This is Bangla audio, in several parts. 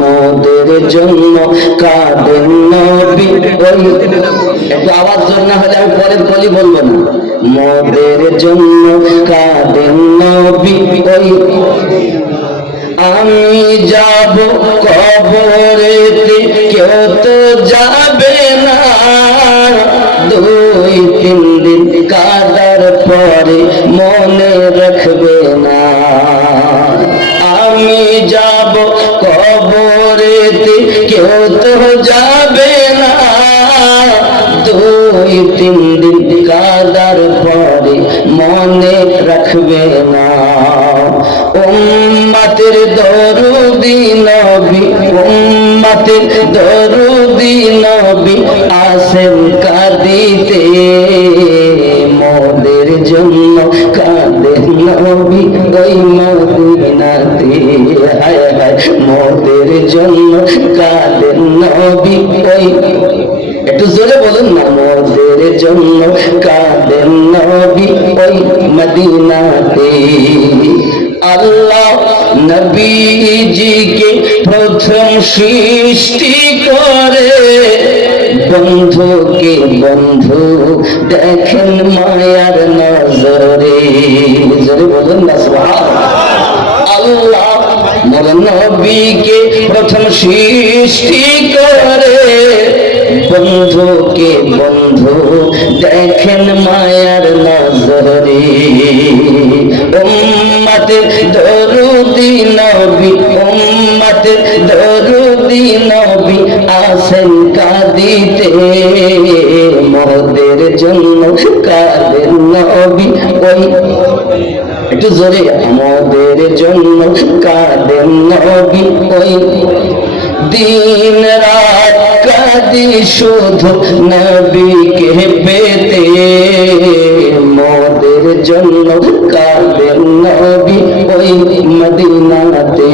মোদের জন্য কাঁদেন নবী। একটু আওয়াজ জোর না হলে আমি পরের কলি বলবো না। মোদের জন্য কাঁদেন নবী, আমি যাব কবরেতে কেউ তো যাবে না, 2-3 দিন কাদার পরে মনে রাখবে না। আমি যাব কবরেতে কেউ তো যাবে না, 2-3 দিন কাদার পরে মনে রাখবে না। উম্মতের দরুদি নবী, উম্মতের দরুদি নবী আসেন কাঁদিতে, মোদের জন্য কাঁদেন নবী ওই মদিনাতে। হায় হায় মোদের জন্য কাঁদেন নবী ওই, একটু জোরে বলুন না, মোদের জন্য কাঁদেন নবী ওই মদিনাতে। আল্লাহ নবীজিকে প্রথম সৃষ্টি করে বন্ধুকে বন্ধু দেখেন মায়ার নজরে। জোরে বলুন না সুবহানাল্লাহ। আল্লাহ নবীকে প্রথম সৃষ্টি করে বন্ধুকে বন্ধু দেখেন মায়ার নজরে। উম্মতের দরুদি নবী, উম্মতের দরুদি নবী আসেন কাঁদিতে, মোদের জন্য কাঁদেন নবী ওই, একটু জোরে, আমাদের জন্য কাঁদেন নবী ওই। দিন রাত কাঁদি শুধু নবীকে পেতে, মোদের জন্য কাঁদেন নবী ওই মদিনাতে।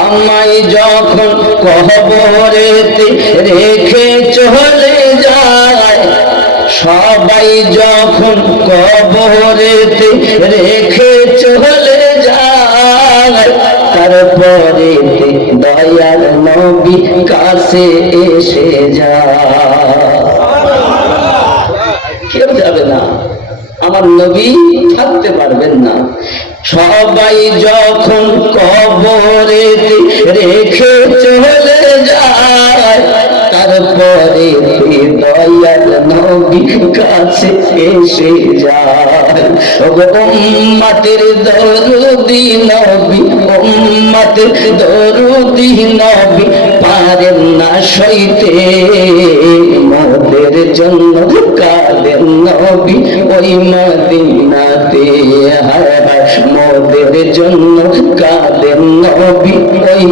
আমায় যখন কবরেতে রেখে চলে যায়, সবাই যখন কবরেতে রেখে চলে যায়, তারপরে দয়ার নবী কাছে এসে যায়। কেউ যাবে না, আমার নবী থাকতে পারবেন না। সবাই যখন কবরেতে রেখে চলে যায়, তারপরে দয়াল নবী কাছে এসে যায়। উম্মতের দরুদি নবী, উম্মতের দরুদি নবী পারেন না সইতে, মোদের জন্য কাঁদেন নবী ওই মদিনাতে। হায় হায় মোদের জন্য কাঁদেন নবী ওই।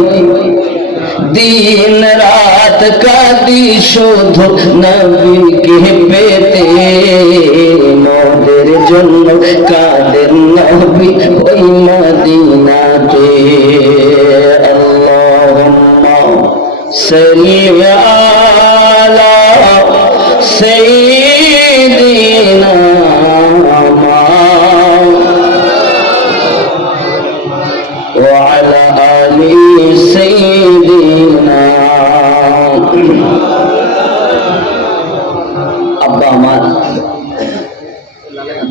দিন রাত কাঁদি শুধু নবীকে পেতে, মোদের জন্য কাঁদেন নবী ওই মদিনাতে। আল্লাহুম্মা সাল্লি আলা সাইয়্যিদিনা ওয়া আলা আলি সাইয়্যিদিনা। আব্বা আমার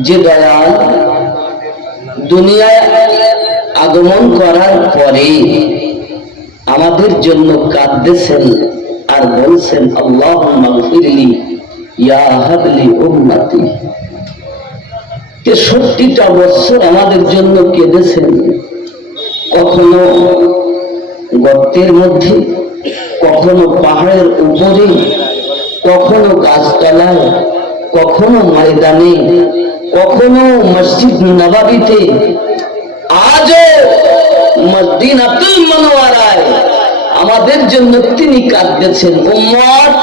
যে দয়াল দুনিয়ায় আগমন করার পরে আমাদের জন্য কাঁদতেছেন আর বলছেন আল্লাহুম্মা গফিরলি ইয়া হাবলি উম্মতি। 63টা বছর আমাদের জন্য কেঁদেছেন, কখনো গর্তের মধ্যে, কখনো পাহাড়ের উপরে, কখনো গাছতলায়, কখনো ময়দানে, কখনো মসজিদ নববীতে, আজও মদিনাতুল মুনাওয়ারায় আমাদের জন্য তিনি কাঁদতেছেন। উম্মত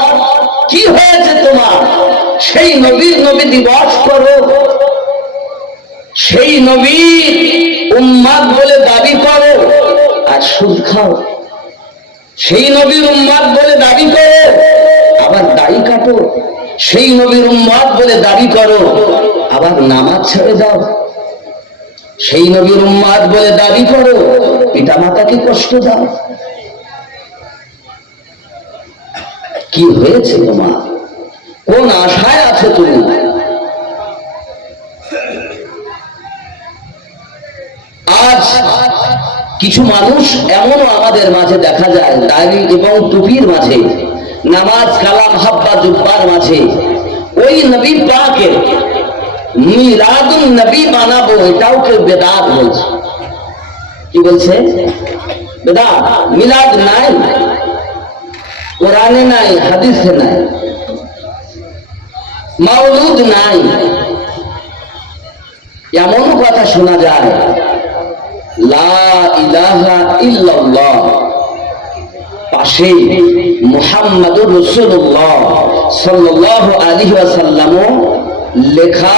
কি হয়েছে তোমার? সেই নবীর নবী দিবস করো, সেই নবীর উম্মত বলে দাবি করো আর সুদ খাও। সেই নবীর উম্মত বলে দাবি করো আবার দাড়ি কাটো। সেই নবীর উম্মত বলে দাবি করো, আবার নামাজ ছেড়ে দাও। সেই নবীর উম্মত বলে দাবি করো, পিতা মাতাকে কষ্ট দাও। কি হয়েছে তোমার? কোন আশায় আছো তুমি? আজ কিছু মানুষ এমনও আমাদের মাঝে দেখা যায়, দাড়ি এবং টুপির মাঝে, নামাজ কালাম হাব্বা জুব্বার মাঝে ওই নবী পাকের মিলাদুন নবী বানাবো, এটাও কেউ বেদাত বলছে। কি বলছে? বেদাত। মিলাদ নাই, কোরআনে নাই, হাদিসে নাই, মাওলুদ নাই, এমন কথা শোনা যায়। লা ইলাহা ইল্লাল্লাহ পাশে মুহাম্মাদুর রাসূলুল্লাহ সাল্লাল্লাহু আলাইহি ওয়াসাল্লাম লেখা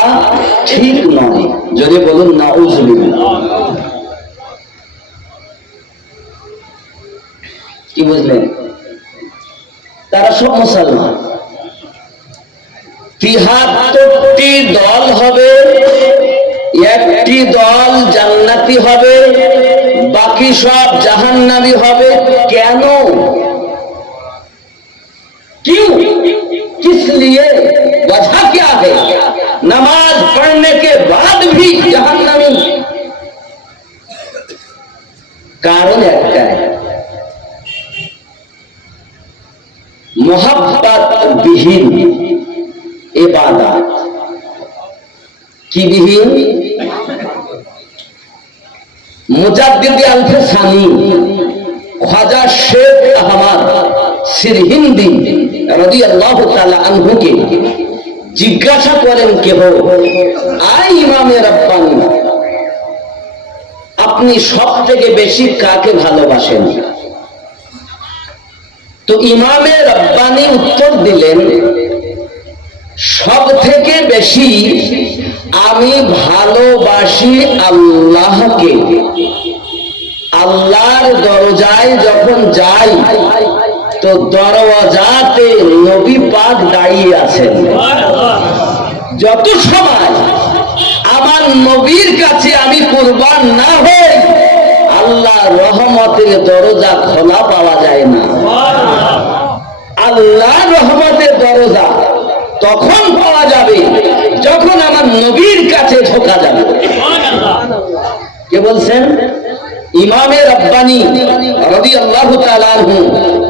ঠিক নয়। যদি বলুন নাউযুবিল্লাহ। কি বুঝলেন? তারা সব মুসলমান। ৭৩টি দল হবে, একটি দল জান্নাতি হবে, বাকি সব জাহান্নামী হবে। কেন? क्यों? किस लिए? वजह क्या है? नमाज पढ़ने के बाद भी जहन्नमी। कारण एकटाई, मोहब्बत विहीन इबादत। की विहीन? मुजाद्दिद अल-फसानी ख्वाजा शेख अहमद सिरहिंदी রাদিয়াল্লাহু তাআলা আনহুকে জিজ্ঞাসা করেন কেহ, আই ইমামে রব্বানী, আপনি সব থেকে বেশি কাকে ভালোবাসেন? তো ইমামে রব্বানী উত্তর দিলেন, সব থেকে বেশি আমি ভালোবাসি আল্লাহকে। আল্লাহর দরজায় যখন যাই তো দরওয়াজাতে নবী পাক দাঁড়িয়ে আছেন। যত সময় আমার নবীর কাছে আমি কুরবান না হই, আল্লাহর রহমতের দরজা খোলা পাওয়া যায় না। আল্লাহর রহমতের দরজা তখন পাওয়া যাবে যখন আমার নবীর কাছে ঢোকা যাবে। কে বলছেন? ইমামে রব্বানী রাদিয়াল্লাহু তাআলা আনহু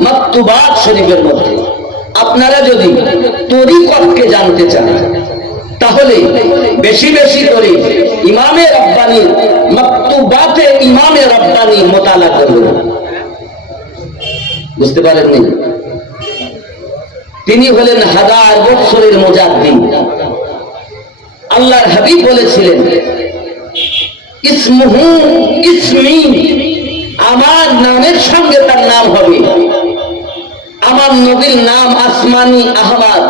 মাকতুবাত শরীফের মধ্যে। আপনারা যদি তরিকতকে জানতে চান তাহলে বেশি বেশি করে ইমামে রব্বানী মাকতুবাতে ইমামে রব্বানী মুতালা করবেন। বুঝতে পারেননি? তিনি হলেন 1000 বছরের মুজাদ্দিদ। আল্লাহর হাবিব বলেছিলেন, ইসমুহু ইসমি, আমার নামের সঙ্গে তার নাম হবে। আমার নবীর নাম আসমানি আহমদ,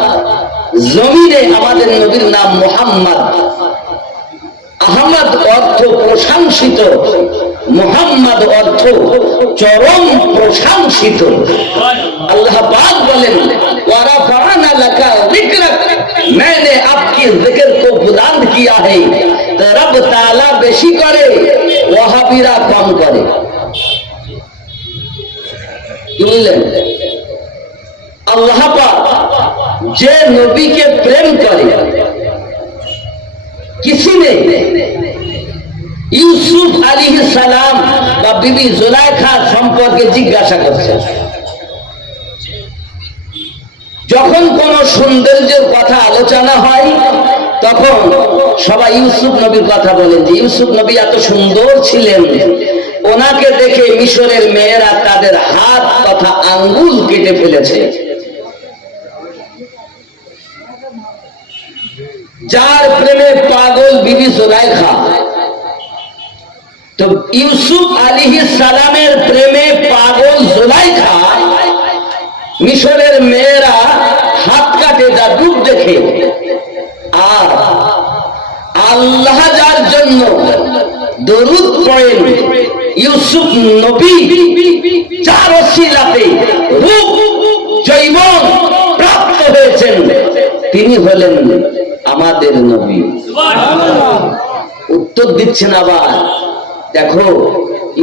জমিনে আমাদের নবীর নাম মুহাম্মদ। আহমদ অর্থ প্রশংসিত, মুহাম্মদ অর্থ চরম প্রশংসিত। আল্লাহ পাক বলেন, ওয়ারাফা'না লাকা যিকরাক, मैंने आपकी जिक्र को बुलंद किया है। तो रब ताला বেশি করে, ওয়াহাবিরা কম করে। কি বললেন? আল্লাহ পাক যে নবীকে প্রেম করে, किसी ने ইউসুফ আলাইহিস সালাম বা বিবি জুলাইখা সম্পর্কে জিজ্ঞাসা করছে। যখন কোন সৌন্দর্যের কথা আলোচনা হয় তখন সবাই ইউসুফ নবীর কথা বলেন যে ইউসুফ নবী এত সুন্দর ছিলেন, ওনাকে দেখে মিশরের মেয়েরা তাদের হাত তথা আঙ্গুল কেটে ফেলেছে। যার প্রেমে পাগল বিবি জুলাইখা, তো ইউসুফ আলাইহিস সালামের প্রেমে পাগল জুলাইখা, মিশরের মেয়েরা হাত কাটে যা রূপ দেখে। আর আল্লাহ যার জন্য দরুদ পড়েন, ইউসুফ নবী যার ওসিলাতে রূপ যৌবন প্রাপ্ত হয়েছেন, তিনি হলেন আমাদের নবী। উত্তর দিচ্ছেন আবার, দেখো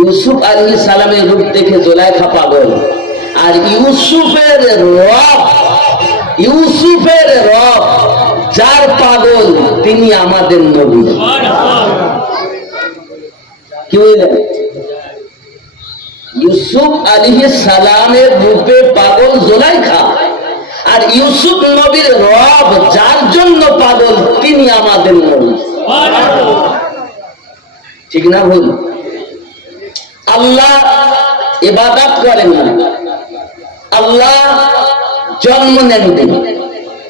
ইউসুফ আলাইহিস সালামের রূপ দেখে জুলাইখা পাগল, আর ইউসুফের রব যার পাগল তিনি আমাদের নবী। কি বললেন? ইউসুফ আলাইহিস সালামের রূপে পাগল জুলাইখা, আর ইউসুফ নবীর রব যার জন্য পাগল তিনি আমাদের নবী। ঠিক না ভুল? আল্লাহ ইবাদত করেন না, আল্লাহ জন্ম নেন তিনি,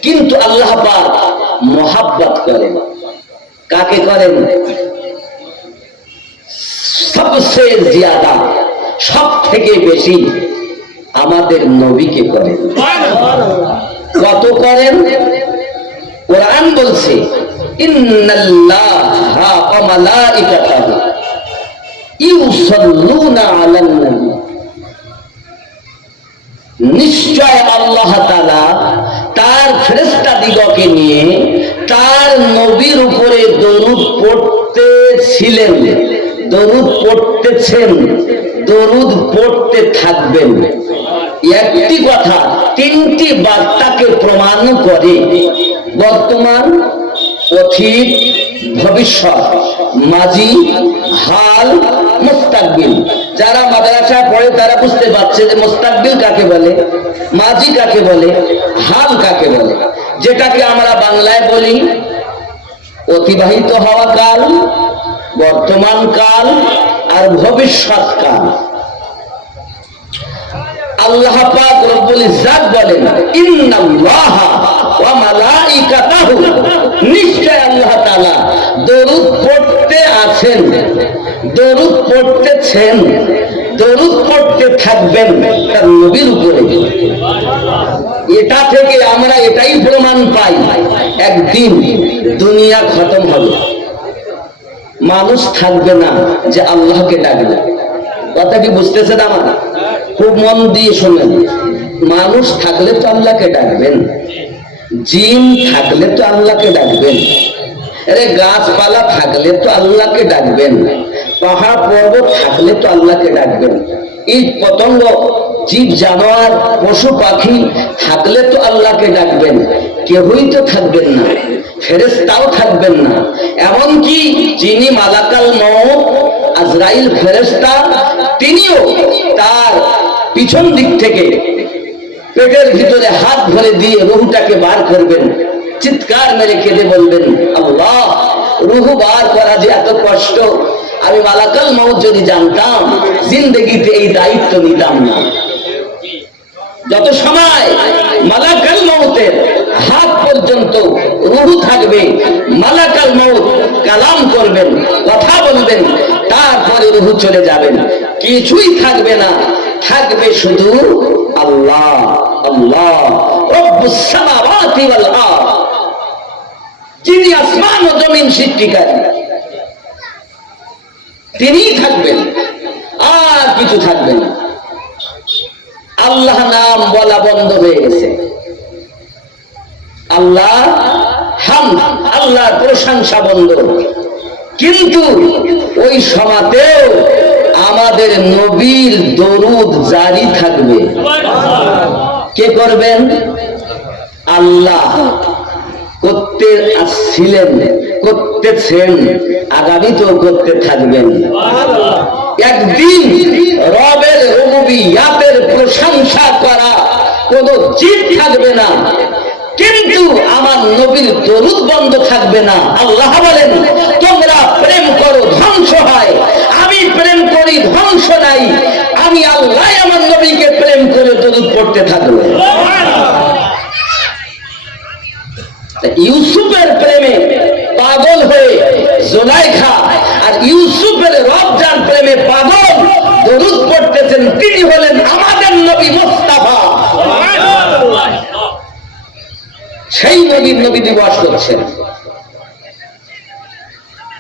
কিন্তু আল্লাহ পাক মোহাব্বত করেন। কাকে করেন? সবচেয়ে জিয়াদা, সব থেকে বেশি আমাদের নবীকে করেন। কত করেন? কোরআন বলছে ইন্নাল্লাহা ওয়া মালাইকাতাহু ইউসাল্লুনা আলান নবী, নিশ্চয় আল্লাহ তাআলা তার ফেরেশতা দিগকে নিয়ে তার নবীর উপরে দরুদ পড়তেছিলেন, দরুদ পড়তেছেন, দরুদ পড়তে থাকবেন। একটি কথা তিনটি বার্তাকে প্রমাণ করে, বর্তমান, অতীত, ভবিষ্যৎ, মাজি, হাল, মুস্তাকবিল। যারা মাদ্রাসায় পড়ে তারা বুঝতে পারছে যে মুস্তাকবিল কাকে বলে, মাজি কাকে বলে, হাল কাকে বলে। যেটাকে আমরা বাংলায় বলি অতিবাহিত হওয়া কাল, বর্তমান কাল আর ভবিষ্যৎ কাল। আল্লাহ পাক রব্বুল ইজ্জত বলেন ইন্নাল্লাহা ওয়া মালাইকাতাহু, নিশ্চয় আল্লাহ তাআলা দরুদ পড়তে আছেন, দরুদ পড়তেছেন, দরুদ পড়তে থাকবেন তার নবীর উপরে। এটা থেকে আমরা এটাই প্রমাণ পাই একদিন দুনিয়া খতম হবে, মানুষ থাকবে না যে আল্লাহকে ডাকবে। কথা কি বুঝতেছেন আমার? খুব মন দিয়ে শোনেন। মানুষ থাকলে তো আল্লাহকে ডাকবেন, জিন থাকলে তো আল্লাহকে ডাকবেন, আরে গাছপালা থাকলে তো আল্লাহকে ডাকবেন, পাহাড় পর্বত থাকলে তো আল্লাহকে ডাকবেন, ইট পতঙ্গ, জীব জানোয়ার, পশু পাখি থাকলে তো আল্লাহকে ডাকবেন। কেউই তো থাকবেন না, ফেরেশতাও থাকবেন না। এমনকি যিনি মালাকাল মউত আজরাইল ফেরেশতা, তিনিও তার পিছন দিক থেকে পেটের ভিতরে হাত ধরে দিয়ে রূহটাকে বার করবেন, চিৎকার মেরে কেঁদে বলবেন আল্লাহ, রূহ বার করা যে এত কষ্ট, আমি মালাকাল মউত যদি জানতাম জিন্দেগিতে এই দায়িত্ব নিতাম না। যত সময় মালাকাল মউতের হাত পর্যন্ত রূহ থাকবে, মালাকাল মউত কালাম করবেন, কথা বলবেন, তারপরে রূহ চলে যাবেন, কিছুই থাকবে না, থাকবে শুধু আল্লাহ। আল্লাহ রব্বুস সামাওয়াতি ওয়াল আরদ, যিনি আসমান ও জমিন সৃষ্টিকারী, তিনিই থাকবেন, আর কিছু থাকবে না। আল্লাহ নাম বলা বন্ধ হয়ে গেছে। আল্লাহ হামদ, আল্লাহর প্রশংসা বন্ধ, কিন্তু ওই সময়তেও আমাদের নবীর দরুদ জারি থাকবে। কে করবেন? আল্লাহ করতে আসছিলেন, করতেছেন, আগামীতেও করতে থাকবেন। একদিন রবের রুবুবিয়াতের প্রশংসা করা কোনো জিদ থাকবে না, কিন্তু আমার নবীর দরুদ বন্ধ থাকবে না। আল্লাহ বলেন তোমরা প্রেম করো ধ্বংস হয়, আমি প্রেম করি ধ্বংস নাই। আমি আল্লাহ আমার নবীকে প্রেম করে দরুদ পড়তে থাকবো। ইউসুফের প্রেমে পাগল হয়ে জুলাইখা, আর ইউসুফের রব যার প্রেমে পাগল দরুদ পড়তেছেন, তিনি হলেন আমাদের নবী মুস্তাফা। সেই নবীর নবী দিবস করছেন,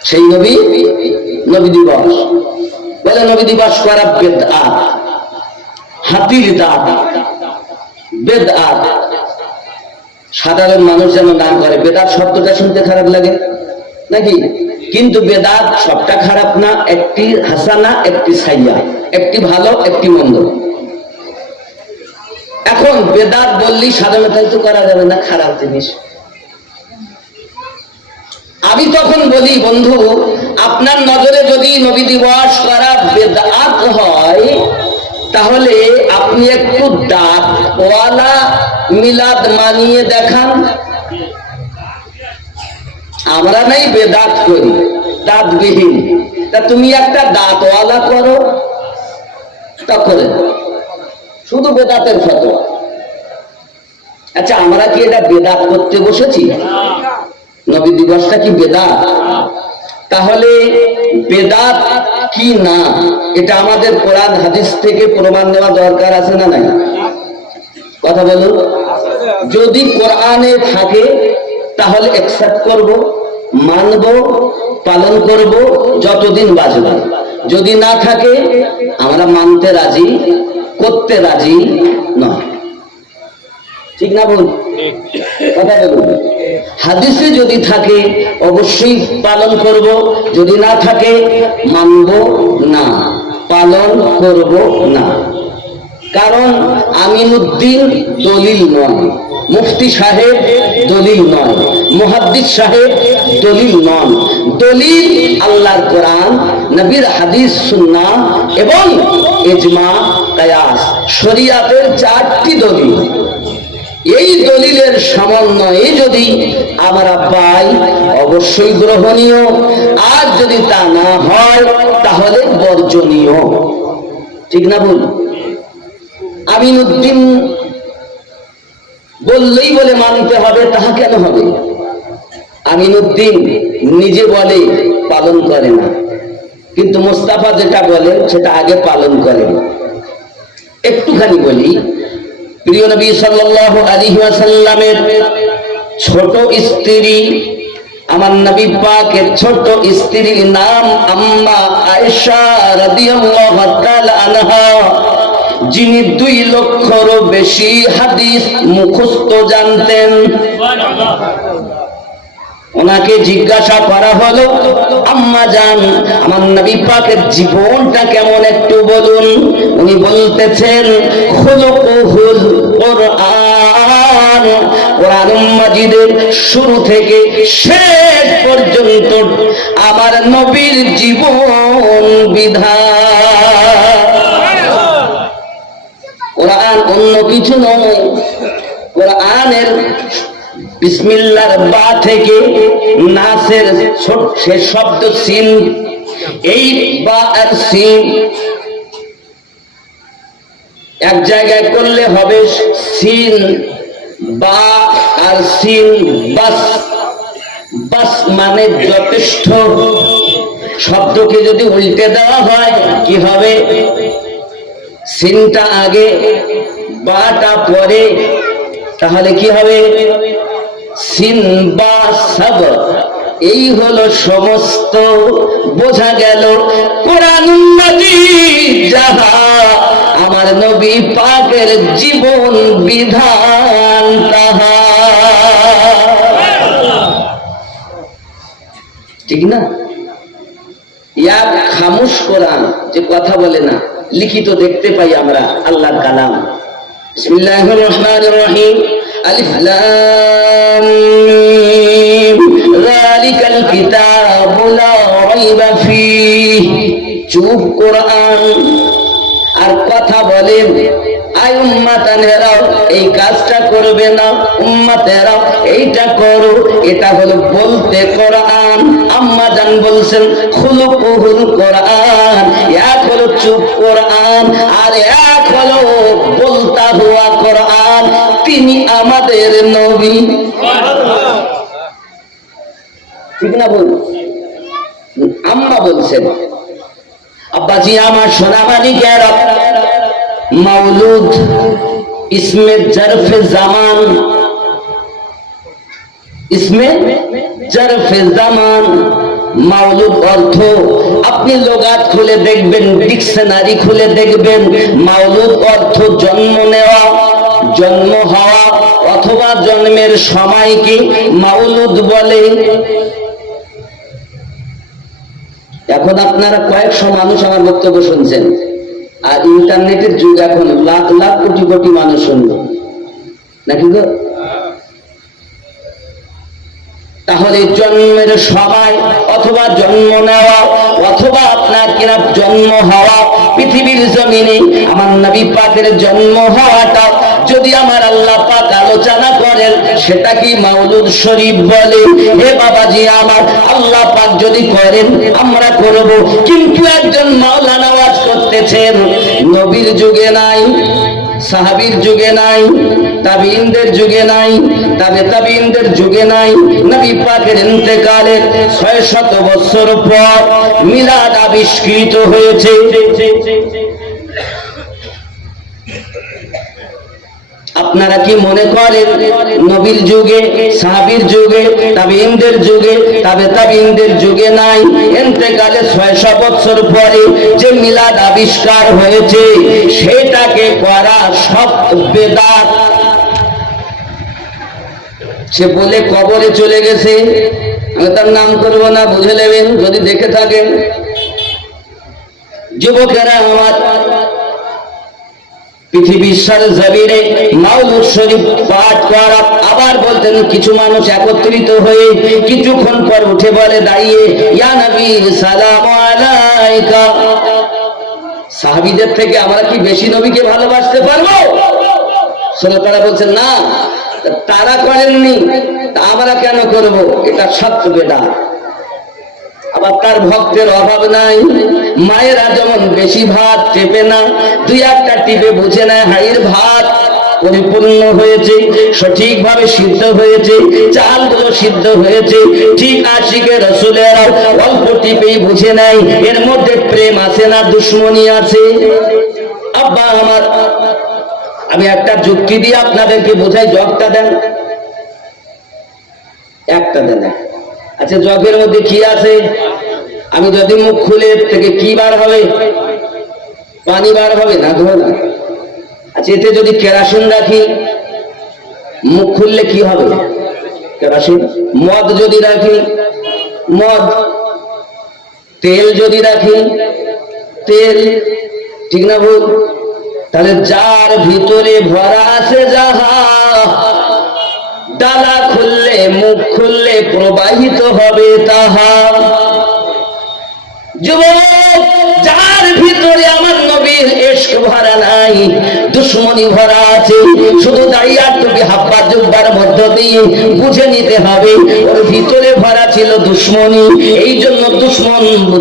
সেই নবী নবী দিবস বলে নবী দিবস করা বেদআত, হাতির দাঁত বেদআত। সাধারণ মানুষ যেন না করে। বেদাত শব্দটা শুনতে খারাপ লাগে নাকি? কিন্তু বেদাত সবটা খারাপ না, একটি হাসানা একটি সাইয়া, একটি ভালো একটি মন্দ। এখন বেদাত বললি সাধারণত তো করা যাবে না, খারাপ জিনিস। আমি তখন বলি, বন্ধু আপনার নজরে যদি নবী দিবস করা বেদাত হয়, তাহলে আপনি একটু দাঁতওয়ালা মিলাদ মানিয়ে দেখান। আমরা নাই বেদাত করি, দাঁতবিহীন, তা তুমি একটা দাঁতওয়ালা করো, তা করে শুধু বেদাতের ফতোয়া। আচ্ছা, আমরা কি এটা বেদাত করতে বসেছি? নবী দিবসটা কি বেদাত? তাহলে বেদাত কি না, এটা আমাদের কোরআন হাদিস থেকে প্রমাণ দেওয়া দরকার আছে না নাই? কথা বলুন। যদি কোরআনে থাকে তাহলে অ্যাকসেপ্ট করব, মানব, পালন করব যতদিন বাঁচব। যদি না থাকে আমরা মানতে রাজি, করতে রাজি নয়। ঠিক না বলুন? কথা বলুন। হাদিসে যদি থাকে অবশ্যই পালন করব, যদি না থাকে মানব না, পালন করব না। কারণ আমিনুদ্দিন দলিল নয়, মুফতি সাহেব দলিল নয়, মুহাদ্দিস সাহেব দলিল নন। দলিল আল্লাহর কোরআন, নবীর হাদিস, সুন্নাহ এবং ইজমা, কিয়াস, শরীয়তের 4টি দলিল। এই দলিলের সমন্বয়ে যদি আমরা পাই অবশ্যই গ্রহণীয়, আর যদি তা না হয় তাহলে বর্জনীয়। ঠিক না বলুন? আমিনুদ্দিন বললেই বলে মানতে হবে তাহা কেন হবে? আমিনুদ্দিন নিজে বলে পালন করে না, কিন্তু মোস্তাফা যেটা বলে সেটা আগে পালন করে। একটুখানি বলি, প্রিয় নবী সাল্লাল্লাহু আলাইহি ওয়াসাল্লামের ছোট স্ত্রী, আমার নবী পাকের ছোট স্ত্রীর নাম আম্মা আয়েশা রাদিয়াল্লাহু তাআলা আনহা, যিনি 2 লক্ষেরও বেশি হাদিস মুখস্থ জানতেন। ওনাকে জিজ্ঞাসা করা হলো, আম্মা জান আমার নবী পাকের জীবনটা কেমন একটু বলুন। উনি বলতেছেন, খুলুকুহুল কোরআন, কোরআন মাজিদের শুরু থেকে শেষ পর্যন্ত আমার নবীর জীবন বিধান। কোরআন অন্য কিছু নয়। কোরআনের বিসমিল্লাহর বা থেকে নাসের শেষ শব্দ সিন, এই বা আর সিন এক জায়গায় করলে হবে সিন বা আর সিন বাস। বাস মানে যথেষ্ট। শব্দকে যদি উল্টে দেওয়া হয় কি হবে? সিনটা আগে বাটা পরে, তাহলে কি হবে? সিন বা সব। এই হলো সমস্ত। বোঝা গেল কোরআন মাজিদ যাহা আমার নবী পাকের জীবন বিধান তাহা। ঠিক না? এক খামোশ কোরআন যে কথা বলে না, লিখিত দেখতে পাই আমরা আল্লাহর কালাম। বিসমিল্লাহির রহমানির রহিম। আলিফ লাম মিম যালিকাল কিতাবু লা রাইবা ফীহি। চুপ কোরআন। আর কথা বলেন, আই উম্মাতানেরাও এই কাজটা করবে না, উম্মাতেরাও এইটা করো। এটা হলো বলতে কোরআন। আম্মা জান বলছেন খুলুকুহুল কোরআন, এক হলো চুপ কোরআন, আর এক হলো বলতা হুয়া কোরআন। তিনি আমাদের নবী। ঠিক না বলুন? আম্মা বলছেন, আব্বাজি আমার সোনা মালিকেরা, মাউলুদ ইসমে জরফে জামান, ইসমে জরফে জামান। মাউলুদ অর্থ আপনি লোগাত খুলে দেখবেন, ডিকশনারি খুলে দেখবেন, মাউলুদ অর্থ জন্ম নেওয়া, জন্ম হওয়া অথবা জন্মের সময়কে মাউলুদ বলে। এখন আপনারা কয়েকশো মানুষ আমার বক্তব্য শুনছেন, আর ইন্টারনেটের যুগ, এখন লাখ লাখ কোটি কোটি মানুষ শুনবে নাকি গো? তাহলে জন্মের সময় অথবা জন্ম নেওয়া অথবা আপনার কিনা জন্ম হওয়া, পৃথিবীর জমিনে আমার নবী পাকের জন্ম হওয়াটা যদি আমার আল্লাহ পাক আলোচনা করেন, সেটা কি মাউলুদ শরীফ বলে? হে বাবাজি আমার, আল্লাহ পাক যদি করেন আমরা করব, কিন্তু একজন মাওলানা ওয়াজ করতেছেন, নবীর যুগে নাই, সাহাবীর যুগে নাই, তাবিঈনদের যুগে নাই, তাবিঈনদের যুগে নাই, নবী পাকের ইন্তেকালের 600 বছর পর মিলাদ আবিষ্কৃত হয়েছে। আপনারা কি মনে করেন নবীর যুগে, সাহাবীর যুগে, তাবিঈনদের যুগে, তাবিঈনদের যুগে নাই, ইন্তেকালে 600 বছর পরে যে মিলাদ আবিষ্কার হয়েছে সেটাকে করা সব বেদাত? সে বলে কবরে চলে গেছে, আমি তার নাম করবো না, বুঝে নেবেন যদি দেখে থাকেন। যুবকেরা আমার, পৃথিবীর জমিনে মাউলুদ শরীফ পাঠ করা, আবার বলতেন কিছু মানুষ একত্রিত হয়ে কিছুক্ষণ পর উঠে বলে দাঁড়িয়ে, ইয়া নবী সালাম আলাইকা। সাহাবীদের থেকে আমরা কি বেশি নবীকে ভালোবাসতে পারবো? শ্রোতারা বলছেন না, তারা করেননি, আমরা কেন করব? এটা সত্য বেদাত। আবার তার ভক্তের অভাব নাই, মায়েরা যেমন বেশি ভাত টেপে না, দুই একটা টিপে বুঝে নেয় হাড়ির ভাত পরিপূর্ণ হয়েছে, সঠিকভাবে সিদ্ধ হয়েছে, চালগুলো সিদ্ধ হয়েছে, ঠিক আশিকে রাসূলেরা অল্প টিপেই বুঝে নেয় এর মধ্যে প্রেম আছে না দুশ্মনী আছে। আব্বা আমার, আমি একটা যুক্তি দিয়ে আপনাদেরকে বোঝাই, জগটা দেন, একটা দেন। আচ্ছা, জগের মধ্যে কি আছে? আমি যদি মুখ খুলে থেকে কি বার হবে? পানি বার হবে না, ধোয়া না। আচ্ছা, এতে যদি কেরাসিন রাখি, মুখ খুললে কি হবে? কেরাসিন। মদ যদি রাখি, মদ। তেল যদি রাখি, তেল। ঠিক না ভুল? তাহলে যার ভিতরে ভরা আছে যাহা, ডালা খুললে, মুখ খুললে প্রবাহিত হবে তাহা। যুবক, যার ভিতরে আমার নবীর ইশক ভরা নাই, দুশ্মনী ভরা আছে, শুধু দাঁড়িয়ে আর টুপি হাব্বা জুব্বার মধ্য দিয়ে বুঝে নিতে হবে ওর ভিতরে ভরা ছিল দুশ্মনী। এই জন্য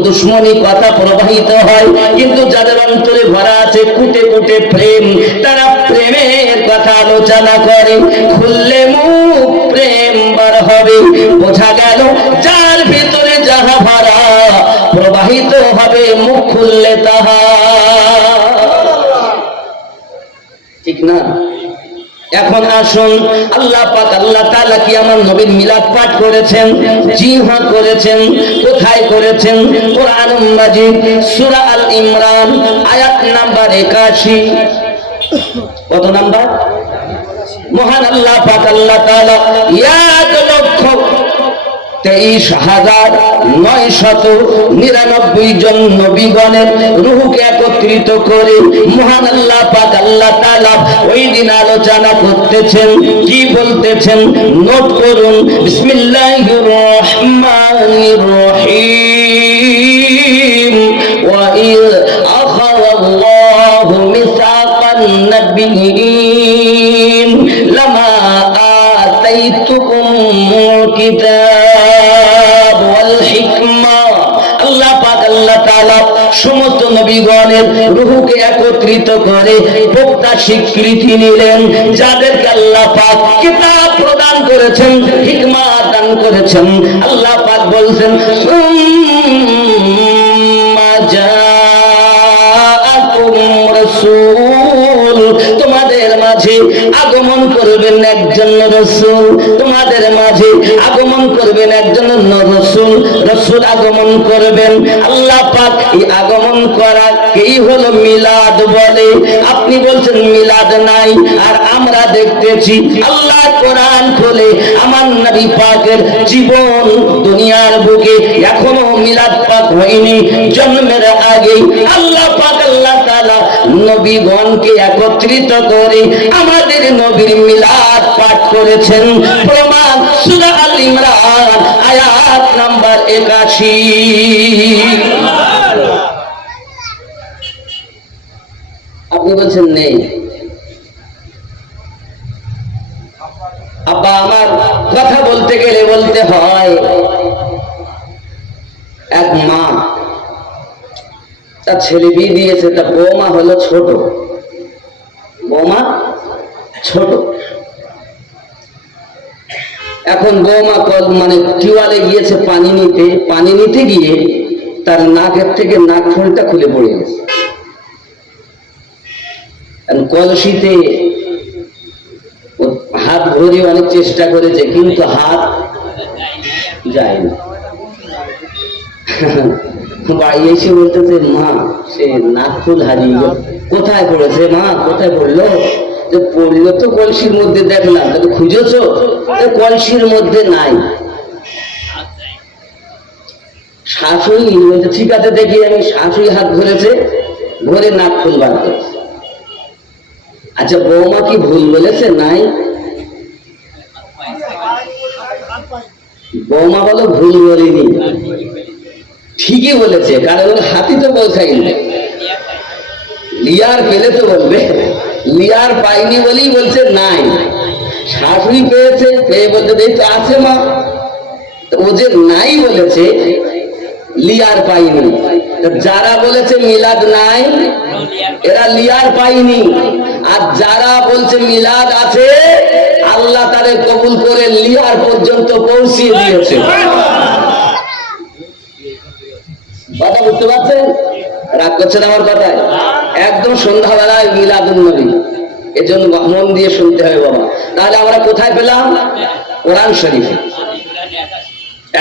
দুশ্মনী কথা প্রবাহিত হয়। কিন্তু যাদের অন্তরে ভরা আছে কুটে কুটে প্রেম, তারা প্রেমের কথা আলোচনা করে, খুললে মুখ প্রেম বার হবে। বোঝা গেল যার ভিতরে যাহা ভরা প্রবাহিত হবে, মুখ খুললে তাহা। ঠিক না? এখন আসুন, আল্লাহ পাক আল্লাহ তাআলা কি আমার নবীর মিলাদ পাঠ করেছেন? জি হ্যাঁ করেছেন। কোথায় করেছেন? কোরআনুল মাজিদ সূরা আল ইমরান আয়াত নাম্বার 81। কত নাম্বার? মহান আল্লাহ পাক আল্লাহ তাআলা 1,23,999 জন নবীগণের রূহকে একত্রিত করে মহান আল্লাহ পাক আল্লাহ তাআলা ওই দিন আলোচনা করতেছেন। কি বলতেছেন নোট করুন। বিসমিল্লাহির রহমানির রহিম। ওয়া ইয আখাযাল্লাহু মিসাকান নাবিয়্যিন লামা আতাইতুকুমুল কিতাব ওয়াল হিকমা। আল্লাহ পাক আল্লাহ তাআলা সমস্ত নবীগণের রূহকে একত্রিত করে বক্তা স্বীকৃতি নিলেন, যাদেরকে আল্লাহ পাক কিতাব প্রদান করেছেন, হিকমত দান করেছেন। আল্লাহ পাক বলছেন, সুম্মা জাআকুম রাসূল, তোমাদের মাঝে আগমন করবেন একজন রাসূল, তোমাদের মাঝে আগমন করবেন একজন রাসূল। রাসূল রাসূল আগমন করবেন। আল্লাহ পাক এই আগমন করাকেই হলো মিলাদ বলে। আপনি বলছেন মিলাদ নাই, আর আমরা দেখতেছি আল্লাহ কোরআন খুলে আমার নবী পাকের জীবন দুনিয়ার বুকে এখনো মিলাদ পাক হয়নি। জন্মের আগে আল্লাহ পাক আল্লাহ তাআলা নবীগণকে একত্রিত করে আমাদের নবীর মিলাদ পাঠ করেছেন। প্রমাণ সূরা আল ইমরান আয়াত নাম্বার 81। আপনি বলছেন নেই। আব্বা আমার কথা বলতে গেলে বলতে হয়, এক মা তার ছেলে বিয়ে দিয়েছে, তার বৌমা হলো ছোট, বৌমা ছোট। এখন বৌমা মানে টিউবওয়েলে গিয়েছে পানি নিতে গিয়ে তার নাকের থেকে নাক ফুলটা খুলে পড়ে গেছে। কলসিতে হাত ধরে অনেক চেষ্টা করেছে, কিন্তু হাত যায়নি। বাড়ি এসে বলতেছে, মা সে নাক ফুল হারিয়ে গেল। কোথায় পড়েছে মা, কোথায় পড়লো? পড়লো তো কলসির মধ্যে, দেখলাম। খুঁজেছ? কলসির মধ্যে নাই। শাশুড়ি বলছে ঠিক আছে দেখি আমি। শাশুড়ি হাত ধরেছে, ধরে নাক ফুল বার করেছে। আচ্ছা বৌমা কি ভুল বলেছে? নাই। বৌমা বলো ভুল বলিনি, ঠিকই বলেছে, কারণ হাতি তো পৌঁছাইনি। লিয়ার পেলে তো বলবে, লিয়ার পাইনি বলেই বলছে নাই। শাশুড়ি পেয়েছে, পেয়ে বলতে দেখ তো আছে মা। ও যে নাই বলেছে, লিয়ার পাইনি। যারা বলেছে মিলাদ নাই, এরা লিয়ার পাইনি। আর যারা বলছে মিলাদ আছে, আল্লাহ তাদের কবুল করে লিয়ার পর্যন্ত পৌঁছিয়ে দিয়েছে। কথা বুঝতে পারছেন? রাগ করছেন আমার কথায়? একদম সন্ধ্যাবেলায় মিলাদুন নবী, এজন্য মন দিয়ে শুনতে হবে বাবা। তাহলে আমরা কোথায় পেলাম? কোরআন শরীফে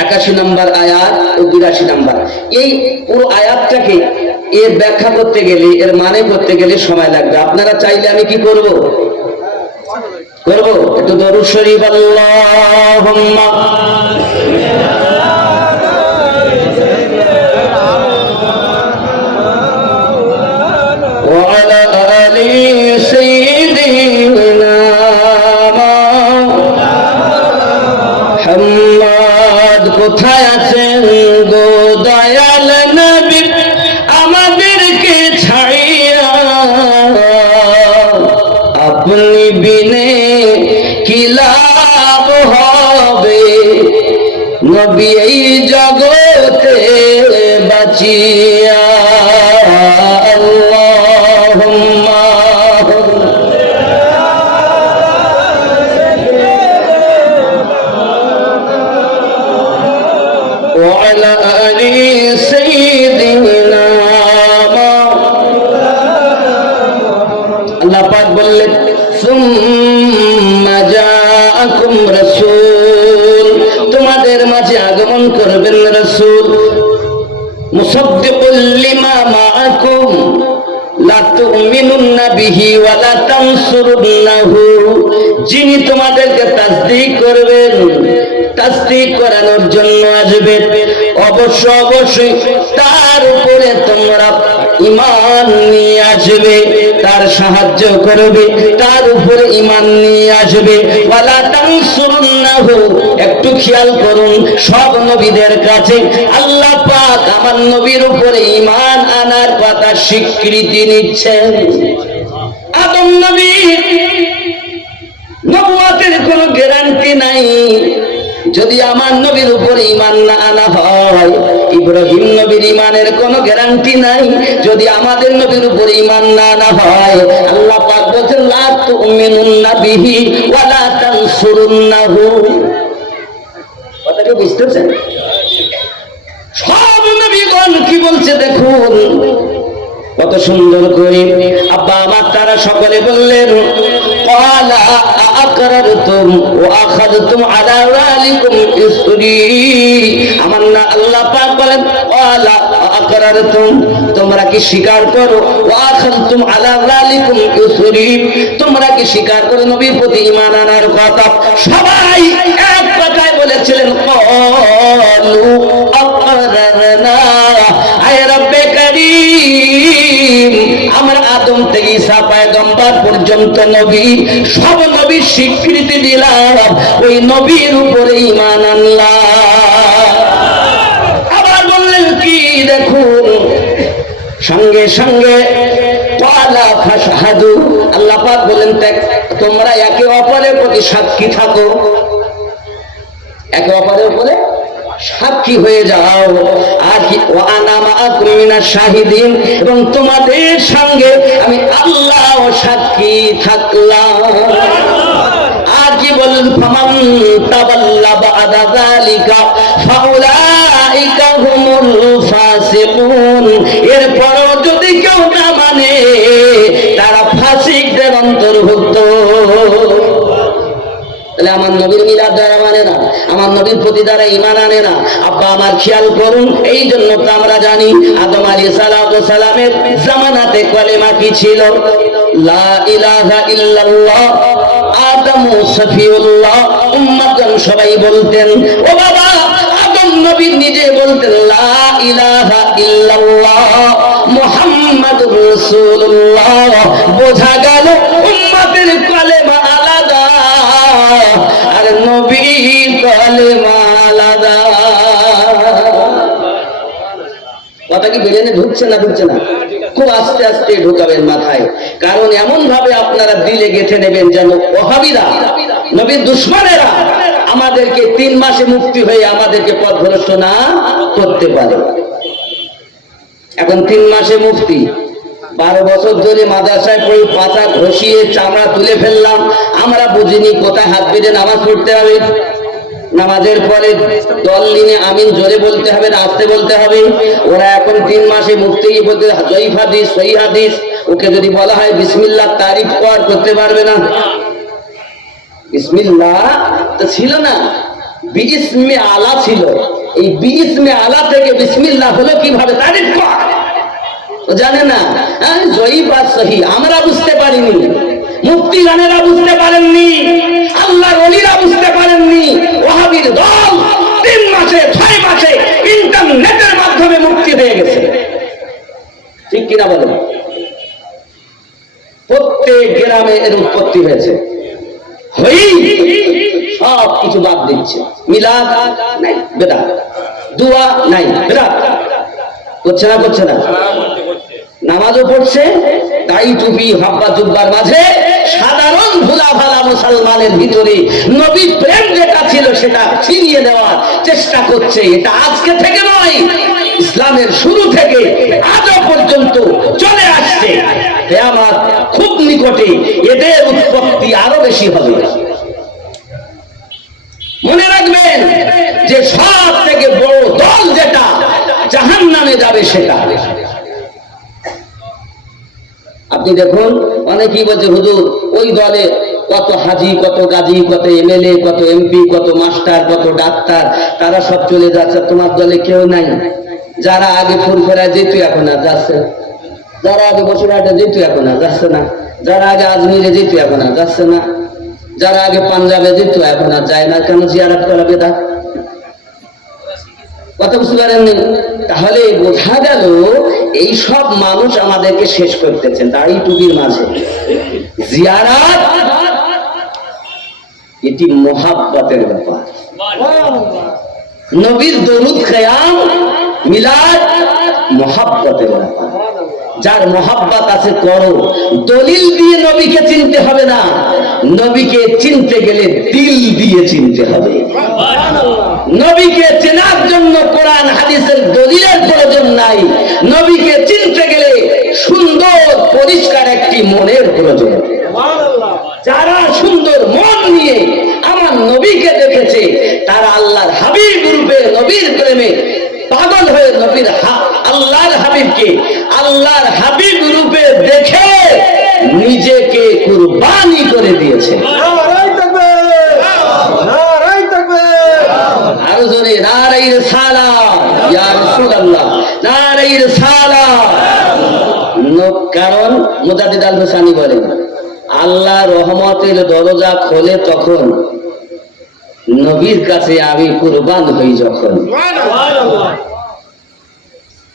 81 নম্বর আয়াত ও 82 নম্বর। এই পুরো আয়াতটাকে এর ব্যাখ্যা করতে গেলে, এর মানে করতে গেলে সময় লাগবে। আপনারা চাইলে আমি কি করব? একটু দরুদ শরীফ আল্লাহুম্মা وعلى آل سيدنا محمد। কোথায় আছেন গো দয়াল নবী আমাদেরকে ছাড়িয়া? আপনি বিনে কি লাভ হবে নবী এই জগতে বাঁচিয়া? وعلى آل سيدنا আল্লাহ পাক বললেন সুম্মা জাআকুম রাসূল, তোমাদের মাঝে আগমন করবেন রাসূল। মুসাদ্দিকুল লিমা মাআকুম লা তুমিনুন্না বিহি ওয়া লা তানসুরুন্নাহু, যিনি তোমাদেরকে তাসদীক করবেন, তাসদীক করানোর জন্য আসবে। অবশ্যই তার উপরে তোমরা ঈমান নিয়ে আসবে, তার সাহায্য করবে, তার উপরে ঈমান নিয়ে আসবে। ওয়ালা তানসুরুন্নাহু, একটু খেয়াল করুন, সব নবীদের কাছে আল্লাহ পাক আমার নবীর উপরে ঈমান আনার কথা স্বীকৃতি নিচ্ছেন। আদম নবী নবুয়তের কোনো গ্যারান্টি নাই যদি আমার নবীর উপরে ঈমান না আনা হয়। ইব্রাহিম নবীর ঈমানের কোনো গ্যারান্টি নাই যদি আমাদের নবীর উপরে ঈমান না আনা হয়। আল্লাহ পাক বলেন লা তুমিনুন্না বিহি ওয়া লা তানসুরুন্নাহু। কথাটা বুঝতেছেন? সব নবীগণ কি বলছে দেখুন কত সুন্দর করে। আব্বা আমার তারা সকলে বললেন ক্বালা আকরারতুম ওয়া আখাযতুম আলা যালিকুম ইসরি। আমার না আল্লাহ পাক ক্বালা আকরারতুম, তোমরা কি স্বীকার করো? ওয়া আখাযতুম আলা যালিকুম ইসরি, তোমরা কি স্বীকার করো নবীর প্রতি ঈমান আনার কথা? সবাই এক কথায় বলেছিলেন ক্বালু আকরারনা। আয় রব্বে কারীম, আমরা আদম থেকে ঈসা পয়গম্বর পর্যন্ত নবী, সব নবীর স্বীকৃতি দিলাম, ওই নবীর উপরে ঈমান আনলাম। আবার বললেন কি দেখুন, সঙ্গে সঙ্গে ক্বালা ফাশহাদু, আল্লাহ পাক বলেন তোমরা একে অপরের প্রতি সাক্ষী থাকো, একে অপরের উপরে সাক্ষী হয়ে যাও। আর কি ওয়া আনা মাআকুম মিনাশ শাহিদিন, এবং তোমাদের সঙ্গে আমি আল্লাহ সাক্ষী থাকলাম। আর কি বলেন ফামান তাওয়াল্লা বা'দা যালিকা ফাউলাইকা হুমুল ফাসিকুন, এরপরও যদি কেউ না মানে তারা ফাসিকদের অন্তর্ভুক্ত। তাহলে আমার নবীর মিলাদ দ্বারা মানে না, আমার নবীর প্রতি দ্বারা ঈমান আনে না। আব্বা আমার খেয়াল করুন, এই জন্য তো আমরা জানি আদম আলাইহিস সালামের জামানাতে কলেমা কি ছিল? লা ইলাহা ইল্লাল্লাহ। আদম সফিউল্লাহ, উম্মতগণ সবাই বলতেন। ও বাবা, আদম নবী নিজে বলতেন লা ইলাহা ইল্লাল্লাহ মুহাম্মাদুর রাসূলুল্লাহ। বোঝা গেল উম্মতের কলেমা আলাদা আর নবীর কলেমা আলাদা। কথা কি বেরেনে ঢুকছে না? ঢুকছে না? খুব আস্তে আস্তে ঢুকাবেন মাথায়, কারণ এমন ভাবে আপনারা দিলে গেঁথে নেবেন যেন ওহাবীরা, নবীর দুশমনেরা আমাদেরকে 3 মাসে মুক্তি হয়ে আমাদেরকে পথভ্রষ্ট না করতে পারে। এখন 3 মাসে মুক্তি, 12 বছর ধরে মাদ্রাসায় পড়ে পাতা ঘষিয়ে চামড়া তুলে ফেললাম, আমরা বুঝিনি কোথায় হাত বেঁধে নামাজ পড়তে হবে, নামাজের পরে দল নিয়ে আমিন জোরে বলতে হবে না আস্তে বলতে হবে। ওরা এখন 3 মাসে মুক্তি বলতে জয়ীফ হাদিস সহিহ হাদিস, ওকে যদি বলা হয় বিসমিল্লাহ তারিফ করতে পারবে না। বিসমিল্লাহ তো ছিল না, বিইসমে আলা ছিল, এই বিইসমে আলা থেকে বিসমিল্লাহ হলো কিভাবে? তারিফ কর জানে না। জয়ীফ আর সহিহ আমরা বুঝতে পারিনি, মুফতি গানেরা বুঝতে পারেননি, আল্লাহর ওলিরা বুঝতে পারেননি, ওহাবীর দল 3 মাসে 6 মাসে ইন্টারনেটের মাধ্যমে মুক্তি হয়ে গেছে। ঠিক কিনা বলেন? প্রত্যেক গ্রামে এর উৎপত্তি হয়েছে, সব কিছু বাদ দিচ্ছে। মিলাদ নাই, বেদাত। দুয়া নাই, বেদাত। করছে না? করছে না? নামাজও পড়ছে, তাই টুপি হাব্বা জুব্বার মাঝে সাধারণ ভোলা ভালা মুসলমানের ভিতরে নবী প্রেম যেটা ছিল সেটা ছিনিয়ে দেওয়ার চেষ্টা করছে। এটা আজকে থেকে নয়, ইসলামের শুরু থেকে আজও পর্যন্ত চলে আসছে। কিয়ামত খুব নিকটে, এদের উৎপত্তি আরো বেশি হবে। মনে রাখবেন যে সব থেকে বড় দল যেটা জাহান্নামে যাবে সেটা। আপনি দেখুন, অনেকেই বলছে হুজুর ওই দলে কত হাজি, কত গাজী, কত এমএলএ, কত এমপি, কত মাস্টার, কত ডাক্তার, তারা সব চলে যাচ্ছে, তোমার দলে কেউ নাই। যারা আগে ফুরফুরা যেত এখন আর যাচ্ছে, যারা আগে বসিরহাটে যেত এখন আর যাচ্ছে না, যারা আগে আজমিরে যেত এখন আর যাচ্ছে না, যারা আগে পাঞ্জাবে যেত এখন আর যায় না। কেন? জিয়ারত করা বেদাত। কথা বুঝতে পারেননি? তাহলে বোঝা গেল এই সব মানুষ আমাদেরকে শেষ করতেছেন দাড়ি টুপির মাঝে। জিয়ারত এটি মুহাব্বতের ব্যাপার। নবীর দরুদ কিয়াম মিলাদ মুহাব্বতের ব্যাপার। যার মুহাব্বত আছে করো। দলিল দিয়ে নবীকে চিনতে হবে না, নবীকে চিনতে গেলে দিল দিয়ে চিনতে হবে। নবীকে চেনার জন্য কোরআন হাদিসের দলিলের প্রয়োজন নাই, নবীকে চিনতে গেলে সুন্দর পরিষ্কার একটি মনের প্রয়োজন। যারা সুন্দর মন নিয়ে আমার নবীকে দেখেছে তারা আল্লাহর হাবিব রূপে নবীর প্রেমে পাগল হয়ে নবীর আল্লাহর হাবিবকে আল্লাহর হাবিব রূপে দেখে নিজেকে কুরবানি করে দিয়েছে। আরো জোরে নারায়ে রিসালাত। ইয়া রাসূলুল্লাহ, নারে রিসালাত। কারণ মুজাদ্দিদ আল হুসাইনি বলেন, আল্লাহ রহমতের দরজা খোলে তখন, নবীর কাছে আমি কুরবান হই যখন।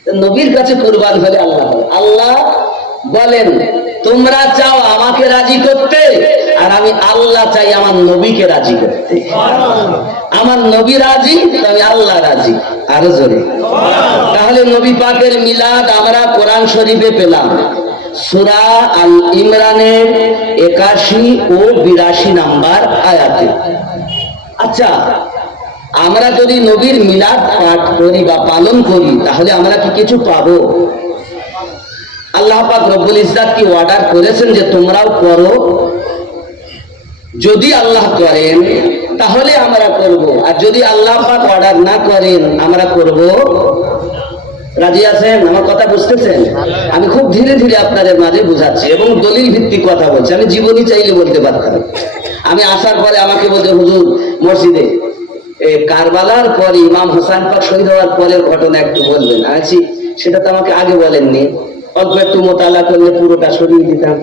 নবীর কাছে কুরবান হলে আল্লাহ, আল্লাহ বলেন তোমরা চাও আমাকে রাজি করতে, আর আমি আল্লাহ চাই আমার নবীকে রাজি করতে। আমার নবী রাজি, আমি আল্লাহ রাজি। আরো জোরে। তাহলে নবী পাকের মিলাদ আমরা কোরআন শরীফে পেলাম, সূরা আল ইমরানের 81 ও 82 নাম্বার আয়াতে। আচ্ছা, আমরা যদি নবীর মিলাদ পাঠ করি বা পালন করি, তাহলে আমরা কি কিছু পাবো? আল্লাহ পাক রব্বুল ইজ্জত কি অর্ডার করেছেন যে তোমরাও করো? যদি আল্লাহ করেন তাহলে আমরা করব, আর যদি আল্লাহ পাক অর্ডার না করেন আমরা করব। রাজি আছেন? আমার কথা বুঝতেছেন? আমি খুব ধীরে ধীরে আপনাদের মাঝে বুঝাচ্ছি এবং দলিল ভিত্তিক কথা বলছি। আমি জীবনী চাইলে বলতে পারতাম। আমি আসার পরে আমাকে বলতে, হুজুর মসজিদে কারবালার পরে ইমাম হোসেন পাক শহীদ হওয়ার পরের ঘটনা একটু বলবেন। আছি, সেটা তো আমাকে আগে বলেননি। অল্প একটু মোতালা করলে পুরোটা সরিয়ে দিতাম।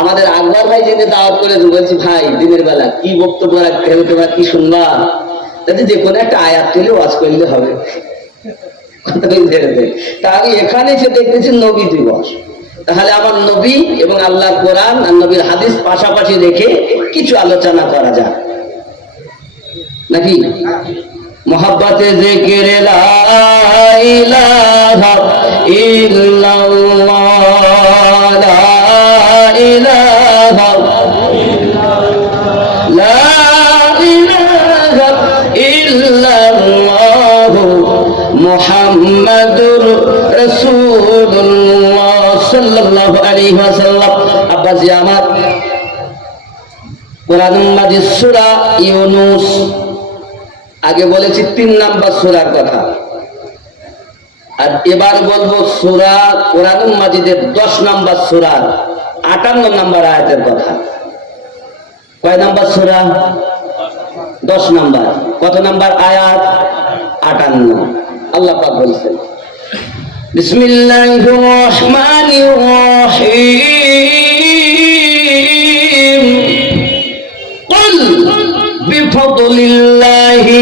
আমাদের আকবর ভাই যেতে দাওয়াত করে বলছি, ভাই দিনের বেলা কি বক্তব্য রাখতে হবে, তোমরা কি শুনবা? তাতে যে কোনো একটা আয়াত তুলে ওয়াজ করলে হবে। তা আমি এখানে এসে দেখতেছি নবী দিবস। তাহলে আমার নবী এবং আল্লাহর কোরআন আর নবীর হাদিস পাশাপাশি রেখে কিছু আলোচনা করা যায় নাকি? মোহাব্বতে জিকির লা ইলাহা ইল্লাল্লাহ, লা ইলাহা লা ইলাহা ইল্লাল্লাহ মুহাম্মাদুর রাসূলুল্লাহ সাল্লাল্লাহু আলাইহি ওয়াসাল্লাম। আব্বাজি আমার, কোরআন মাজিদ সূরা ইউনূস, আগে বলেছি 3 নাম্বার সূরার কথা, আর এবার বলবো সূরা কোরআন মাজিদের 10 নাম্বার সূরার 58 নাম্বার আয়াতের কথা। কয় নাম্বার সূরা? 10 নাম্বার। কত নাম্বার আয়াত? 58। আল্লাহ পাক বলেছেন, বিসমিল্লাহির রহমানির রহিম, কুল বিফদলিল্লাহি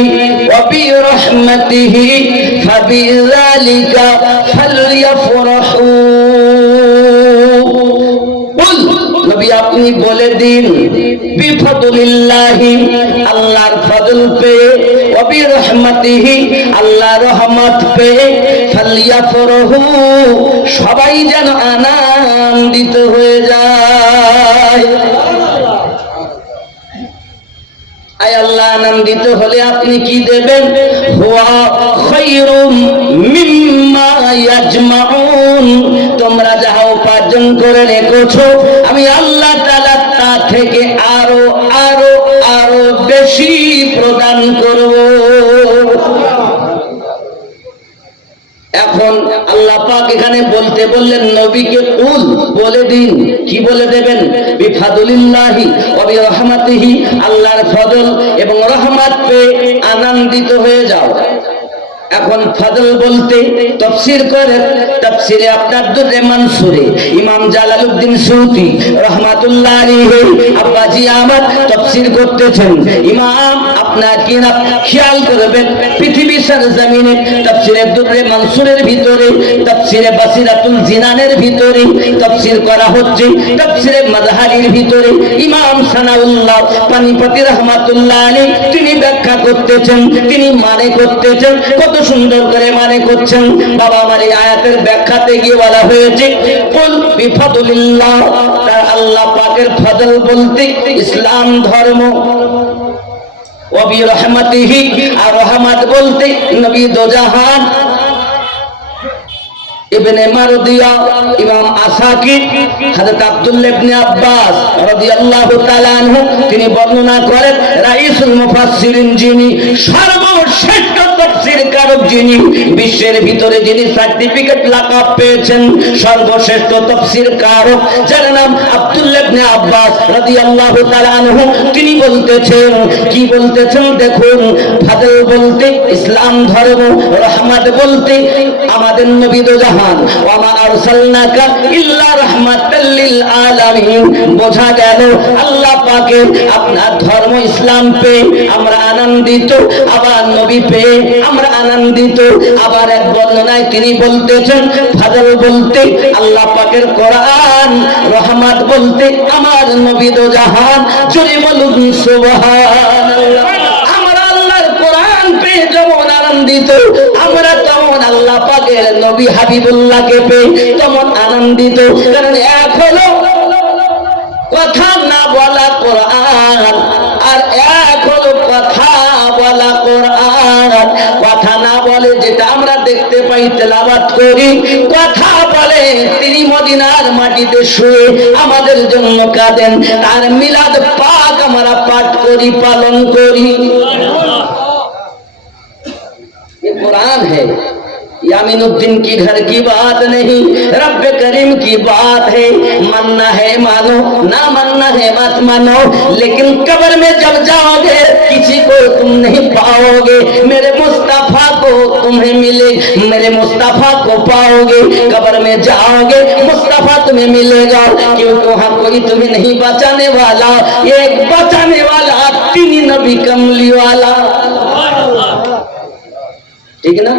ওয়া বিরহমাতিহি ফাবিযালিকা ফালইফরাহু। নবী আপনি বলে দিন, বিফদলিল্লাহি আল্লাহর ফজল পেয়ে, ওয়া বিরহমাতিহি আল্লাহর রহমত পেয়ে, ফালইফরাহু সবাই যেন আনন্দিত হয়ে যায়। আয় আল্লাহ আনন্দিত হলে আপনি কি দেবেন? হুয়া খায়রুম মিম্মা ইয়াজমাউন, তোমরা যাহা উপার্জন করে রেখেছো আমি আল্লাহ তাআলা তা থেকে আরো আরো আরো বেশি প্রদান করব। এখন আল্লাহ পাক এখানে বলতে বললেন নবীকে কুল বলে দিন, কি বলে দেবেন? বিফাদলিল্লাহি ওয়া বিরহমাতিহি, আল্লাহর ফজল এবং রহমত পেয়ে আনন্দিত হয়ে যাও। এখন ফজল বলতে তাফসীর করে, তাফসীরে আপনার দুররে মানসুরে ইমাম জালালউদ্দিন সুয়ুতী রাহমাতুল্লাহ আলাইহি আব্বাজি আমার তাফসীর করতেছেন। ইমাম আপনার কি না খেয়াল করবেন, পৃথিবীর সরজমিনে তাফসীরে দুররে মানসুরের ভিতরে, তাফসীরে বাসিরাতুল জিনানের ভিতরে তাফসীর করা হচ্ছে, তাফসীরে মাযহারির ভিতরে ইমাম সানাউল্লাহ পানিপতি রাহমাতুল্লাহ আলাইহি তিনি ব্যাখ্যা করতেছেন, তিনি মানে করতেছেন, কত সুন্দর করে মানে করছেন। বাবা আমার এই আয়াতের ব্যাখ্যাতে গিয়ে বলা হয়েছে কুল বিফদলিল্লাহ, তার আল্লাহ পাকের ফজল বলতে ইসলাম ধর্ম, ওয়া বিরহমাতিহি আর রহমত বলতে নবী দোজাহান। ইবনে মারদিয়া, ইমাম আসাকির, হযরত আব্দুল্লাহ ইবনে আব্বাস রাদিয়াল্লাহু তাআলা আনহু তিনি বর্ণনা করেন রাইসুল মুফাসসিরিন, যিনি সর্বশ্রেষ্ঠ তাফসীর কারক যিনি, বিশ্বের ভিতরে যিনি সার্টিফিকেট লাকাব পেয়েছেন সর্বশ্রেষ্ঠ তাফসীর কারক, যার নাম আব্দুল্লাহ ইবনে আব্বাস রাদিয়াল্লাহু তাআলা আনহু, তিনি বলতেছেন, কি বলতেছেন দেখুন, ফাদল বলতে ইসলাম ধর্ম, রহমত বলতে আমাদের নবী দো জাহান, ওয়া মা আরসালনাকা ইল্লা রাহমাতাল লিল আলামিন। বোঝা গেল আল্লাহ পাকের আপনার ধর্ম ইসলাম পেয়ে আমরা আনন্দিত, আবার নবী পেয়ে আমরা আনন্দিত। আবার এক বর্ণনায় তিনি বলতেছেন ফাদল বলতে আল্লাহ পাকের কোরআন, রহমত বলতে আমার নবী দো জাহান। জোরে বলুন সুবহানাল্লাহ। আমরা আল্লাহর কোরআন পেয়ে যেমন আনন্দিত, আমরা তেমন আল্লাহ পাকের নবী হাবিবুল্লাহকে পেয়ে তেমন আনন্দিত। কারণ এক হলো কথা না বলা কোরআন, আর এক হলো কথা বলা কোরআন। কথা না বলে যেটা আমরা দেখতে পাই তেলাওয়াত করি, কথা বলে তিনি মদিনার মাটিতে শুয়ে আমাদের জন্য কাঁদেন, তার মিলাদ পাক আমরা পাঠ করি, পালন করি। ये कुरान है, यामीनुद्दीन की घर की बात नहीं, रब करीम की बात है। मानना है मानो, ना मानना है मत मानो, लेकिन कब्र में जब जाओगे किसी को तुम नहीं पाओगे। मेरे मुस्तफा को तुम्हें मिले, मेरे मुस्तफा को पाओगे। कब्र में जाओगे मुस्तफा तुम्हें मिलेगा, क्योंकि वहाँ कोई तुम्हें नहीं बचाने वाला, एक बचाने वाला तीन नबी कमली वाला। ठीक है ना?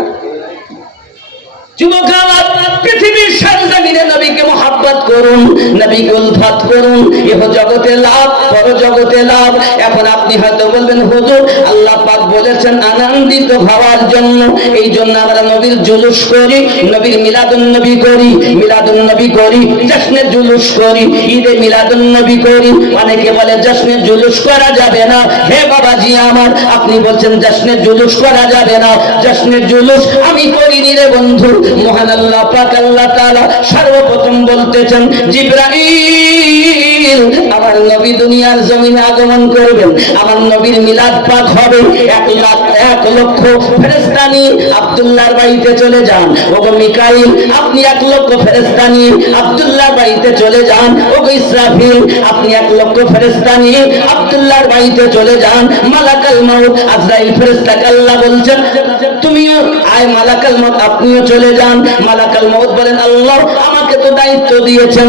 যুবকরা পৃথিবীর সরজমিনে নবীকে মহব্বত করুন, নবীকে উলফত করুন, ইহ জগতে লাভ, পর জগতে লাভ। এখন আপনি হয়তো বলবেন হুজুর আল্লাহ পাক বলেছেন আনন্দিত হওয়ার জন্য, এই জন্য আমরা নবীর জুলুস করি, নবীর মিলাদুন নবী করি, মিলাদুন নবী করি, জশ্নে জুলুস করি, ঈদে মিলাদুন নবী করি। অনেকে বলে জশ্নে জুলুস করা যাবে না। হে বাবাজি আমার, আপনি বলছেন জশ্নে জুলুস করা যাবে না, জশ্নে জুলুস আমি করিনি রে বন্ধু। মহান আল্লাহ পাক আল্লাহ তাআলা সর্বপ্রথম বলতেছেন জিবরাইল আমার নবী দুনিয়ার জমিনে আগমন করবেন, আমার নবীর মিলাদ পাক হবে। 1,00,000 ফেরেশতা নিয়ে আব্দুল্লাহর বাড়িতে চলে যান। ওগো মিকাইল আপনি 1,00,000 ফেরেশতা নিয়ে আব্দুল্লাহর বাড়িতে চলে যান। ওগো ইসরাফিল আপনি 1,00,000 ফেরেশতা নিয়ে আব্দুল্লাহর বাড়িতে চলে যান। মালাকাল মাউত আজরাইল ফেরেশতাকে আল্লাহ বলছেন তুমিও আয় মালাকাল মাউত আপনিও চলে যান। মালাকাল মাউত বলেন আল্লাহ আমাকে তো দায়িত্ব দিয়েছেন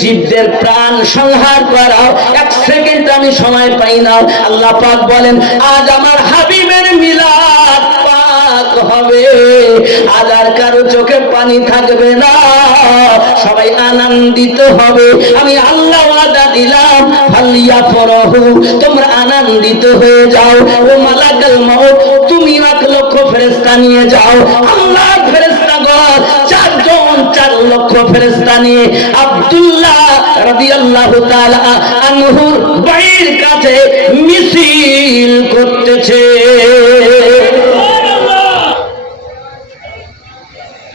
জীবদের প্রাণ সংহার করা, 1 সেকেন্ড আমি সময় পাই না। আল্লাহ পাক বলেন আজ আমার হাবিবের মিলাদ পাক হবে, আজ আর কারো চোখে পানি থাকবে না, সবাই আনন্দিত হবে। আমি আল্লাহ ওয়াদা দিলাম ফালিয়া ফরহু, তোমরা আনন্দিত হয়ে যাও। ও মালাকাল মাউত তুমি 1,00,000 ফেরেশতা নিয়ে যাও। আল্লাহ ফেরেশতাগণ 4,00,000 ফেরেশতা নিয়ে আব্দুল্লাহ রাদিয়াল্লাহু তাআলা আনহুর বাড়ির কাছে মিছিল করতেছে।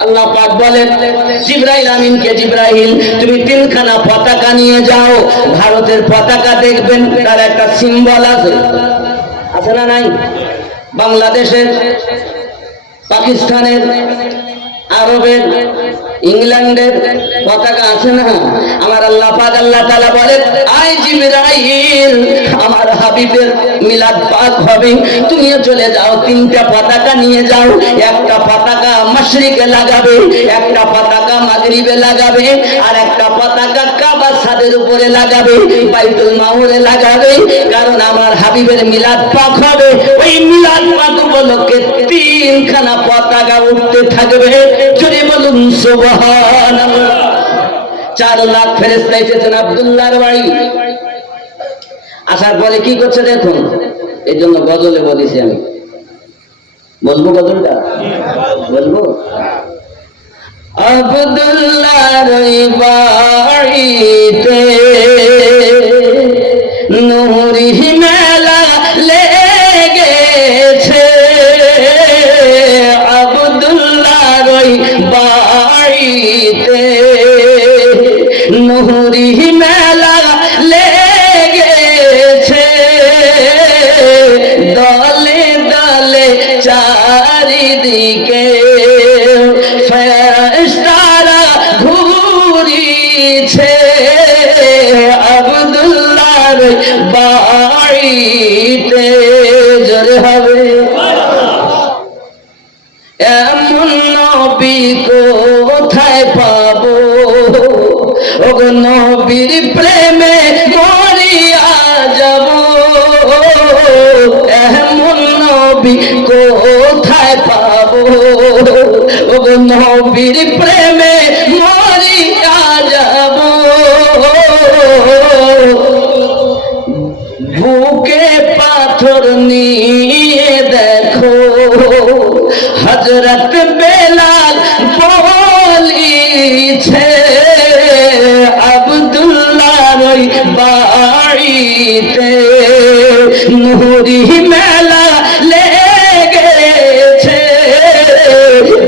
আল্লাহ পাক বলেন জিবরাইল আমিনকে, জিবরাইল তুমি 3খানা পতাকা নিয়ে যাও। ভারতের পতাকা দেখবেন তার একটা সিম্বল আছে, আছে না নাই? বাংলাদেশের, পাকিস্তানের, আরবের, ইংল্যান্ডের পতাকা আছে না? আমার আল্লাহ পাক আল্লাহ তাআলা বলেন আয় জিবরাইল আমার হাবিবের মিলাদ পাক হবে, তুমিও চলে যাও 3টা পতাকা নিয়ে যাও। একটা পতাকা মাশরিকে লাগাবে, একটা পতাকা মাগরিবে লাগাবে, আর একটা পতাকা কাবা ছাদের উপরে লাগাবে, বাইতুল মামুরে লাগাবে। কারণ আমার হাবিবের মিলাদ পাক হবে, ওই মিলাদ পাক উপলক্ষে 3খানা পতাকা উঠতে থাকবে। জোরে বলুন সুবহানাল্লাহ। 4,00,000 ফেরেশতা এসেছেন আব্দুল্লাহর বাড়ি। আসার পরে কি করছে দেখুন, এই জন্য গজলে বলেছি আমি, বলবো গজলটা, বলবো আব্দুল্লাহর বাড়িতে নূরি মেলা লেগেছে, আব্দুল্লাহর বাড়িতে নূরি মেলা লেগেছে, দলে দলে চারিদিকে ফেরেশতারা ঘুরিছে আব্দুল্লাহর বাড়িতে। জোরে হবে। এমন নবী কোথায় পাবো, ওগো নবীর প্রেমে মরিয়া যাব। এমন নবী কোথায় পাবো, ওগো নবীর প্রেমে মরিয়া যাব। বুকে পাথর নিয়ে দেখো হযরত বেলাল বলিছে আব্দুল্লাহর বাড়িতে নূরি মেলা লেগেছে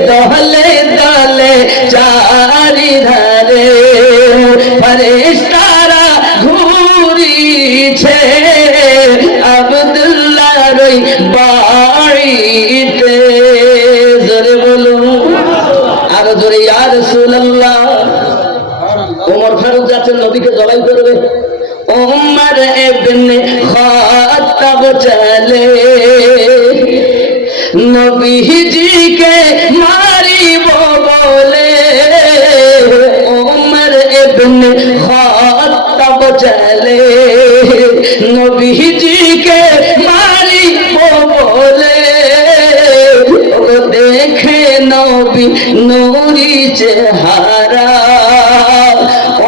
দলে দলে চারিধারে ফেরেশতারা ঘুরিছে আব্দুল্লাহর বাড়িতে। জোরে বলুন আরো জোরে, ইয়া রাসূলুল্লাহ। ওমর ফারুক যাচ্ছেন নবীকে জবাই করবে, ওমর ইবনে খাত্তাব চলে নবীজিকে মারিব বলে। ওমর ইবনে খাত্তাব চলে নবীজিকে মারিব বলে। দেখে নবী নূরি চেহারা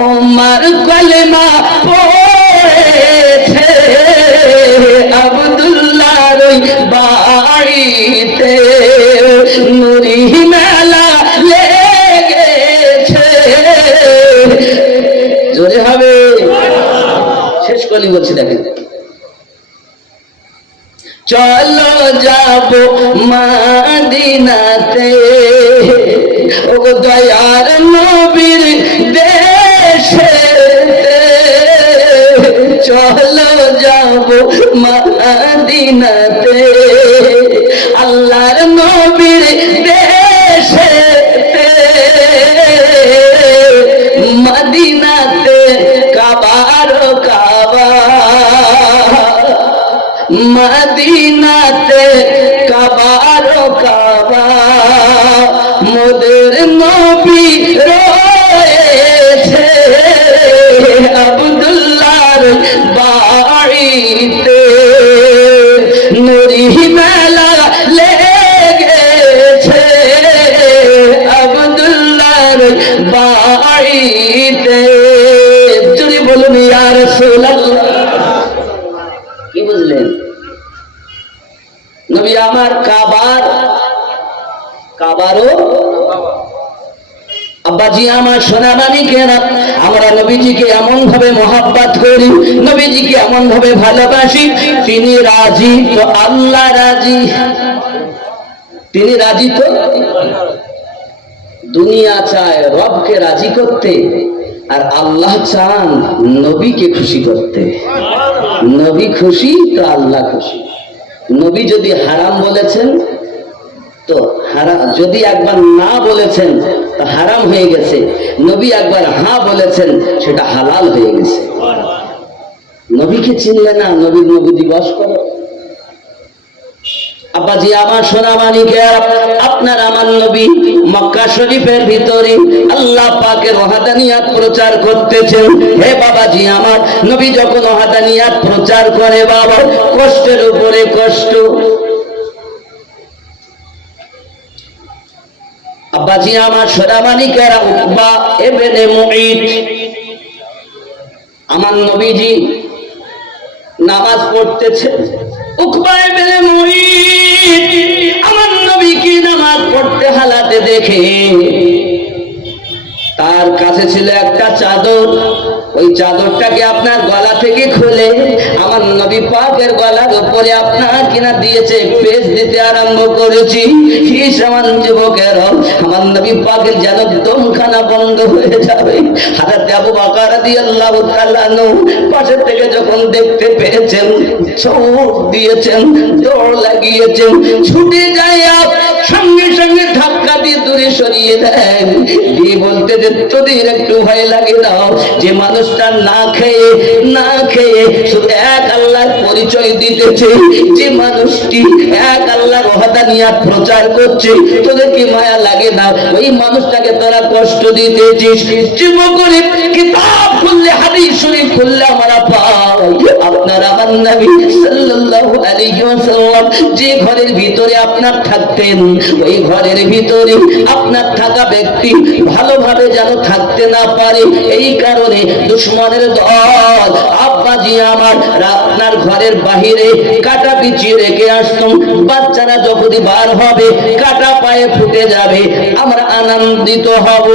ওমর কলমা পড়েছে আব্দুল্লাহর বাড়িতে নূরি মেলা লেগেছে। জোরে হবে। শেষ কলি বলছি দেখেন, চলো যাব মদিনাতে ওগো দয়ার নবীর দেশে। চলো যাব মদিনাতে আল্লাহর নবীর দেশে। মদিনাতে কাবার কাবা, মদিনাতে কাবার কাবা মোদের নবী রয়েছে আব্দুল্লাহর বাড়িতে নূরি মেলা লেগেছে আব্দুল্লাহর বাড়িতে। যদি বলুন ইয়া রাসূলুল্লাহ। কি বুঝলেন? নবী আমার কাবারও আব্বাজি আমার সোনামানিকেরা, আমরা নবীজিকে এমন ভাবে মহাব্বত করি, নবীজিকে এমন ভাবে ভালোবাসি, তিনি রাজি তো আল্লাহ রাজি। তিনি রাজি তো দুনিয়া চায় রবকে রাজি করতে, আর আল্লাহ চান নবীকে খুশি করতে। নবী খুশি তো আল্লাহ খুশি। নবী যদি হারাম বলেছেন তো হারাম, যদি একবার না বলেছেন তো হারাম হয়ে গেছে, নবী একবার হ্যাঁ বলেছেন সেটা হালাল হয়ে গেছে। নবীকে চিনলে না, নবীর নবী দিবস করো। আব্বাজি আমার সোনামানিকের, আপনার আমার নবী মক্কা শরীফের ভিতরে আল্লাহ পাকের ওয়াহদানিয়াত প্রচার করতেছেন। হে বাবাজি আমার, নবী যখন ওয়াহদানিয়াত প্রচার করে বাবা, কষ্টের উপরে কষ্ট। আব্বাজি আমার সোনামানিকের, উকবা ইবনে মুঈত, আমার নবীজি নামাজ পড়তেছে। উকবা ইবনে মুঈত আমার নবীকে নামাজ পড়তে হালাতে দেখে, তার কাছে ছিল একটা চাদর, ওই চাদরটাকে আপনার গলা থেকে খুলে আমার নবী পাকের গলার উপরে আপনার কিনা দিয়েছে, পেজ দিতে আরম্ভ করেছি। কি সমান যুবকের, আমার নবী পাকের যেন দমখানা বন্ধ হয়ে যাবে। হযরত আবু বকর রাদিয়াল্লাহু তাআলা পাশে থেকে যখন দেখতে পেয়েছেন, ছুট দিয়েছেন, দৌড় লাগিয়েছেন, ছুটে যায়, সঙ্গে সঙ্গে ধাক্কা দিয়ে দূরে সরিয়ে দেন। দিয়ে বলতে যে তোদের একটু ভয় লাগে না, যে মানুষটা না খেয়ে শুধু এক আল্লাহর পরিচয় দিতেছে, যে মানুষটি এক আল্লাহর ওয়াহদানিয়াত প্রচার করছে, তোদের কি মায়া লাগে না? ওই মানুষটাকে তোরা কষ্ট দিতেছিস। যুবকরে কিতাব খুললে, হাদিস শরীফ খুললে আমরা পাই, আপনার আমার নবী সাল্লাল্লাহু আলাইহি ওয়াসাল্লাম যে ঘরের ভিতরে আপনার থাকতেন, ওই ঘরের ভিতরে আপনার থাকা ব্যক্তি ভালোভাবে যেন থাকতে না পারে, এই কারণে দুশমনের দল আব্বাজি আমার আপনার ঘরের বাহিরে কাটা বিছিয়ে রেখে আসতাম। বাচ্চারা যখনই বার হবে কাটা পায়ে ফুটে যাবে, আমরা আনন্দিত হব।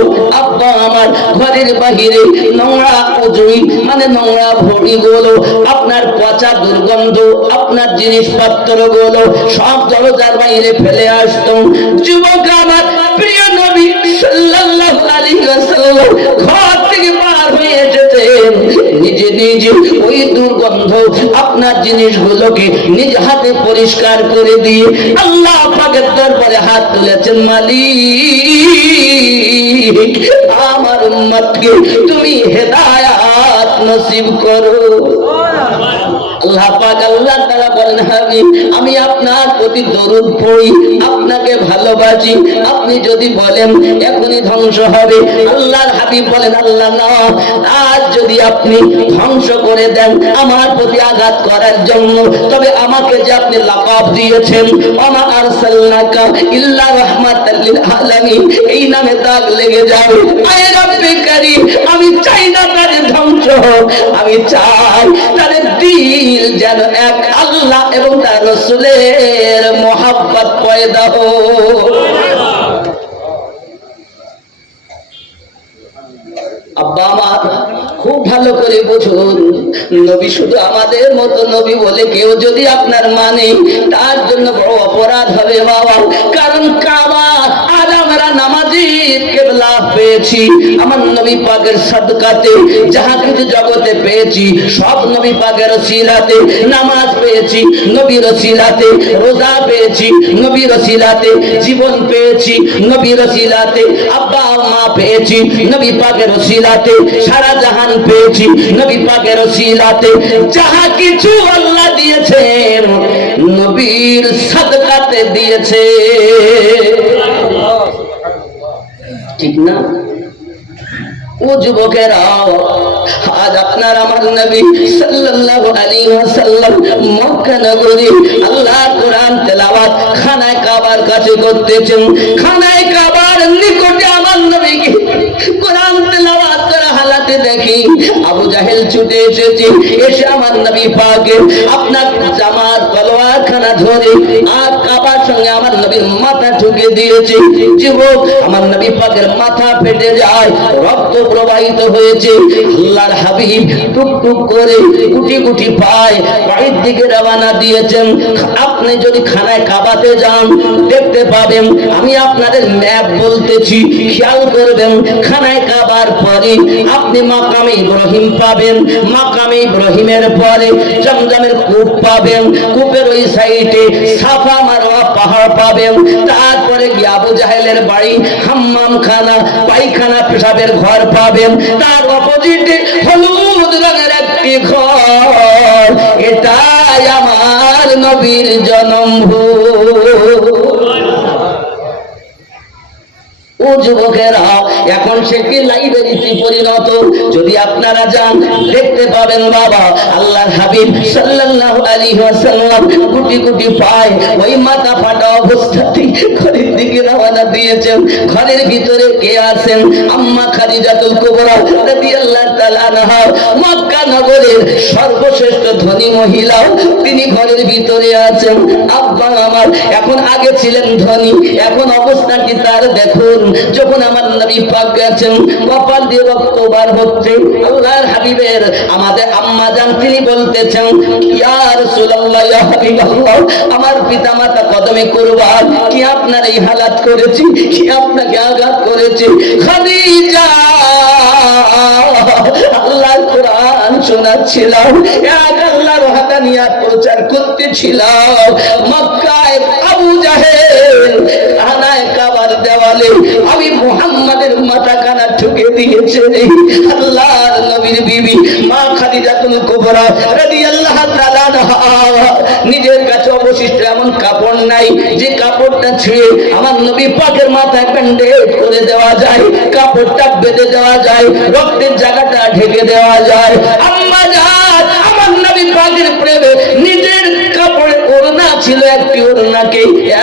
আব্বা আমার ঘরের বাহিরে নোংরা উজুই মানে নোংরা ভড়িগুলো, আপনার পচা দুর্গন্ধ, আপনার জিনিসপত্র গুলো সব দরজার বাইরে ফেলে আসতাম। যুবক আমার প্রিয় নবী সাল্লাল্লাহু আলাইহি ওয়াসাল্লাম ঘর থেকে বার হয়ে যেতেন, নিজে নিজে ওই দুর্গন্ধ আপনার জিনিসগুলোকে নিজ হাতে পরিষ্কার করে দিয়ে আল্লাহ পাকের দরবারে হাত তুলেছেন, মালিক আমার উম্মতকে তুমি হেদায়াত নসিব করো। আল্লাহ পাক আল্লাহ তাআলা বলেন, আমি আপনার প্রতি দরুদ পড়ি, আপনাকে ভালোবাসি। আপনি যদি বলেন এখনই ধ্বংস হবে, আল্লাহর হাবিব বলেন, আল্লাহ না, আজ যদি আপনি ধ্বংস করে দেন আমার প্রতি আঘাত করার জন্য, তবে আমাকে যে আপনি লাকাব দিয়েছেন ওমা আরসালনাকা ইল্লা রাহমাতাল লিল আলামিন, এই নামে দাগ লেগে যাবে। আয় রব্বে কারীম, আমি চাই না তাদের ধ্বংস হোক, আমি চাই তাদের দিল যেন এক আল্লাহ এবং তার রাসূলের মহব্বত পয়দা হোক। আব্বা আমার খুব ভালো করে বুঝুন, নবী শুধু আমাদের মতো নবী বলে কেউ যদি আপনার মানে, তার জন্য বড় অপরাধ হবে বাবা। কারণ কাবা আজ আমরা নামাজির কিবলা পেয়েছি, আমার নবী পাকের সাদকাতে যাহা কিছু জগতে পেয়েছি সব নবী পাকের ওসিলাতে। নামাজ পেয়েছি নবীর ওসিলাতে, রোজা পেয়েছি নবীর ওসিলাতে, জীবন পেয়েছি নবীর ওসিলাতে, আব্বা মা পেয়েছি নবী পাকের ওসিলাতে, সারা জাহান পেয়েছি নবী পাকের ওসিলাতে। যাহা কিছু আল্লাহ দিয়েছেন নবীর সাদকাতে দিয়েছে, ঠিক না? ও যুবকেরা, আজ আপনার আমার নবী সাল্লাল্লাহু আলাইহি ওয়াসাল্লাম মক্কা নগরী আল্লাহর কোরআন তেলাওয়াত খানায়ে কাবার কাছে করতেছেন। খানায়ে কাবার নিকটে আমার নবীকে কোরআন তেলাওয়াত করা হালাতে দেখি আবু জাহেল ছুটে এসেছে, এসে আমার নবী পাকের আপনার জামার তলোয়ার খানা ধরে আর কাবার সঙ্গে আমার নবীর মাথা ঠুকে দিয়েছে। যুবক, আমার নবী পাকের মাথা ফেটে যায়, রক্ত প্রবাহিত হয়েছে। আল্লাহর হাবিব টুক টুক করে গুটি গুটি পায় বাড়ির দিকে রওনা দিয়েছেন। আপনি যদি খানায় কাবাতে যান দেখতে পাবেন, আমি আপনাদের ম্যাপ বলতেছি, খেয়াল করবেন। খানায় কাবার পরে আপনি মাকামে ইব্রাহিম পাবেন, মাকামে ইব্রাহিমের পরে জমজমের কূপ পাবেন, কূপের ওই সাইডে সাফা মারওয়া পাহাড় পাবেন, তারপরে গিয়ে আবু জাহেলের বাড়ি, হাম্মাম খানা, পায়খানা, পেশাবের ঘর পাবেন, তার অপোজিটে হলুদ রঙের একটি ঘর, এটাই আমার নবীর জন্মভূমি। ও যুবকেরা, এখন সেটি লাইব্রেরিতে পরিণত। যদি আপনারা যান দেখতে পাবেন বাবা আল্লাহর হাবিব সাল্লাল্লাহু আলাইহি ওয়াসাল্লাম গুটি গুটি পায় ওই মাথা ফাটা অবস্থাতেই ঘরের দিকে রওনা দিয়েছেন। ঘরের ভিতরে কে আছেন? আম্মা খাদিজাতুল কুবরা রাদিয়াল্লাহু তাআলা আনহা, মক্কা নগরের সর্বশ্রেষ্ঠ ধনী মহিলা, তিনি ঘরের ভিতরে আছেন। আব্বা আমার এখন আগে ছিলেন ধনী, এখন অবস্থাটি তার দেখুন। যখন আমার নবী পাক গেছেন, কপাল দিয়ে রক্ত বার হচ্ছে। আল্লাহর হাবিবের আমাদের আম্মা জান তিনি বলতেছেন, ইয়া রাসূলুল্লাহ, ইয়া হাবিবাল্লাহ, আমার পিতামাতা কদমে কুরবান, কি আপনার এই হালাত করেছি, কি আপনাকে আঘাত করেছি? খাদিজা, আল্লাহর কোরআন শোনাচ্ছিলাম, এক আল্লাহর ওয়াহদানিয়াত প্রচার করতেছিলাম। মক্কায় আবু জাহেল খানায় কাবার দেওয়ালে আমি মুহাম্মাদের মাথা কানা ঠুকে দিয়েছে। আল্লাহর নবীর বিবি মা খাদিজাতুল কুবরা রাদিয়াল্লাহু তাআলা আনহা, নিজের কাছে অবশিষ্ট এমন কাপড় নাই যে কাপড়টা ছিঁড়ে আমার নবী পাকের মাথায় ব্যান্ডেজ করে দেওয়া যায়, কাপড়টা বেঁধে দেওয়া যায়, রক্তের জায়গাটা ঢেকে দেওয়া যায়। আম্মা জান আমার নবী পাকের প্রেমে নিজের কাপড়ের ওড়না ছিল, একটি ওড়নাকে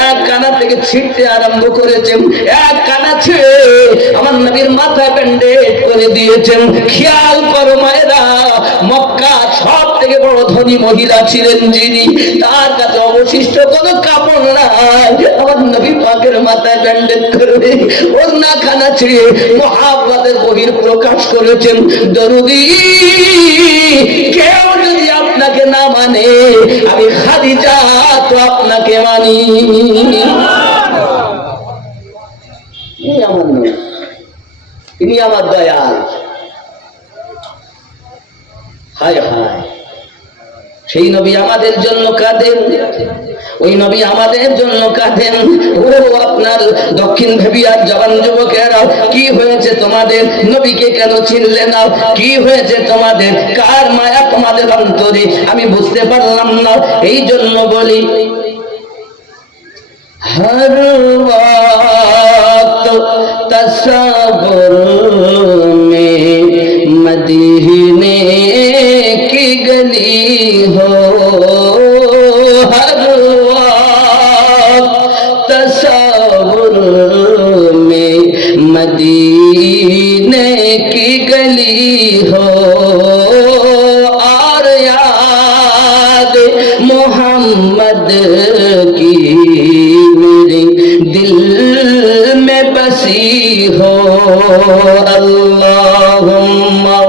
এক কানা থেকে ছিঁড়তে আরম্ভ করেছেন, এক কানা ছিঁড়ে আমার নবীর মাথায় ব্যান্ডেজ করে দিয়েছেন। খেয়াল করো মায়েরা, মক্কা সব থেকে বড় ধনী মহিলা ছিলেন যিনি, তার কাছে অবশিষ্ট কোনো কাপড় নাই, আমার নবী পাকের মাথায় ব্যান্ডেজ করবে ওড়না খানা ছিঁড়ে মহাব্বতের বহির প্রকাশ করেছেন। দরুদি, কেউ যদি আপনাকে না মানে আমি খাদিজা তো আপনাকে মানি। আমার নবী, তিনি আমার দয়াল। হায় হায়, সেই নবী আমাদের জন্য কাঁদেন, ওই নবী আমাদের জন্য কাঁদেন। ও আপনার দক্ষিণ ভেবিয়ার জওয়ান যুবকেরা, কি হয়েছে তোমাদের? নবীকে কেন চিনলে না? কি হয়েছে তোমাদের? কার মায়া তোমাদের অন্তরে? আমি বুঝতে পারলাম না। এই জন্য বলি, হর ওয়াক্ত তসব্বুর মে মদীনে की गली हो, हर वक्त तसव्वुर में मदीने की गली हो, और याद मोहम्मद की मेरे दिल में बसी हो। अल्लाहुम्मा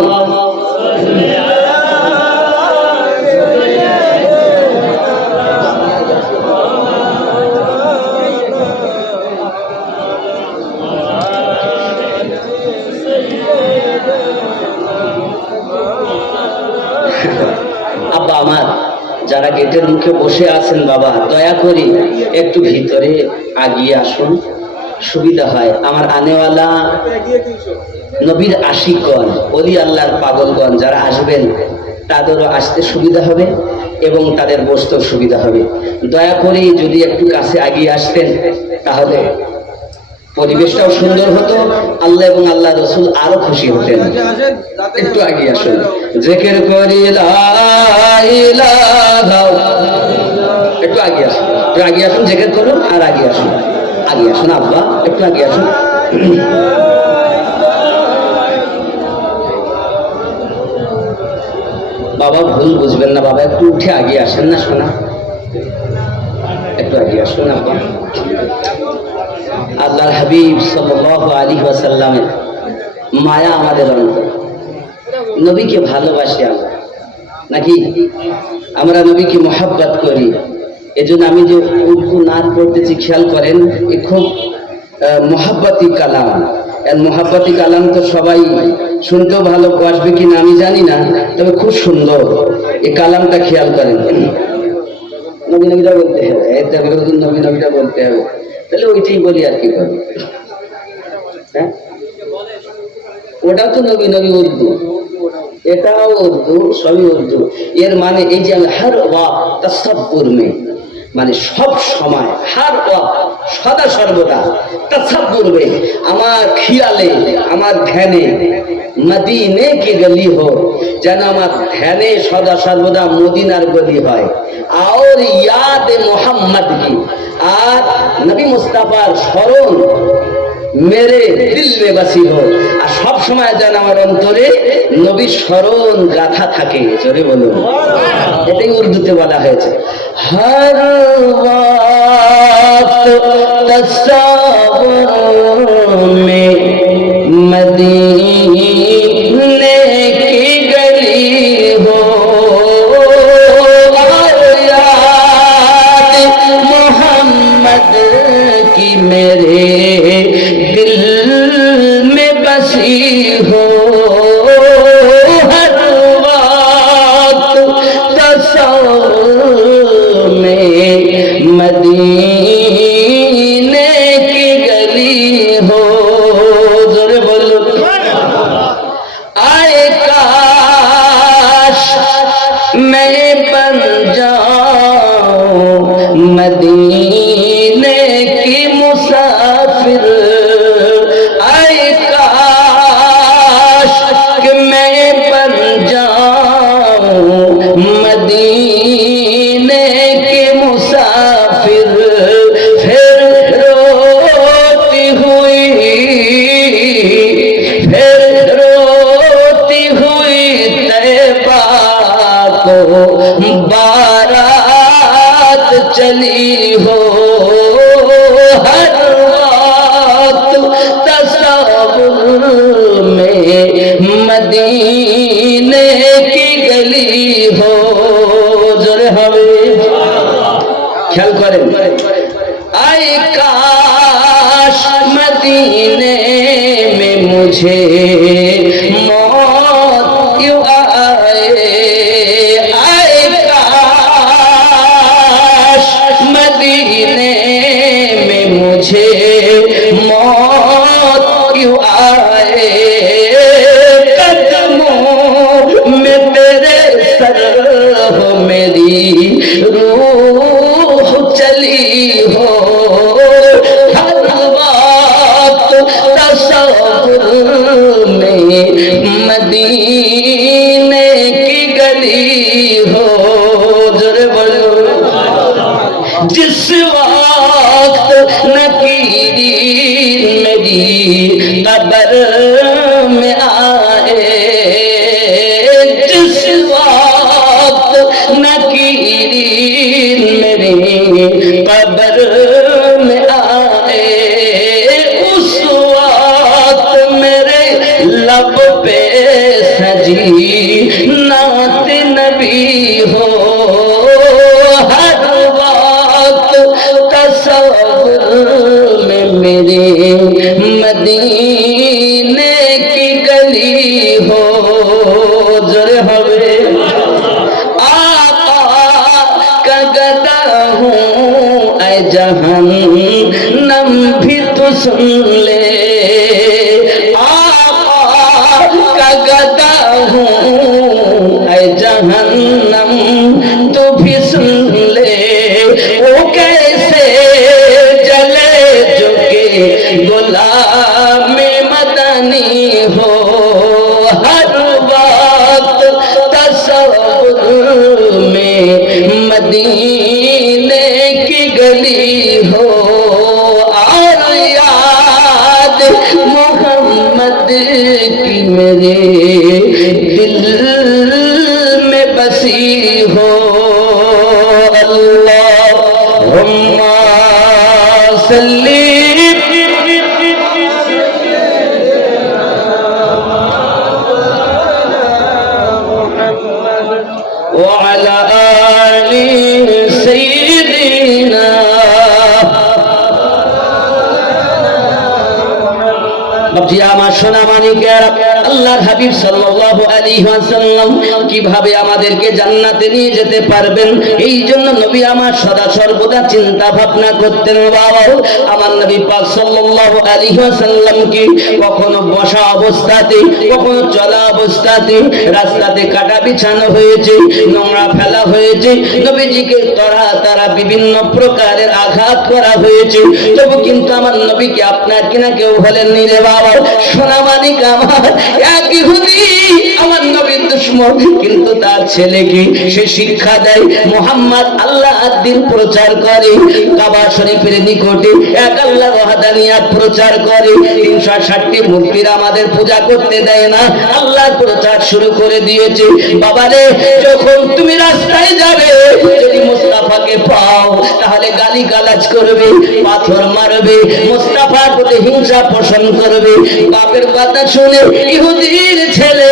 আব্বা আমার, যারা গেটের মুখে বসে আছেন, বাবা দয়া করে একটু ভিতরে আগিয়ে আসুন, সুবিধা হয়। আমার আনেওয়ালা নবীর আশিকগণ, ওলি আল্লাহর পাগলগণ যারা আসবেন তাদেরও আসতে সুবিধা হবে এবং তাদের বসতেও সুবিধা হবে। দয়া করে যদি একটু কাছে আগিয়ে আসতেন তাহলে পরিবেশটাও সুন্দর হতো, আল্লাহ এবং আল্লাহ রসুল আরো খুশি হতেন। একটু আগিয়ে আসুন, জিকির করি লা ইলাহা, একটু আগিয়ে আসুন, একটু আগিয়ে আসুন, জিকির করুন আর আগিয়ে আসুন, আগিয়ে আসুন আব্বা, একটু আগিয়ে আসুন। বাবা ভুল বুঝবেন না, বাবা একটু উঠে আগিয়ে আসেন না শোনা, একটু আগিয়ে আসুন আব্বা। আল্লাহর হাবিব সাল্লাল্লাহু আলাইহি ওয়াসাল্লামের মায়া আমাদের অন্তরে, নবীকে ভালোবাসি আমরা নাকি? আমরা নবীকে মহব্বত করি। এজন্য আমি যে উর্দু নাচ পড়তেছি খেয়াল করেন, এ খুব মহব্বতি কালাম। মহব্বতি কালাম তো সবাই শুনতেও ভালোবাসবে কিনা আমি জানি না, তবে খুব সুন্দর এই কালামটা, খেয়াল করেন। নবী নবীরা বলতে হবে, নবী নবীরা বলতে হবে, তাহলে ওইটাই বলি আর কি করবো। হ্যাঁ, ওটাও তো নবী নবী উর্দু, এটাও উর্দু, সবই উর্দু। এর মানে এই যে আমি হর ওয়াক্ত তাসাব্বুর মে, মানে সব সময়, হর ওয়াক্ত সদা সর্বদা, তাসাব্বুর মে আমার খেয়ালে, আমার ধ্যানে, মদিনে কি গলি হো, যেন আমার ধ্যানে সদা সর্বদা মদিনার গলি হয়। আর ইয়াদ মোহাম্মদ কি, আর নবী মুস্তাফার স্মরণ মেরে দিল মে বাসি হো, আর সব সময় যেন আমার অন্তরে নবীর স্মরণ গাথা থাকে। জোরে বলুন, এটাই উর্দুতে বলা হয়েছে। হর ওয়াক্ত তসব্বুর মে मदीने की गली हो और याद मोहम्मद की मेरे दिल में बसी हो, हर वक्त तस्वीर में मदीने की गली हो। जोरे बोलो आए काश मैं बन जाऊं मदीने की मुसाफिर, आए काश कि मैं बन जाऊं मदीने की मुसाफिर, फिर रोती हुई तैबा को बारात चली हो, हर वक्त तस्वीर में मदीने की गली हो। जोरे হবে খেয়াল করেন आए काश मदीने में मुझे मौत यूं आए, आए काश मदीने में मुझे मौत यूं आए, कदमों में तेरे सर हो मेरी रूह चली हो, हर वक्त तस्वीर में मदीने की गली हो। जोरे बोलो जिस वक्त नकीरीन मेरी कब्र में आए, जिस वक्त नकीरीन मेरी कब्र में आए, उस वक्त मेरे लब पे सजी नात नबी हो, हर वक्त तस्वीर में मेरे मदीने की गली हो। जोरे হবে का गदा हूँ ऐ जहन्नम भी तो सुन ले, आका का गदा हूँ ऐ जहन्नम तो भी सुन ले, वो कैसे जले जो के गुलाम मदनी हो, हर वक्त तस्वीर में मदीने की गली हो और याद मोहम्मद की मेरे दिल में बसी हो। अल्लाहुम्मा सल्ली وعلى آل سيدنا বাপজি আমার সোনা মানিকের আল্লাহর হাবিব সাল্লাল্লাহু আলাইহি ওয়াসাল্লাম কিভাবে আমাদেরকে জান্নাতে নিয়ে যেতে পারবেন, এই জন্য নবী আমার সদা সর্বদা চিন্তা ভাবনা করতেন। বাবা আমার নবী পাক সাল্লাল্লাহু আলাইহি ওয়াসাল্লাম কি কখনো বসা অবস্থাতে কখনো চলা অবস্থাতে রাস্তাতে কাটা বিছানো হয়েছে, নোংরা ফেলা হয়েছে, নবীজিকে তারা বিভিন্ন প্রকারের আঘাত করা হয়েছে, তবু কিন্তু আমার নবীকে আপনার কিনা কেউ বলেননি রে বাবা সোনা মানিক আমার এক ইহুদি আমার নবীর দুশ্মন, কিন্তু তার ছেলেকে সে শিক্ষা দেয় মুহাম্মদ আল্লাহর দ্বীন প্রচার করে, কাবা শরীফের নিকটে এক আল্লাহর ওয়াহদানিয়াত প্রচার করে, 360টি মূর্তির আমাদের পূজা করতে দেয় না, আল্লাহর প্রচার শুরু করে দিয়েছে। বাবারে, যখন তুমি রাস্তায় যাবে, যদি মুস্তাফাকে পাও তাহলে গালিগালাজ করবে, পাথর মারবে, মুস্তাফার প্রতি হিংসা পোষণ করবে। বাপের কথা শুনে ইহুদির ছেলে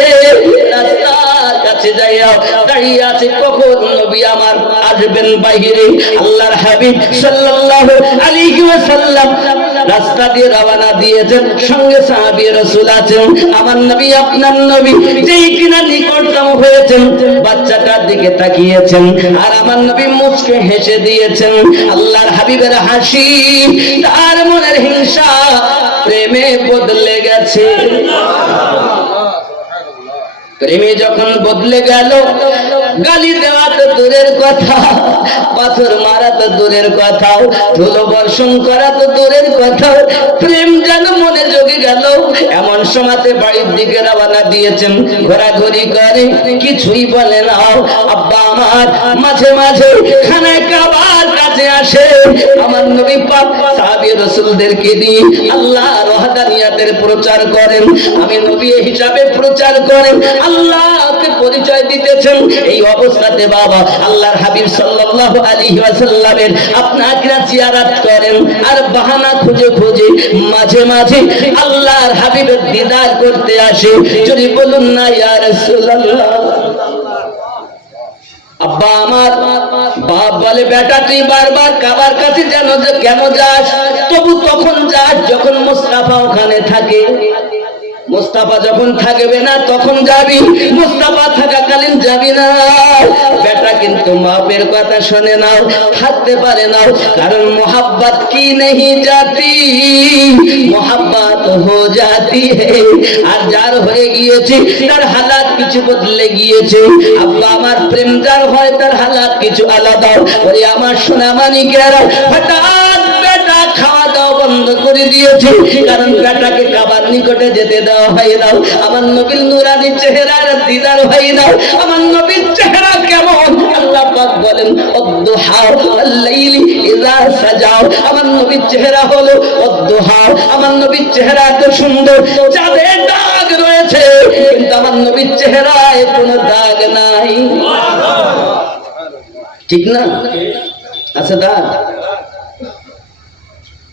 রাস্তার কাছে যাইয়া দাঁড়িয়ে আছে, কখন নবী আমার আসবেন বাহিরে। আল্লাহর হাবিব সাল্লাল্লাহু আলাইহি ওয়াসাল্লাম রাস্তা দিয়ে রওনা দিয়েছেন, সঙ্গে সাহাবী রাসূল আছেন। আমার নবী, আপনার নবী যেই কিনা নিকটতম হয়েছেন, বাচ্চাটার দিকে তাকিয়েছেন, আর আমার নবী মুচকে হেসে দিয়েছেন। আল্লাহর হাবিবের হাসি তার মনের হিংসা প্রেমে বদলে গেছে। প্রেমে যখন বদলে গেল, গালি দেওয়া তো দূরের কথা, পাথর মারা তো দূরের কথা, ধুলো বর্ষণ করা তো দূরের কথা, প্রেম যেন মনে জগে গেল। এমন সময়তে বাড়ির দিকে রওনা দিয়েছেন, ঘোরাঘুরি করে, কিছুই বলে না। আব্বা আমার মাঝে মাঝে খানায় কাবার কাছে আসে, আমার নবী পাক সাহাবী রাসূলদেরকে দিয়ে আল্লাহর ওয়াহদানিয়াতের প্রচার করেন, আমি নবী হিসাবে প্রচার করেন, আল্লাহকে পরিচয় দিতেছেন। এই অবস্থাতে বাবা আল্লাহর হাবিব সাল্লাল্লাহু আলাইহি ওয়াসাল্লামের আপনাকে জিয়ারত করেন, আর বাহানা খুঁজে খুঁজে মাঝে মাঝে আল্লাহর হাবিবের দিদার করতে আসে। যদি বলুন না ইয়া রাসূলুল্লাহ। আব্বা আমার বাপ বলে, বেটা তুই বারবার কাবার কাছে কেন যাস? তবু তখন যাস যখন মুস্তাফা ওখানে থাকে। মুস্তাফা যখন থাকবে না তখন যাবি, মুস্তাফা থাকাকালীন যাবি না। বেটা কিন্তু বাপের কথা শোনে না, থাকতে পারে না, কারণ মোহাব্বত কি নেই জাতি, মোহাব্বত হো জাতি হে। আর যার হয়ে গিয়েছে তার হালাত কিছু বদলে গিয়েছে। আব্বা আমার প্রেম যার হয় তার হালাত কিছু আলাদা। ওরে আমার সোনা মানিকেরা, হঠাৎ বেটা খাওয়া দাওয়া বন্ধ করে দিয়েছে, কারণ বেটাকে কাবার নিকটে যেতে দেওয়া হয় না। আমার নবীর নুরানি চেহারার দিদার হয় না। আমার নবীর চেহারা কেমন? আল্লাহ পাক বলেন, ওয়াদ-দুহা ওয়াল-লাইলি ইযা সাজা। আমার নবীর চেহারা হলো ওয়াদ-দুহা। আমার নবীর চেহারা এত সুন্দর, চাঁদের দাগ রয়েছে, কিন্তু আমার নবীর চেহারায় কোনো দাগ নাই। ঠিক না? আছে দাগ?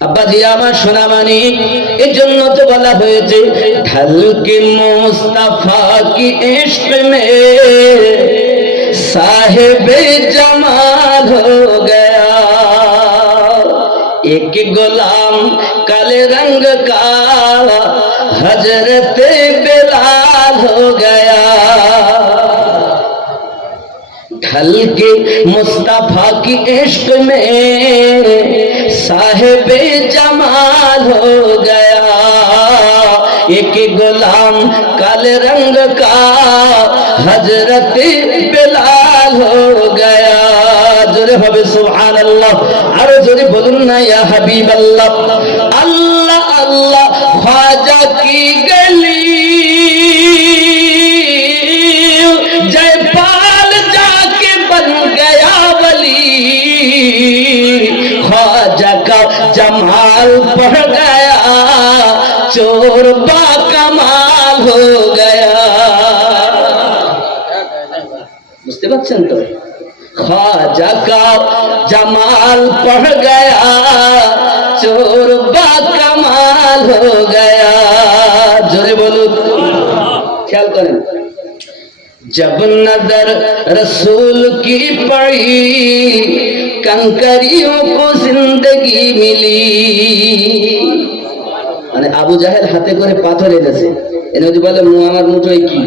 আব্বাজি আমার সোনা মানিক, এই জন্য তো বলা হয়েছে, ঢলকে মুস্তাফা কি ইশক মে সাহেবে জামাল হো গয়া, এক গোলাম কালে রঙ কা হযরতে বেলাল হো গয়া। ढल के मुस्तफा की इश्क में साहिबे जमाल हो गया, एक गुलाम काले रंग का हजरत बिलाल हो गया। जोरे होबे सुभान अल्लाह, और जोरे बोलुन ना या हबीब अल्लाह। अल्लाह अल्लाह ख्वाजा की गली जयपाल जाके बन गया वली, ख्वाजा का जमाल बढ़ गया, चोर बा कमाल हो गया। বুঝতে পারছেন তো? ख्वाजा का जमाल बढ़ गया, चोर बा कमाल हो गया। जोरे बोलूं, ख्याल करें। जब नजर रसूल की पड़ी, कंकरियों को जिंदगी मिली। মানে আবু জাহেল হাতে করে পাথর এনেছে, এনে বলে আমার মুঠোয় কি?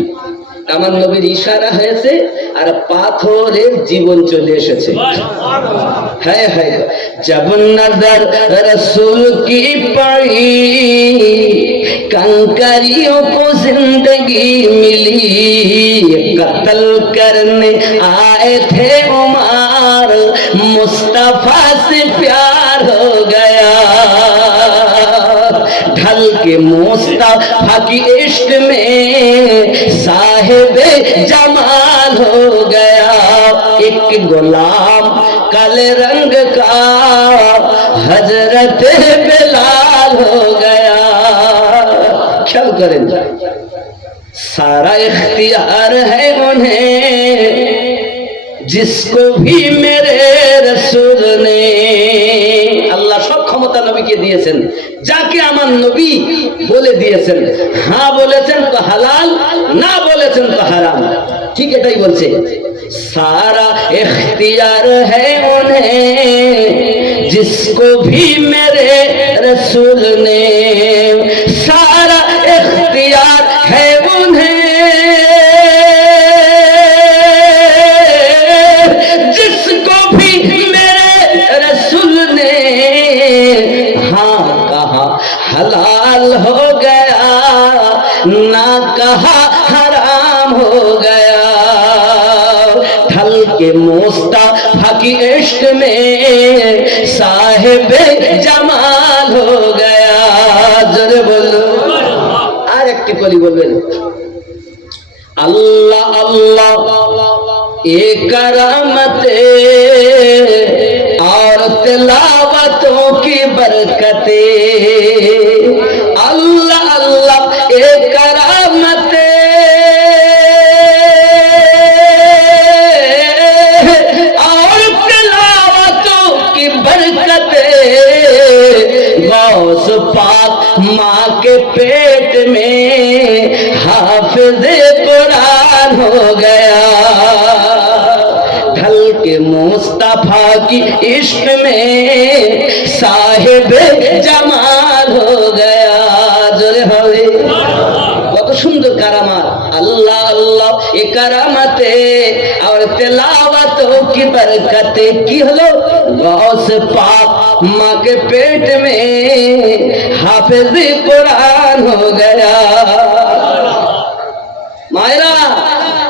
আমার নবীর ইশারা হয়েছে আর পাথরের জীবন চলে এসেছে। হ্যাঁ হ্যাঁ, जब नजर रसूल की पड़ी, कंकरियों को जिंदगी मिली, कत्ल करने आए थे उमर, मुस्तफा से प्यार हो गया। ढल ढल के मुस्तफा की इश्क में साहिबे जमाल हो गया। एक गुलाम काले रंग का हजरत बिलाल हो गया। ख्याल करें, सारा इख्तियार है उन्हें जिसको भी मेरे रसूल ने। আল্লাহ সব ক্ষমতা নবীকে দিয়েছেন, যাকে আমার নবী বলে দিয়েছেন। হ্যাঁ বলেছেন তো হালাল, না বলেছেন তো হারাম। ঠিক এটাই বলছে, সারা ইখতিয়ার है उन्हें जिसको भी मेरे रसूल ने। सारा इख्तियार है उन्हें जिसको भी मेरे रसूल ने। हाँ कहा हलाल हो गया, ना कहा हराम हो गया। ढल के मुस्तफा की इश्क में साहिबे जमाल हो गया। जरे बोलो আর একটি কলি বলবেন, अल्लाह अल्लाह ये करामते और तिलावतों की बरकते। अल्लाह अल्लाह ये करामते और तिलावतों की बरकते। गौस पाक माँ के पेट में हाफिज कुरान हो गया। ढल के मुस्तफा की इश्क में साहिब जमाल हो गया। जोरे होले কত সুন্দর কারামাত। আল্লাহ আল্লাহ এ কারামাতে और तिलावतों की बरकते কি হলো? गौस पाक माँ के पेट में हाफिज कुरान हो गया। মায়েরা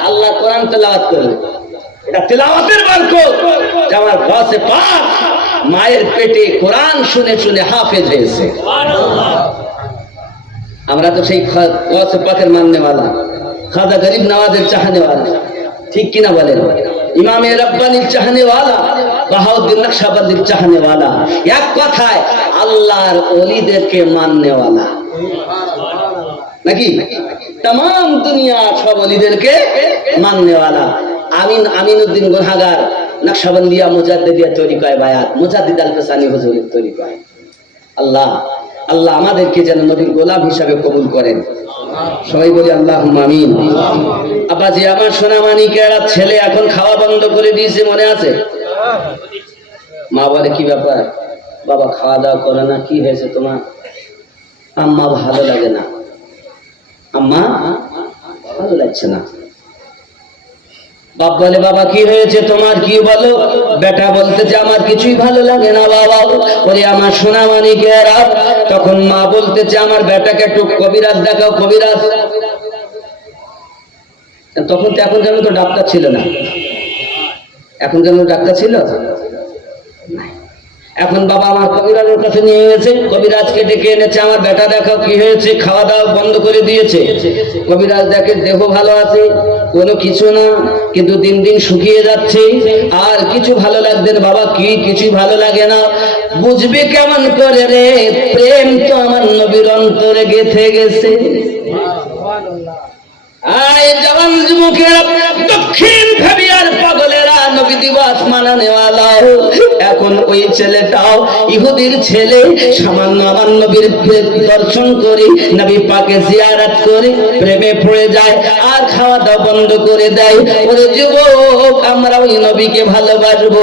আল্লাহ কোরআন তেলাওয়াত করবে, এটা তেলাওয়াতের বরকত। আমার গৌসে পাক মায়ের পেটে কোরআন শুনে শুনে হাফেজ হয়েছে। আমরা তো সেই গৌসে পাকের মাননেওয়ালা, খাজা গরিব নওয়াজের চাহনেওয়ালা, ঠিক কিনা বলেন? ইমামে রব্বানির চাহনেওয়ালা, বাহাউদ্দিন নকশবন্দির চাহনেওয়ালা, এক কথায় আল্লাহর ওলিদেরকে মাননেওয়ালা নাকি? तमाम दुनिया सब ওলিদেরকে মাননেওয়ালা। আমিনুদ্দিন গুনাহগার নকশবন্দিয়া মুজাদ্দিদিয়া তরিকায় বায়াত, মুজাদ্দিদ আল ফসানি হুজুরের তরিকায়। আল্লাহ আল্লাহ আমাদেরকে যেন নবীর গোলাম হিসাবে কবুল করেন। সবাই বলি আল্লাহুম্মা আমিন। আব্বাজি আমার সোনামানিকেরা ছেলে এখন খাওয়া বন্ধ করে দিয়েছে, মনে আছে? মা বলে কি ব্যাপার বাবা, খাওয়া দাওয়া করে না, কি হয়েছে তোমার? আম্মা ভালো লাগে না, আম্মা ভালো লাগছে না। বাপ বলে বাবা কি হয়েছে তোমার, কি বলো? বেটা বলতেছে আমার কিছুই ভালো লাগে না বাবা। বলে আমার সোনা মানিকেরা, তখন মা বলতেছে আমার বেটাকে একটু কবিরাজ দেখাও, কবিরাজ। তখন তো এখন যেন তো ডাক্তার ছিল না, এখন যেন ডাক্তার ছিল। এখন বাবা আমার কবিরাজের কাছে নিয়ে গেছে, কবিরাজকে ডেকে এনেছে, আমার বেটা দেখাও কি হয়েছে। খাওয়া দাওয়া বন্ধ করে দিয়েছে। কবিরাজ দেখে দেহ ভালো আছে, কোনো কিছু না, কিন্তু দিন দিন শুকিয়ে যাচ্ছে, আর কিছু ভালো লাগবে না বাবা। কি কিছু ভালো লাগে না? বুঝবে কেমন করে রে, প্রেম তো আমার নবীর অন্তরে গেঁথে গেছে। আয় জওয়ান যুবকেরা, দক্ষিণ ভাবিয়ার পাগলেরা, নবী দিবস মানানেওয়ালা। এখন ওই ছেলেটাও ইহুদির ছেলে, সামান্য আমার নবীর দর্শন করে, নবী পাকে জিয়ারত করে প্রেমে পড়ে যায়, আর খাওয়া দাওয়া বন্ধ করে দেয়। ওরে যুবক, আমরা ওই নবীকে ভালোবাসবো,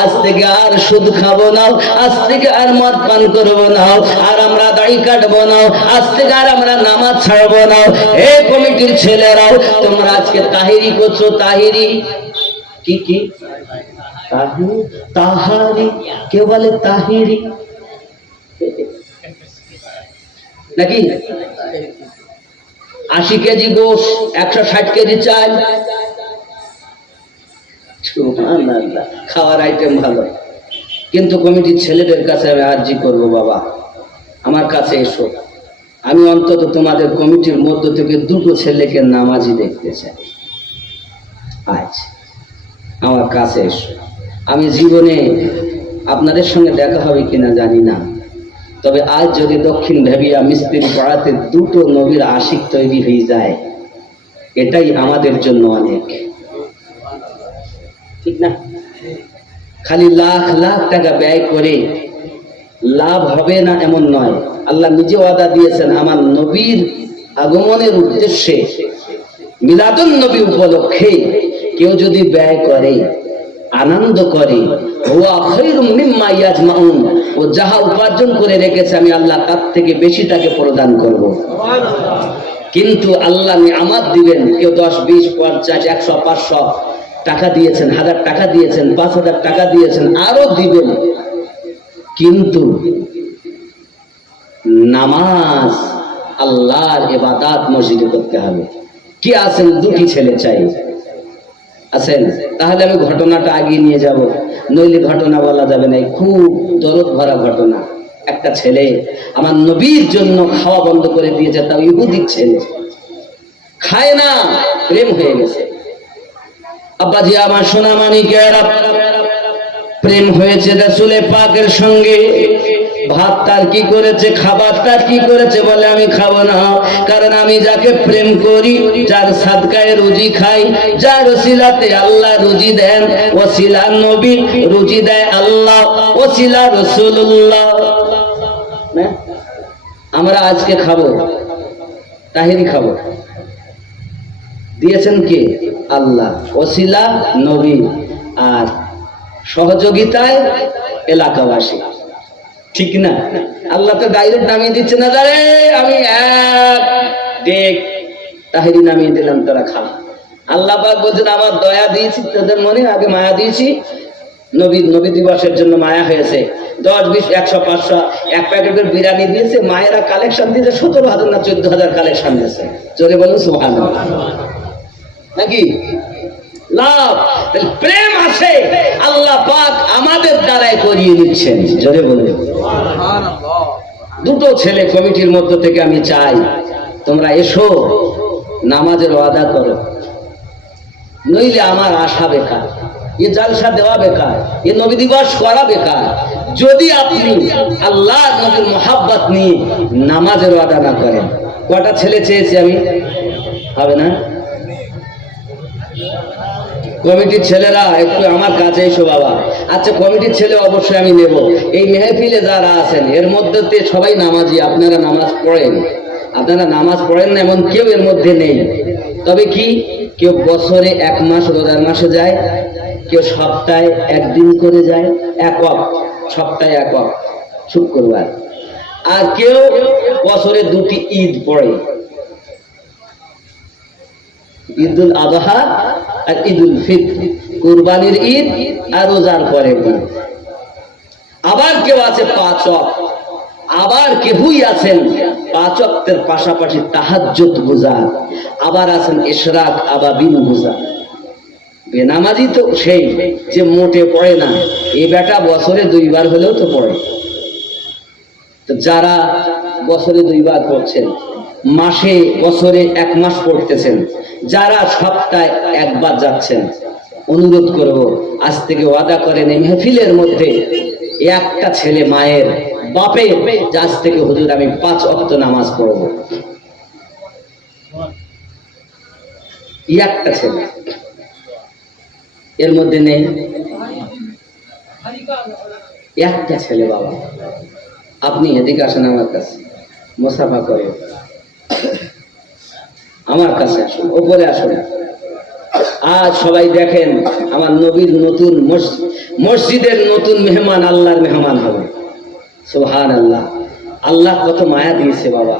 আজ থেকে আর সুদ খাবো না, আজ থেকে আর মদ পান করবো না, আর আমরা দাড়ি কাটবো না, আজ থেকে আর আমরা নামাজ ছাড়বো না। এই কমিটির ছেলেরাও তোমরা আজকে তাহিরি করছো। তাহিরি কি কি? তাহারি, কেউ বলে তাহিরি নাকি? 80 কেজি গোশ, 160 কেজি চাল, খাওয়ার আইটেম ভালো। কিন্তু কমিটির ছেলেদের কাছে আমি আর্জি করবো, বাবা আমার কাছে এসো, আমি অন্তত তোমাদের কমিটির মধ্য থেকে দুটো ছেলেকে নামাজি দেখতে চাই। আজ আমার কাছে এসো। আমি জীবনে আপনাদের সঙ্গে দেখা হবে কিনা জানি না, তবে আজ যদি দক্ষিণ ভেবিয়া মিস্ত্রি পাড়াতে দুটো নবীর আশিক তৈরি হয়ে যায়, এটাই আমাদের জন্য অনেক, ঠিক না? খালি লাখ লাখ টাকা ব্যয় করে লাভ হবে না এমন নয়। আল্লাহ নিজে ওয়াদা দিয়েছেন, আমার নবীর আগমনের উদ্দেশ্যে মিলাদুন নবী উপলক্ষে কেউ যদি ব্যয় করে, আনন্দ করে, হুয়া খায়রুম মিম্মা ইয়াজমাউন, ও যাহা উপার্জন করে রেখেছে আমি আল্লাহ তার থেকে বেশি তাকে প্রদান করব। কিন্তু আল্লাহ নিয়ামত দিবেন, কেউ 10, 20, 50, 100, 500 টাকা দিয়েছেন, 1000 টাকা দিয়েছেন, 5000 টাকা দিয়েছেন, আরো দিবেন, কিন্তু নামাজ আল্লাহর ইবাদত মসজিদে করতে হবে। কি আছেন? দুটি ছেলে চাই, আছেন? তাহলে আমি ঘটনাটা আগিয়ে নিয়ে যাব, নইলে ঘটনা বলা যাবে না। খুব দরদ ভরা ঘটনা। একটা ছেলে আমার নবীর জন্য খাওয়া বন্ধ করে দিয়েছে, তাও ইহুদির ছেলে, খায় না, প্রেম হয়ে গেছে। আব্বাজি আমার সোনা মানিকেরা, প্রেম হয়েছে রাসূলে পাকের সঙ্গে। ভাত তার কি করেছে, খাবার তার কি করেছে, বলে আমি খাবো না, কারণ আমি যাকে প্রেম করি, যার সাদকায় রুজি খাই, যার ওসিলাতে আল্লাহ রুজি দেন, ওসিলা নবী, রুজি দেয় আল্লাহ, ওসিলা রাসূলুল্লাহ। আমরা আজকে খাবো, তাহিরি খাবো, দিয়েছেন কে? আল্লাহ, ওসিলা নবী, আর সহযোগিতায় এলাকাবাসী, ঠিক না? আল্লাহ তো ডাইরেক্ট নামিয়ে দিচ্ছে না, রে আমি এক দেখ তাহিরি নামিয়ে দিলাম, তোরা খা। আল্লাহ পাক বলছেন, আমার দয়া দিয়েছি তোদের মনে, আগে মায়া দিয়েছি। নবী দিবসের জন্য মায়া হয়েছে, 10, 20, 100, 500 এক প্যাকেটের বিরিয়ানি দিয়েছে, মায়েরা কালেকশন দিয়েছে 17,000 না 14,000 কালেকশন দিয়েছে। জোরে বলুন সুবহানাল্লাহ। নাকি লাভ? প্রেম আছে, আল্লাহ পাক আমাদের দ্বারাই করিয়ে দিচ্ছেন। জোরে বলুন সুবহানাল্লাহ। দুটো ছেলে কমিটির মধ্য থেকে আমি চাই, তোমরা এসো, নামাজের ওয়াদা করো, নইলে আমার আশা বেকার, এ জালসা দেওয়া বেকার, এ নবী দিবস করা বেকার, যদি আপনি আল্লাহ নবীর মোহাব্বত নিয়ে নামাজের ওয়াদা না করেন। কটা ছেলে চেয়েছি আমি? হবে না? কমিটির ছেলেরা একটু আমার কাছে এসো বাবা। আচ্ছা, কমিটির ছেলে অবশ্যই আমি নেব। এই মেহফিলে যারা আছেন এর মধ্যে সবাই নামাজি, আপনারা নামাজ পড়েন, আপনারা নামাজ পড়েন না এমন কেউ এর মধ্যে নেই। তবে কি, কেউ বছরে 1 মাস রোজার মাসে যায়, কেউ সপ্তাহে 1 দিন করে যায়, একক সপ্তাহে একক শুক্রবার, আর কেউ বছরে 2টি ঈদ পড়ে, ঈদুল আযহা আর ঈদুল ফিতর, কুরবানির ঈদ আর রোজার পরের ঈদ। আবার কেউ আছে 5 ওয়াক্ত, আবার কেউই আছেন 5 ওয়াক্তের পাশাপাশি তাহাজ্জুদ গুজার, আবার আছেন ইশরাক আবাবিল গুজার। বেনামাজি তো সেই যে মোটে পড়ে না, এই বেটা বছরে 2 বার হলেও তো পড়ে। তো যারা বছরে 2 বার পড়ছেন, মাসে বছরে 1 মাস পড়তেছেন, যারা সপ্তাহে 1 বার যাচ্ছেন, অনুরোধ করব আজ থেকে ওয়াদা করেন এই মেহফিলের মধ্যে একটা ছেলে মায়ের বাপে আজ থেকে হুজুর আমি 5 ওয়াক্ত নামাজ পড়ব। একটা ছেলে এর মধ্যে নেই, একটা ছেলে। বাবা আপনি এদিকে আসেন আমার কাছে, মুসাফা করে আমার কাছে আসুন, ওপরে আসুন। আজ সবাই দেখেন আমার নবীর নতুন মসজিদের নতুন মেহমান, আল্লাহর মেহমান হবে। সুবহানাল্লাহ। আল্লাহ কত মায়া দিয়েছে বাবা,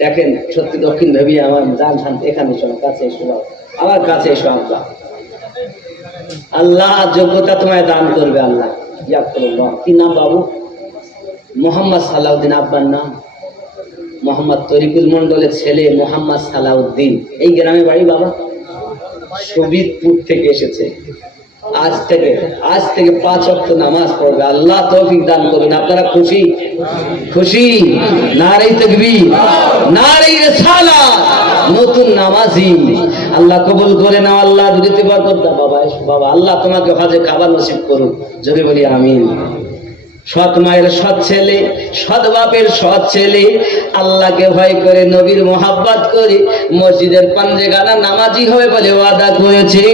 দেখেন সত্যি। দক্ষিণ ভেবে আমার জান শান্ত, এখানে শোনো, কাছে এসো, আমার কাছে এসো। আল্লাহ যোগ্যতা তোমায় দান করবে। আল্লাহ কি নাম বাবু? মোহাম্মদ সালাউদ্দিন। আব্বার নাম মোহাম্মদ তরিকুল মন্ডলের ছেলে মোহাম্মদ সালাউদ্দিন। এই গ্রামে বাড়ি বাবা, শবীরপুর থেকে এসেছে। আজ থেকে 5 ওয়াক্ত নামাজ পড়বে, আল্লাহ তৌফিক দান করুন। আপনারা খুশি? খুশি? নারে তাকবীর, নারে রিসালাত। নতুন নামাজি আল্লাহ কবুল করে নাও, আল্লাহ দিতে বরকত দাও। বাবা আল্লাহ তোমাকে হজে কাবা নসিব করুন, যদি বলি আমিন। সৎ মায়ের সৎ ছেলে, সৎ বাপের সৎ ছেলে, আল্লাহকে ভয় করে, নবীর মোহাব্বত করে মসজিদের পাঞ্জেগানা নামাজি হবে বলে ওয়াদা করেছে।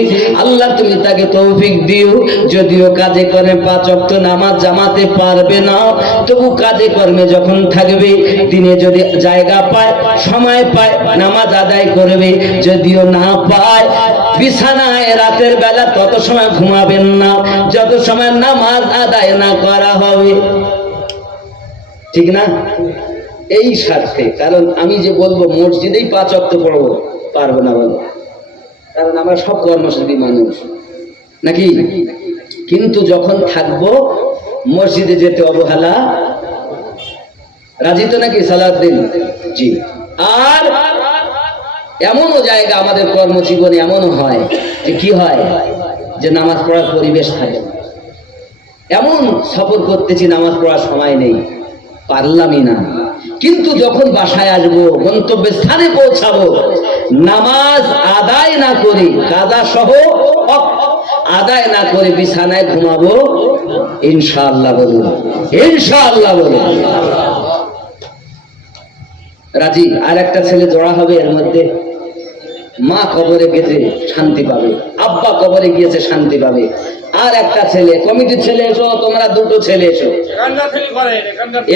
আল্লাহ তুমি তাকে তৌফিক দিও। যদিও কাজে কর্মে 5 ওয়াক্ত নামাজ জামাতে পারবে না, তবু কাজে কর্মে যখন থাকবে, দিনে যদি জায়গা পায়, সময় পায়, নামাজ আদায় করবে। যদিও না পায়, বিছানায় রাতের বেলা তত সময় ঘুমাবেন না যত সময় নামাজ আদায় না করা হবে। ঠিক না? এই স্বার্থে, কারণ আমি যে বলবো মসজিদেই 5 ওয়াক্ত পড়বো, পারবো না বলো, কারণ আমরা সব কর্মসূচি মানুষ নাকি। কিন্তু যখন থাকবো মসজিদে যেতে অবহেলা, রাজি তো নাকি সালাউদ্দিন জি? আর এমনও জায়গা আমাদের কর্মজীবনে এমনও হয় যে কি হয়, যে নামাজ পড়ার পরিবেশ থাকে। এমন সফর করতেছি, নামাজ পড়ার সময় নেই, পারলামই না। কিন্তু যখন বাসায় আসবো, গন্তব্যের স্থানে পৌঁছাবো, নামাজ আদায় না করে, কাজা সহ আদায় না করে বিছানায় ঘুমাবো ইনশাআল্লাহ। বলুন ইনশাআল্লাহ, বলুন রাজি। আর একটা ছেলে জোড়া হবে এর মধ্যে, মা কবরে গেছে শান্তি পাবে, আব্বা কবরে গিয়েছে শান্তি পাবে। আর একটা ছেলে, কমিটির ছেলে এসো, তোমরা 2টো ছেলে এসো,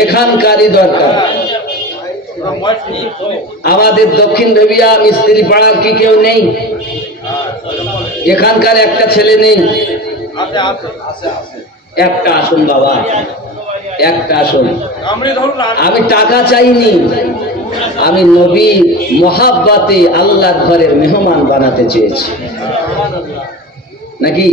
এখানকারই দরকার। আমাদের দক্ষিণ দেবিয়া মিস্ত্রি পাড়ার কি কেউ নেই? এখানকার একটা ছেলে নেই? একটা আসুন বাবা, একটা আসুন। আমি টাকা চাইনি, আমি নবীর মোহাব্বতে আল্লাহর ঘরের মেহমান বানাতে চেয়েছি নাকি।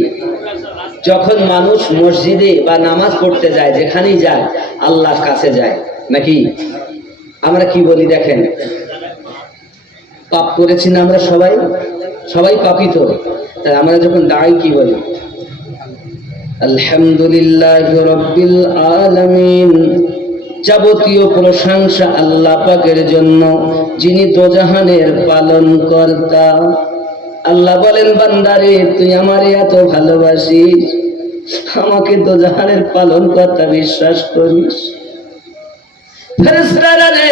যখন মানুষ মসজিদে বা নামাজ পড়তে যায়, যেখানেই যায় আল্লাহর কাছে যায় নাকি। আমরা কি বলি দেখেন, পাপ করেছি না আমরা সবাই? সবাই পাপী তো। তাই আমরা যখন দাঁড়াই কি বলি? আলহামদুলিল্লাহি রাব্বিল আলামিন। যাবতীয় প্রশংসা আল্লাহ পাকের জন্য, যিনি দোজাহানের পালন কর্তা। আল্লাহ বলেন, বান্দারে তুই আমারে এত ভালোবাসিস, আমাকে দোজাহানের পালন কর্তা বিশ্বাস করিস। ফেরেশতারা রে,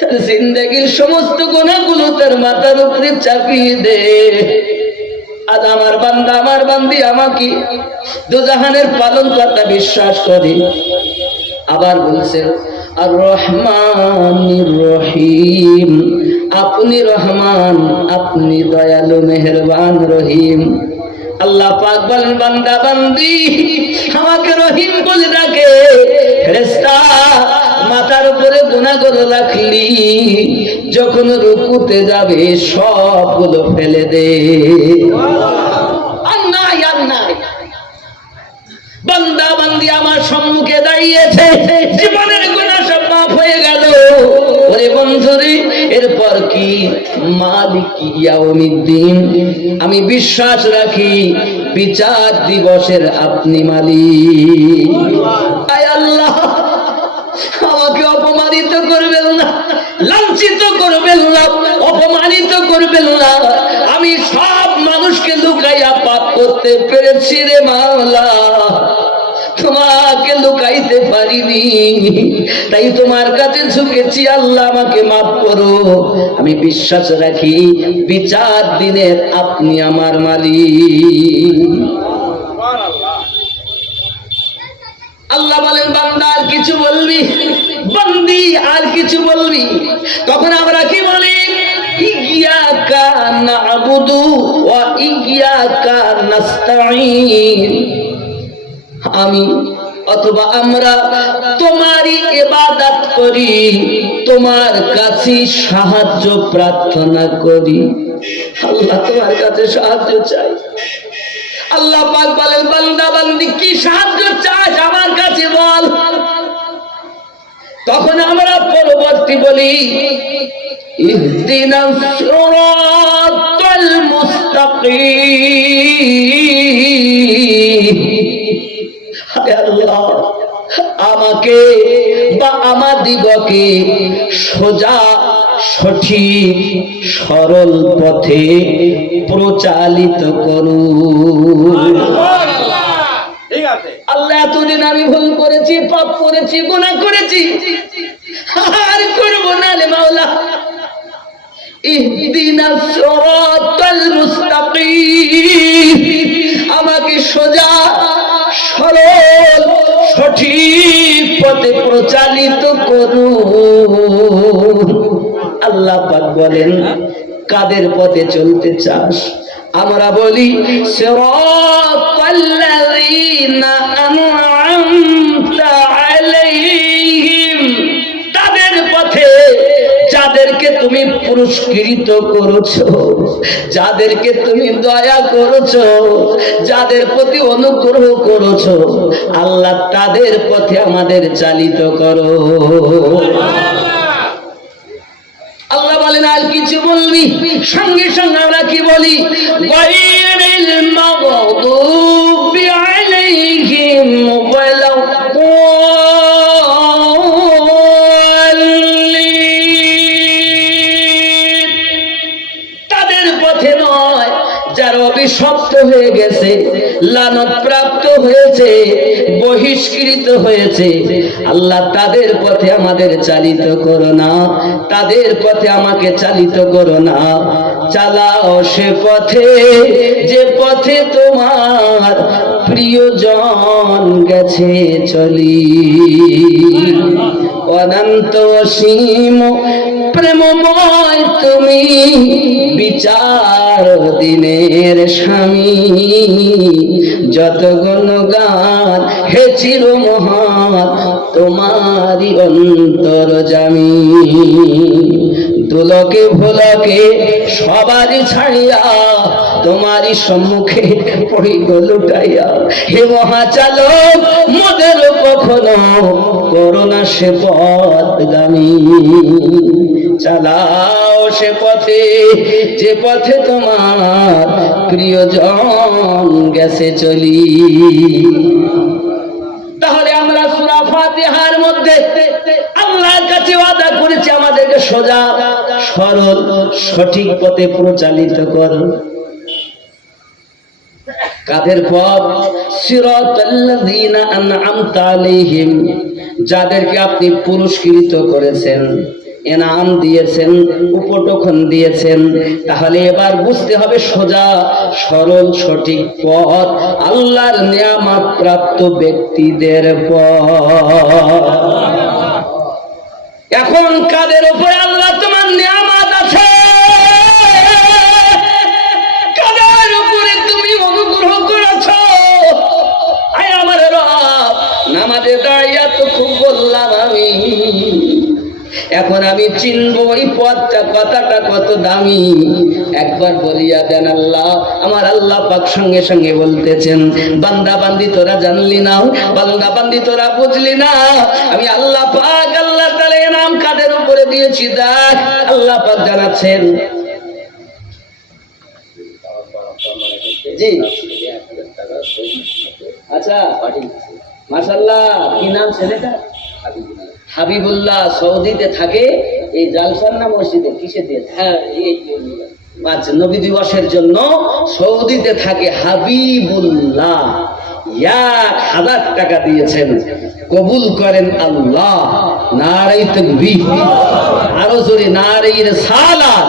তার জিন্দেগীর সমস্ত গুনাহগুলো তার মাথার উপরে চাপিয়ে দে। আজ আমার বান্দা, আমার বান্দি আমাকে দোজাহানের পালন কর্তা বিশ্বাস করে। আবার বলছে আর রহমানির রহিম, আপনি রহমান, আপনি দয়ালু মেহেরবান রহিম। আল্লাহ পাক বলেন, বান্দা বান্দি আমাকে রহিম বলে ডাকে। ফেরেশতা মাথার উপরে গুনাহগুলো রাখলি, যখন রুকুতে যাবে সবগুলো ফেলে দে। আন্নাই আন্নাই বান্দা বান্দি আমার সম্মুখে দাঁড়িয়েছে, জীবনের গুনাহ সব মাফ হয়ে গেল। ওরে বন্ধুরে, এরপর কি? মালিক ইয়াউমিদ্দিন, আমি বিশ্বাস রাখি বিচার দিবসের আপনি মালিক। আয় আল্লাহ, আমাকে অপমানিত করবেন না, লাঞ্ছিত করবেন না, অপমানিত করবেন না। আমি সব মানুষকে লুকাইয়া পাপ করতে পেরেছি রে মাওলা, তোমাকে লুকাইতে পারিনি, তাই তোমার কাছে ঝুঁকেছি। আল্লাহ আমাকে মাফ করো। আমি বিশ্বাস রাখি বিচার দিনের আপনি আমার মালিক। আল্লাহ বলেন, বান্দা আর কিছু বলবি? বান্দি আর কিছু বলবি? তখন আমরা কি বলি? ইয়্যাকা না'বুদু ওয়া ইয়্যাকা নাস্তাঈন। আমি অথবা আমরা তোমারই ইবাদত করি, তোমার কাছে সাহায্য প্রার্থনা করি। আল্লাহ তোমার কাছে সাহায্য চাই। আল্লাহ পাক বলেন, বান্দা বান্দি কি সাহায্য চাস আমার কাছে বল। তখন আমরা পরবর্তী বলি, ইহদিনাস সিরাতাল মুস্তাকিম। মুস্তাকিম। হায় আল্লাহ, আমাকে বা আমাদিগকে সোজা সঠিক সরল পথে প্রচালিত করুন। আল্লাহ, এতদিন আমি ভুল করেছি, পাপ করেছি, গুনাহ করেছি, আর করব না রে মাওলা। ইহদিনাস সিরাতাল মুস্তাকিম, আমাকে সোজা সরল সঠিক পথে প্রচালিত করুন। আল্লাহ পাক বলেন, কাদের পথে চলতে চাস? আমরা বলি সিরাতাল্লাযীনা আন'আমতা আলাইহিম, তাদের পথে যাদেরকে তুমি পুরস্কৃত করেছো, যাদেরকে তুমি দয়া করেছো, যাদের প্রতি অনুগ্রহ করেছো, আল্লাহ তাদের পথে আমাদের চালিত করো। আল্লাহ বলেন, আর কিছু বলবি? সঙ্গে সঙ্গে আমরা কি বলি? গায়রিল মাগদুবি আলাইহিম ওয়ালাদ-দাল্লিন, তাদের পথে নয়, যারা অভিশপ্ত হয়ে গেছে, লানত প্রাপ্ত হয়েছে, বহিষ্কৃত হয়েছে। আল্লাহ, তাদের পথে আমাদের চালিত করো না, তাদের পথে আমাকে চালিত করো না। চালাও সে পথে, যে পথে তোমার প্রিয়জন গেছে চলি। অনন্ত অসীম প্রেমময় তুমি, বিচার দিনের স্বামী। যত গুণগান হে চির মহান, তোমারই অন্তর্যামী। দুলকে ভুলকে সবারই ছাড়িয়া, তোমারই সম্মুখে পড়িব লুটাইয়া। হে মহাচালক, মোদের কখনো করোনা সে পথগামী। চালাও সে পথে, যে পথে তোমার প্রিয়জন গেছে চলি। তাহলে আমরা সূরা ফাতিহার মধ্যে আল্লাহর কাছে ওয়াদা করেছি, আমাদেরকে সোজা সরল সঠিক পথে প্রচালিত করো। কাদের পথ? সিরাতাল্লাযীনা আন'আমতা আলাইহিম, যাদেরকে আপনি পুরস্কৃত করেছেন, এনাম দিয়েছেন, উপটোকন দিয়েছেন। তাহলে এবার বুঝতে হবে সোজা সরল সঠিক পথ আল্লাহর নিয়ামত প্রাপ্ত ব্যক্তিদের পথ। এখন কাদের উপরে আল্লাহ তোমার নিয়ামত আছে, কাদের উপরে তুমি অনুগ্রহ করেছো? আয় আমার রব, নামাজে দাঁড়িয়ে তো খুব বললাম আমি, এখন আমি চিনবো ওই পথটা, কথাটা কত দামি। একবার বলিয়া দেন আল্লাহ। আমার আল্লাহ পাক সঙ্গে সঙ্গে বলতেছেন, বান্দা বান্দি তোরা জানলি না, বান্দা বান্দি তোরা বুঝলি না, আমি আল্লাহ পাক আল্লাহ তাআলা নাম কাদের উপরে দিয়েছি। দেখ, আল্লাহ পাক জানাচ্ছেন। জি আচ্ছা, মাশাআল্লাহ, কি নাম ছেলেটা? হাবিবুল্লাহ। সৌদিতে থাকে, এই জালসান্না মসজিদে কিসে দিয়েছে? হ্যাঁ, আচ্ছা, নবী দিবসের জন্য সৌদিতে থাকে হাবিবুল্লাহ। 1000 টাকা দিয়েছেন, কবুল করেন আল্লাহ। নারে তাকবীর, আরো জোরে নারে রিসালাত।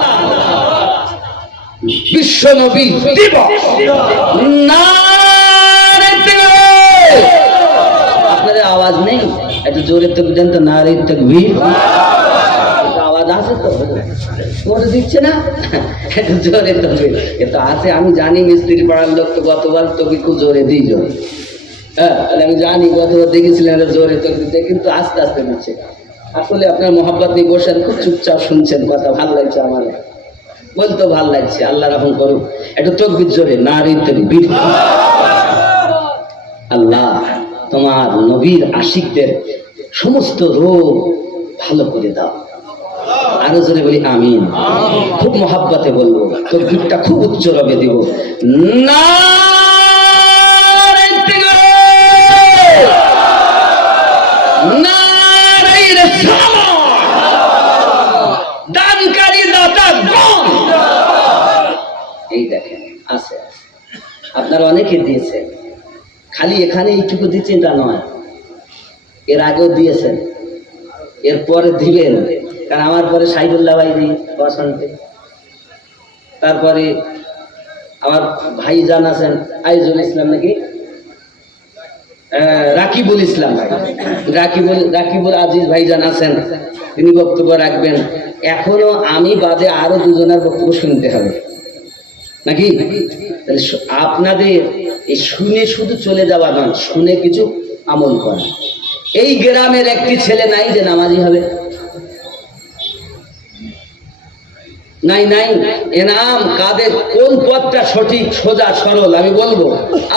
বিশ্ব নবী দিবস, নারে তাকবীর। আপনাদের আওয়াজ নেই, একটু জোরে তাকবীর তো, নারে তাকবীর। আওয়াজ আছে তো, মনে দিচ্ছে না? একটু জোরে তাকবীর। এটা আছে, আমি জানি মিস্ত্রি পাড়ার লোক তো গতবার তবে খুব জোরে দিই জোরে। হ্যাঁ, আমি জানি গতবার দেখেছিলেন জোরে তাকবীর, কিন্তু আস্তে আস্তে দিচ্ছে। আসলে আপনার মহব্বত নিয়ে বসেন, খুব চুপচাপ শুনছেন কথা, ভালো লাগছে আমার, বলতে ভালো লাগছে। আল্লাহ রহম করুক, একটু তাকবীর জোরে, নারে তাকবীর। আল্লাহ তোমার নবীর আশিকদের সমস্ত রোগ ভালো করে দাও। আরো জোরে বলি আমিন। খুব মহাব্বতে বলবো, তকবীরটা খুব উচ্চ রবে দিব। নারে তাকবীর, নারে রিসালাত, দানকারী দাতা গণ। এই দেখেন আছে, আপনারা অনেকে দিয়েছেন, খালি এখানে এইটুকু দিচ্ছেন তা নয়, এর আগেও দিয়েছেন, এরপরে দিবেন। কারণ আমার পরে সাইদুল্লাহ ভাই দিই বসন্তে, তারপরে আমার ভাই জান আছেন আইজুল ইসলাম নাকি, রাকিবুল ইসলাম ভাই, রাকিবুল আজিজ ভাই জান আছেন, তিনি বক্তব্য রাখবেন। এখনো আমি বাদে আরো দুজনের বক্তব্য শুনতে হবে নাকি? আপনাদের এই শুনে শুধু চলে যাওয়া নয়, শুনে কিছু আমল করা। এই গ্রামের একটি ছেলে নাই যে নামাজি হবে? নাই নাই। এনাম কাদের, কোন পথটা সঠিক সোজা সরল আমি বলবো,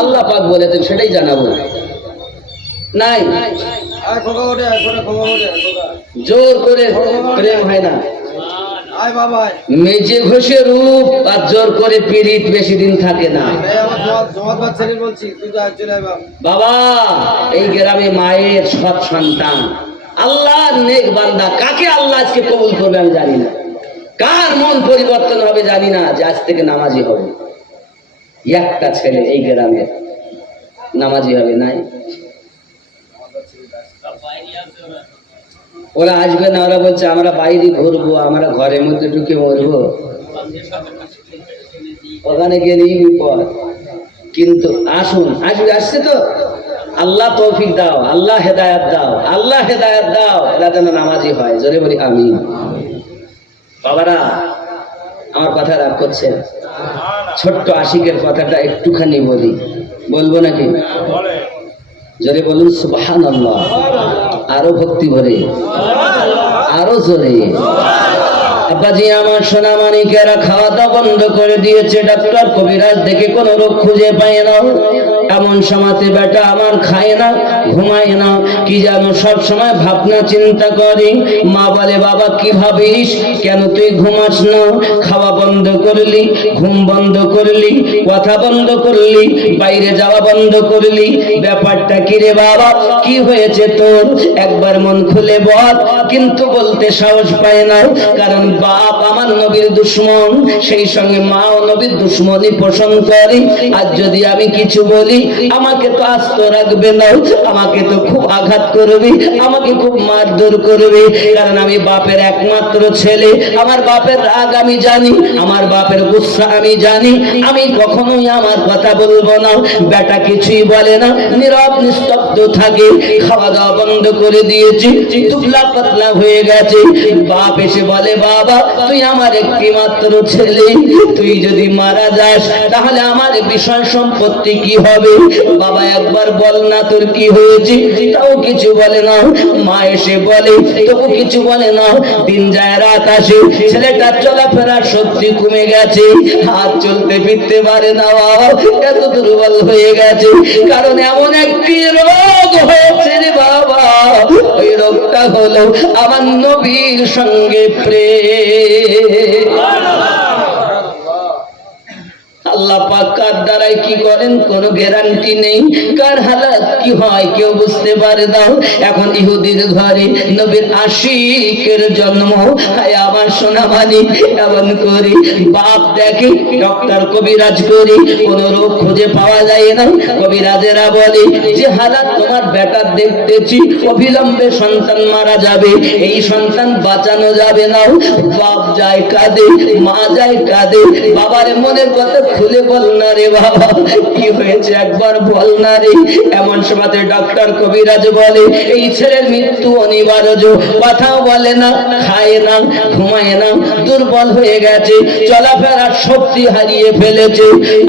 আল্লাহ পাক বলেছেন সেটাই জানাবো। নাই, জোর করে প্রেম হয় না, মেজে ঘষে রূপ, আর জোর করে পীড়িত বেশি দিন থাকে না। বাবা এই গ্রামে মায়ের সৎ সন্তান, আল্লাহ নেক বান্দা, কাকে আল্লাহ আজকে কবুল করবে আমি জানি না, কার মন পরিবর্তন হবে জানি না যে আজ থেকে নামাজি হবে। একটা ছেলে এই গ্রামে নামাজি হবে নাই। ওরা আসবে না, ওরা বলছে আমরা বাইরে ঘুরবো, আমরা ঘরের মধ্যে ঢুকে মরবো, ওখানে গেলেই বিপদ। কিন্তু আসুন, আসবে, আসছে তো, আল্লাহ তৌফিক দাও, আল্লাহ হেদায়াত দাও, আল্লাহ হেদায়াত দাও, এরা যেন নামাজি হয়। জোরে বলি আমিন। বাবারা আমার কথা রাগ করছেন? ছোট্ট আশিকের কথাটা একটুখানি বলি, বলবো নাকি? জোরে বলুন সুবহানাল্লাহ, আরো ভক্তি ভরে, আরো জোরে। আব্বাজি আমার সোনা মানিকেরা খাওয়া দাওয়া বন্ধ করে দিয়েছে, ডাক্তার কবিরাজ দেখে কোনো রোগ খুঁজে পায় না। এমন সময়তে বেটা আমার খায় না, ঘুমায় না, কি যেন সব সময় ভাবনা চিন্তা করে। মা বলে বাবা কি ভাবিস, কেন তুই ঘুমাস না? খাওয়া বন্ধ করলি, ঘুম বন্ধ করলি, কথা বন্ধ করলি, বাইরে যাওয়া বন্ধ করলি, ব্যাপারটা কি রে বাবা, কি হয়েছে তোর? একবার মন খুলে বল। কিন্তু বলতে সাহস পায় না, কারণ বাপ আমার নবীর দুশমন, সেই সঙ্গে মাও নবীর দুশমনি পোষণ করে। আর যদি আমি কিছু বলি আমাকে তো আস্ত রাখবে না, আমাকে তো খুব আঘাত করবে, আমাকে খুব মারধর করবে, কারণ আমি বাপের একমাত্র ছেলে। আমার বাপের রাগ আমি জানি, আমার বাপের গুসা আমি জানি, আমি কখনোই আমার কথা বলবো না। বেটা কিছুই বলে না, নীরব নিস্তব্ধ থাকে। খাওয়া দাওয়া বন্ধ করে দিয়েছি, দুবলা পাতলা হয়ে গেছে। বাপ এসে বলে বাবা তুই আমার একটি মাত্র ছেলে, তুই যদি মারা যাস তাহলে আমার বিষয় সম্পত্তি কি হবে? বাবা একবার বল না তোর কি হয়েছে, তাও কিছু বলে না। মা এসে বলে, তবু কিছু বলে না। দিন যায় রাত আসে, ছেলেটার চলাফেরার শক্তি কমে গেছে, হাত চলতে ফিরতে পারে না, এত দুর্বল হয়ে গেছে। কারণ এমন একটি রোগ হয়েছে রে বাবা, ওই রোগটা হলো আমার নবীর সঙ্গে প্রেম। আল্লাহ পাক কার দ্বারাই কি করেন কোনো গ্যারান্টি নেই, কার হালাত কি হয় কেউ বুঝতে পারে না। এখন ইহুদির ঘরে নবীর আশিকের জন্ম, আমার সোনা মানি এমন করে বাপ দেখে, ডক্টর কবিরাজ করে কোন রোগ খুঁজে পাওয়া যায় না। কবিরাজেরা বলে যে হালাত তোমার বেটার দেখতেছি, অবিলম্বে সন্তান মারা যাবে, এই সন্তান বাঁচানো যাবে না। বাপ যায় কাঁদে, মা যায় কাঁদে, বাবার মনের কথা খুলে বল না রে বাবা, কি হয়েছে একবার বল না রে। এমন সময় ডক্টর কবিরাজ বলে এই ছেলের মৃত্যু অনিবার্য, কথাও বলে না, খায় না, ঘুমায় না, দুর্বল হয়ে গেছে, চলাফেরার শক্তি হারিয়ে ফেলেছে।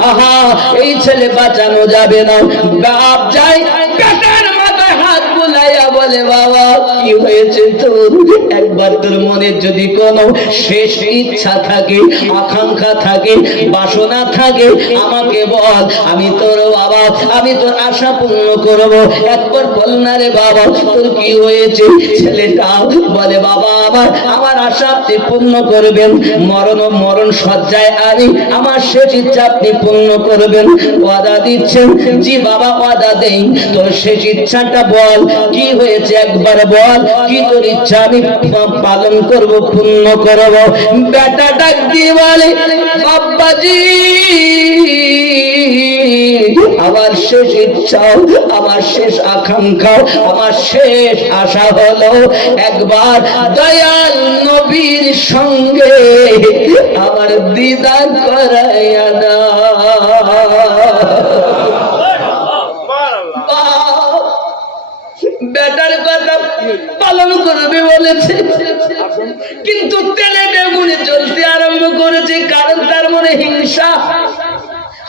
আহা এই ছেলে বাঁচানো যাবে না। বাপ যায় বেটার মাথায় হাত বুলাইয়া বলে বাবা কি হয়েছে তোর? একবার তোর মনে যদি কোনো শেষ ইচ্ছা থাকে, আকাঙ্ক্ষা থাকে, বাসনা থাকে, আমাকে বল, আমি তোর বাবা, আমি তোর আশা পূর্ণ করব। একবার বল না রে বাবা তোর কি হয়েছে? ছেলেটা বলে বাবা আমার আমার আশা আপনি পূর্ণ করবেন, মরণ সজ্জায় আনি আমার শেষ ইচ্ছা আপনি পূর্ণ করবেন। ওয়াদা দিচ্ছেন? জি বাবা ওয়াদা দেই। তোর শেষ ইচ্ছাটা বল, কি হয়েছে একবার বল, কি তোর ইচ্ছা আমি পালন করব, পূর্ণ করব। বেটা ডাক দিয়ে বলে, আব্বাজি আমার শেষ ইচ্ছা, আমার শেষ আকাঙ্ক্ষা, আমার শেষ আশা হলো একবার দয়াল নবীর সঙ্গে আমার দিদার করাইয়া দাও। বেটার কথা পালন করবে বলেছে, কিন্তু তেলে বেগুনে চলতে আরম্ভ করেছে, কারণ তার মনে হিংসা।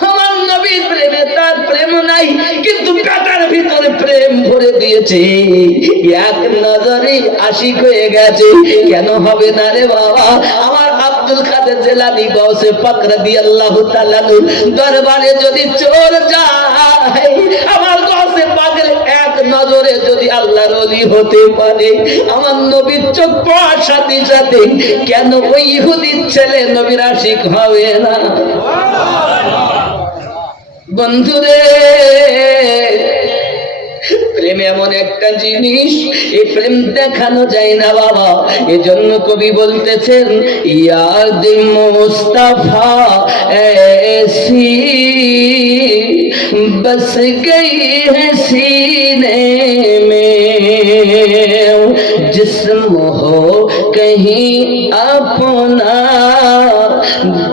আমার নবীর প্রেমে তার প্রেম নাই, কিন্তু বেটার ভিতরে প্রেম ভরে দিয়েছে, এক নজরে আশিক হয়ে গেছে। কেন হবে না রে বাবা? আমার আব্দুল কাদের জিলানী গাউসে পাক রাদিয়াল্লাহু তাআলা দরবারে যদি চোর যায়, আমার গাউসে পাকের এক নজরে যদি আল্লাহর ওলি হতে পারে, আমার নবীর চোখ পড়ার সাথে সাথে কেন ওই ইহুদির ছেলে নবীর আশিক হবে না? বন্ধুরে, প্রেম এমন একটা জিনিস, এই প্রেম দেখানো যায় না বাবা। এজন্য কবি বলতেছেন, ইয়াদ মুস্তাফা ऐसी बस गई है सीने में, जिस्म हो कहीं अपना,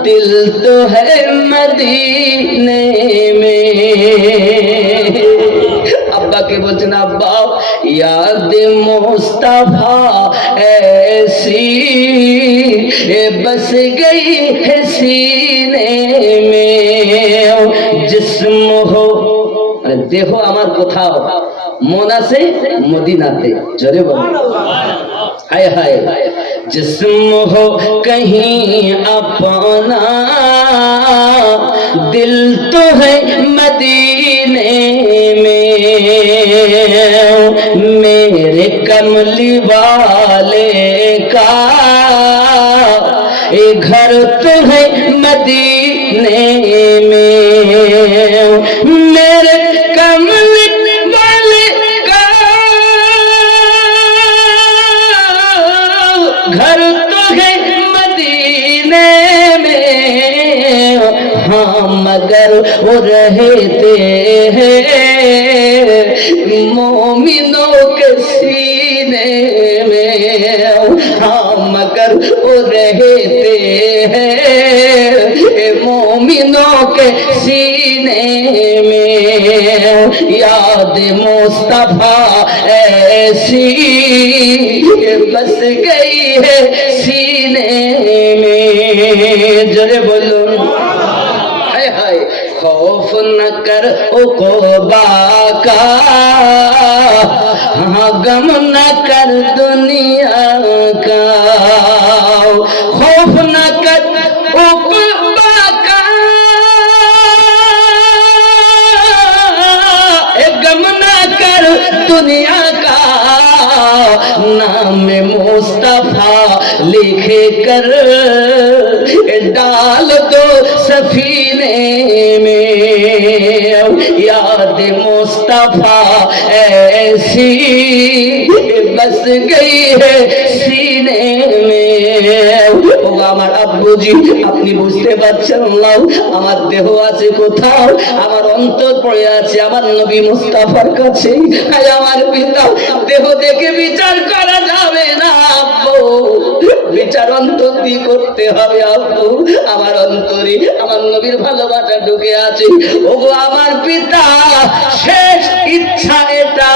दिल तो है मदीने में। আব্বাকে বলছেন, আব্বা ইয়াদ মুস্তাফা ऐसी बस गई है सीने में, जिस्म हो দেহ আমার কোথাও, মন আছে মদিনাতে। জোরে বল হায় হায়। जिस्म हो कहीं अपना, दिल तो है मदीने में, मेरे कमली वाले का ये घर तो है मदीने में, मेरे कमली वाले का घर तो है मदीने में। हाँ मगर वो रहते हैं मोमिनों के सीने में, हाँ मगर वो रहते हैं मोमिनों के सीने में। याद मुस्तफा ऐसी बस गई है सीने में। जरे बोलो हाय हाय। खौफ न कर उक़बा का, हाँ गम न कर दुनिया का, खौफ न कर उक़बा का, गम न कर दुनिया का, नाम मुस्तफा लिखे कर डाल दो सफीने में। याद मुस्तफा ऐसी बस गई है सीने में। ও আমার আব্বুজি, আপনি বুঝতে পারছেন না, আমার দেহ আছে কোথাও, আমার অন্তর পড়ে আছে আমার নবী মুস্তাফার কাছে। আমার পিতা দেহ দেখে বিচার করা যাবে না আব্বু, বিচার অন্তর দিয়ে করতে হবে আব্বু। আমার অন্তরে আমার নবীর ভালোবাসা ঢুকে আছে। ওগো আমার পিতা, শেষ ইচ্ছা এটা,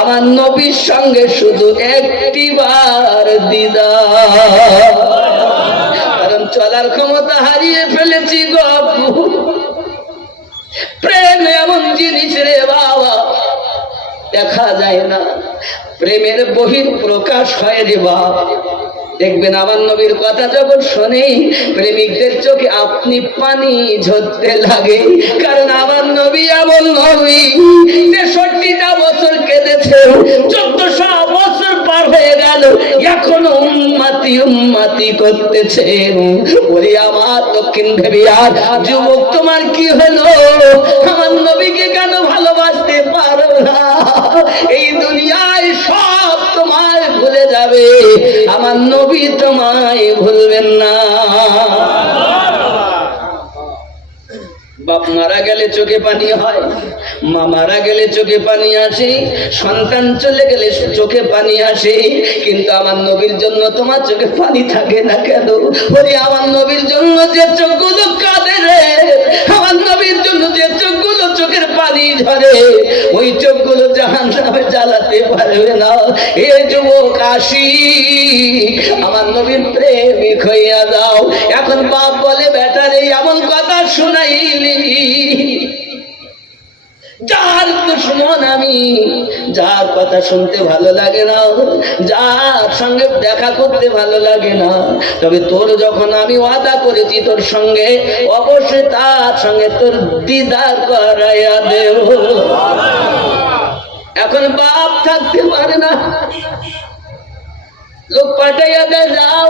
আমার নবীর সঙ্গে শুধু একটি বার দিদার, কারণ চলার ক্ষমতা হারিয়ে ফেলেছি গো আব্বু। প্রেম এমন জিনিস রে বাবা, দেখা যায় না, প্রেমের বহির প্রকাশ হয় রে বাবা। দেখবেন আমার নবীর কথা যখন শুনি, প্রেমিকদের চোখে আপনি পানি ঝরতে লাগে, কারণ আমার নবী এমন নবী ৬৩টা বছর কেঁদেছে, ১৪০০ বছর পার হয়ে গেল, এখনো উম্মতি উম্মতি করতেছে। ওরে আমার দক্ষিণ ভেবিয়ার যুবক, তোমার কি হলো? আমার নবীকে কেন ভালোবাসতে পারো না? এই দুনিয়ায় সব তোমায় ভুলে যাবে, আমার নবী তোমায় ভুলবেন না। বাপ মারা গেলে চোখে পানি হয়, মা মারা গেলে চোখে পানি আসে, সন্তান চলে গেলে চোখে পানি আসে, কিন্তু আমার নবীর জন্য তোমার চোখে পানি থাকে না কেন? ওরে আমার নবীর জন্য যে চোখগুলো কাঁদে রে, আমার নবীর জন্য যে চোখগুলো চোখের পানি ঝরে, ওই চোখগুলো জাহান্নামে জ্বালাতে পারবে না। এ যুবক আশিক, আমার নবীর প্রেমিক হইয়া যাও। এখন বাপ বলে, বেটারে এমন কথা শুনাইলি, যার দুশমন আমি, যার কথা শুনতে ভালো লাগে না, যার সঙ্গে দেখা করতে ভালো লাগে না, তবে তোর যখন আমি ওয়াদা করেছি তোর সঙ্গে, অবশ্যই তার সঙ্গে তোর দিদার করাইয়া দেব। এখন বাপ থাকতে পারে না, লোক পাঠাইয়া দেয়, যাও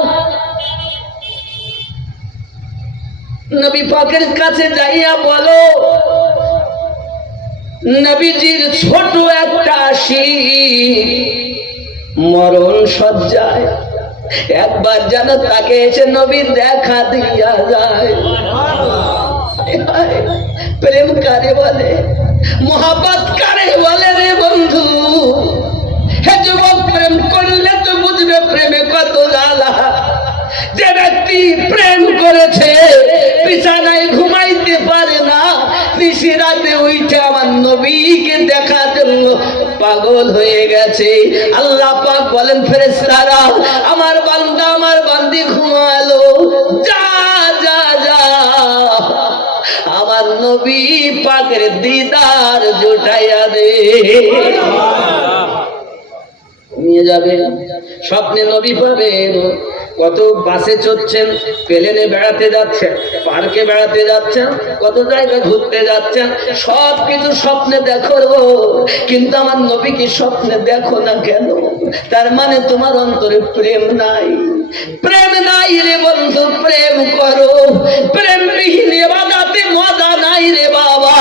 নবী পাকের কাছে যাইয়া বলো, নবীজির ছোট একটা আশিক মরণ সজ্জায়, একবার যেন তাকে এসে নবীর দেখা দিয়া যায়। প্রেম কারে বলে, মোহাব্বত কারে বলে রে বন্ধু? হে যুবক, প্রেম করলে তো বুঝবে প্রেমে কত জ্বালা। যে ব্যক্তি প্রেম করেছে বিছানায় ঘুমাইতে পারে না, নিশি রাতে উঠে আমার নবীকে দেখার জন্য পাগল হয়ে গেছে। আল্লাহ পাক বলেন, ফেরেশতারা, আমার বান্দা আমার বান্দি ঘুমালো, যা যা যা আমার নবী পাকের দিদার জুটাইয়া দে। নিয়ে যাবে, স্বপ্নে নবী পাবেন। কত বাসে চড়ছেন, প্লেনে বেড়াতে যাচ্ছেন, পার্কে বেড়াতে যাচ্ছেন, কত জায়গায় ঘুরতে যাচ্ছেন, সব কিছু স্বপ্নে দেখো, কিন্তু আমার নবীকে স্বপ্নে দেখো না কেন? তার মানে তোমার অন্তরে প্রেম নাই। প্রেম নাই রে বন্ধু, প্রেম করো। প্রেমবিহীন ইবাদতে মজা নাই রে বাবা,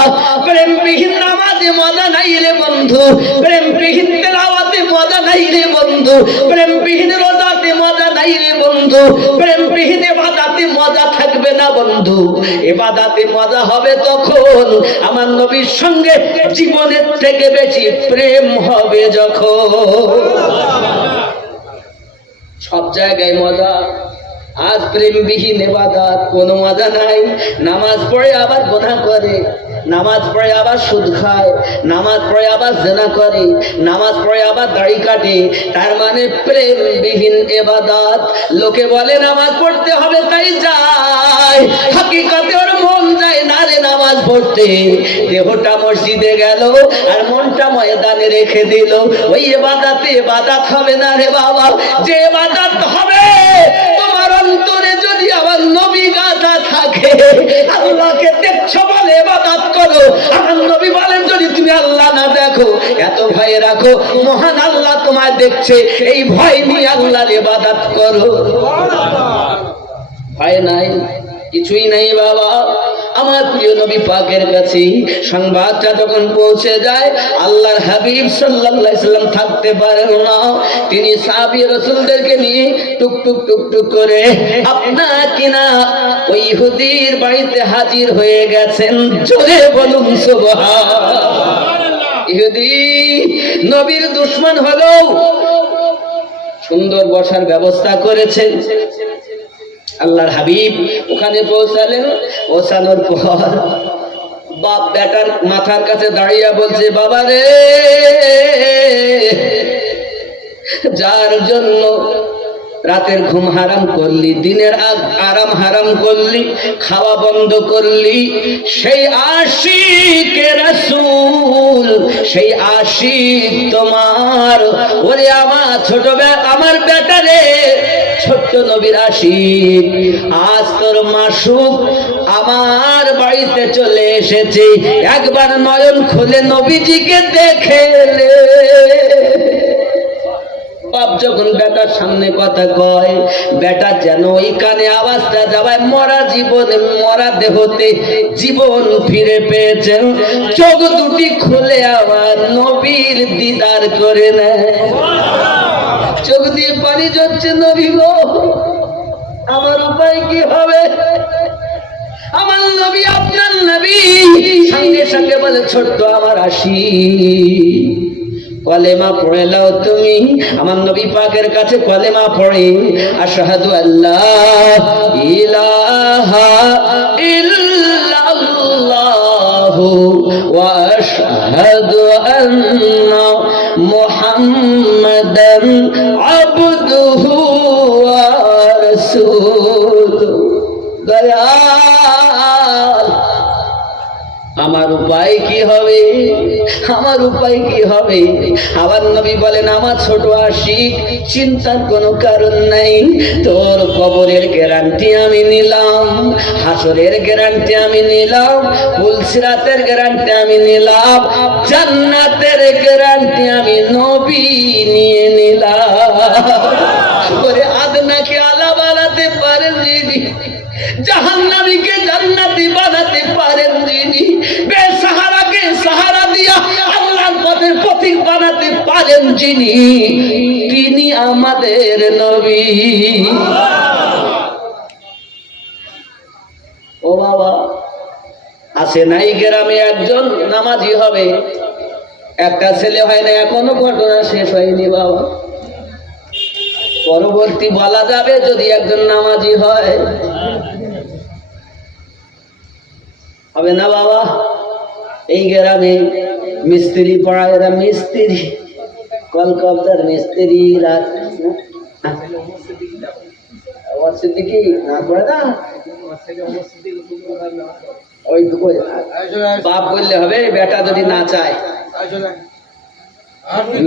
প্রেমবিহীন নামাজে মজা নাই রে বন্ধু, প্রেমবিহীন তেলাওয়াতে মজা নাই রে বন্ধু, প্রেমবিহীন রোজাতে মজা নাই রে বন্ধু, প্রেমবিহীন ইবাদতে মজা থাকবে না বন্ধু। ইবাদতে মজা হবে তখন আমার নবীর সঙ্গে জীবনের থেকে বেশি প্রেম হবে যখন। সব জায়গায় মজা, আজ প্রেমবিহীন ইবাদত কোনো মজা নাই। নামাজ পড়ে আবার গুনাহ করে, নামাজ পড়ে আবার সুদ খায়, নামাজ পড়ে আবার জিনা করে, নামাজ পড়ে আবার দাড়ি কাটে, তার মানে প্রেমবিহীন ইবাদত। লোকে বলে নামাজ পড়তে হবে তাই যায়, হাকিকতে ওর মন যায় না রে নামাজ পড়তে। দেহটা মসজিদে গেল আর মনটা ময়দানে রেখে দিল, ওই ইবাদতে ইবাদত হবে না রে বাবা। যে ইবাদত হবে তোমার অন্তরে যদি আমার নবী গাথা থাকে, আল্লাহকে দেখছো বলে ইবাদত করো। আমার নবী বলেন, যদি তুমি আল্লাহ না দেখো এত ভয় রাখো, মহান আল্লাহ তোমায় দেখছে, এই ভয় নিয়ে আল্লাহর ইবাদত করো। ভয় নাই, কিছুই নাই বাবা। আমার প্রিয় নবী পাকের কাছে সংবাদটা যখন পৌঁছে যায়, আল্লাহর হাবিব সাল্লাল্লাহু আলাইহি সাল্লাম থাকতে পারেন না। তিনি সাহাবী রাসূলদেরকে নিয়ে টুক টুক টুক টুক করে আপনা কিনা ওই ইহুদির বাড়িতে হাজির হয়ে গেছেন। জোরে বলুন সুবহানাল্লাহ। ইহুদি নবীর দুশমন হলো, সুন্দর বসার ব্যবস্থা করেছেন। আল্লাহর হাবিব ওখানে পৌঁছালেন। পৌঁছানোর পর বাপ বেটার মাথার কাছে দাঁড়িয়ে বলছে, বাবা রে, যার জন্য রাতের ঘুম হারাম করলি, দিনের আরাম হারাম করলি, খাওয়া বন্ধ করলি, সেই আশিকে রাসূল, সেই আশিক তোমার। ওরে আমার ছোট আমার বেটারে, ছোট্ট নবীর আশিক, আজ তোর মাসুক আমার বাড়িতে চলে এসেছে, একবার নয়ন খুলে নবীজিকে দেখে নে। বাপ যখন বেটার সামনে কথা কয়, বেটা যেন ওই কানে আওয়াজটা যাওয়ায় মরা জীবনে, মরা দেহতে জীবন ফিরে পেয়েছেন। চোখ দুটি খুলে আবার নবীর দিদার করে নেয়। চোখ দিয়ে পানি ঝরছে, নবী গো আমার উপায় কি হবে? আমার নবী আপনার নবী। সঙ্গে সঙ্গে বলে, ছোট্ট আমার আসি, কলেমা পড়ে নাও তুমি। আমার নবী পাকের কাছে কলেমা পড়ে, আশহাদু আল্লাহ ইলাহা ইল্লাল্লাহু ওয়া আশহাদু আন্না মুহাম্মাদান আবদুহু ওয়া রাসূলুহু। দয়াল আমার উপায় কি হবে? আমার উপায় কি হবে? আবার নবী বলেন, আমার ছোট আশিক, চিন্তার কোনো কারণ নাই। তোর কবরের গ্যারান্টি আমি নিলাম, হাসরের গ্যারান্টি আমি নিলাম, পুলসিরাতের গ্যারান্টি আমি নিলাম, জান্নাতের গ্যারান্টি আমি নবী নিয়ে নিলাম। ওরে আদনাকে আলা বানাতে পারেন যিনি, জাহান্নামীকে জান্নাতি বানাতে পারেন যিনি, বেসাহারাকে সাহারা দিয়া আল্লাহর পথের পথিক বানাতে পারেন যিনি, তিনি আমাদের নবী। ও বাবা, আছে নাই গ্রামে একজন নামাজি হবে, একটা ছেলে হয় না, এখনো ঘটনা শেষ হয়নি বাবা। পরবর্তী বলা যাবে যদি একজন নামাজি হয়, হবে না বাবা। এই গ্রামে মিস্ত্রি পড়ায়, এরা মিস্ত্রি, কলকাতার মিস্ত্রি, রাত কি না পড়ে না, ওই বাপ বললে হবে, বেটা যদি না চায়।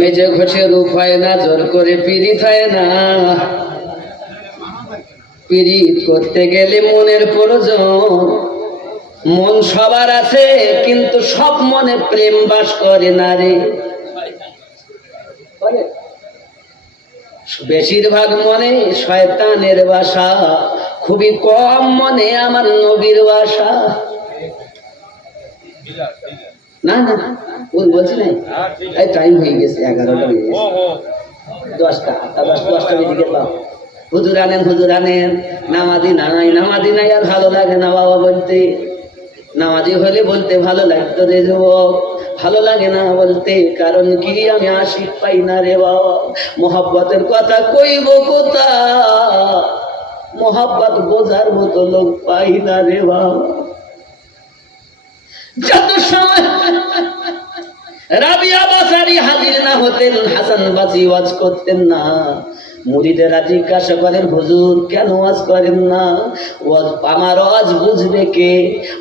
মেজে ঘষে রূপ হয় না, জোর করে পিরিত হয় না। পিরিত করতে গেলে মনের প্রয়োজন। মন সবার আছে, কিন্তু সব মনে প্রেম বাস করে না রে। বেশিরভাগ মনে শয়তানের বাসা, খুবই কম মনে আমার নবীর বাসা। না না বলছি নাই, এই টাইম হয়ে গেছে, 11টা হয়ে গেছে, 10টা 10টা বেজে গেল। হুজুর আনেন, হুজুর আনেন, নামাজি নাই, নামাজি নাই, আর ভালো লাগে না বাবা বলতে। নামাজি হলে বলতে ভালো লাগতো রে যুবক, ভালো লাগে না বলতে। কারণ কি, আমি আশিক পাই না রে বাবা। মোহাব্বতের কথা কইব কোথা, মোহাব্বত বোঝার মতো লোক পাই না রে বাবা। যত সময় রাবিয়া বাসারি হাজির না হতেন, হাসান বাসি ওয়াজ করতেন না। মুরিদেরা জিজ্ঞাসা করেন, হুজুর কেন ওয়াজ করেন না? আমার ওয়াজ বুঝবে কে?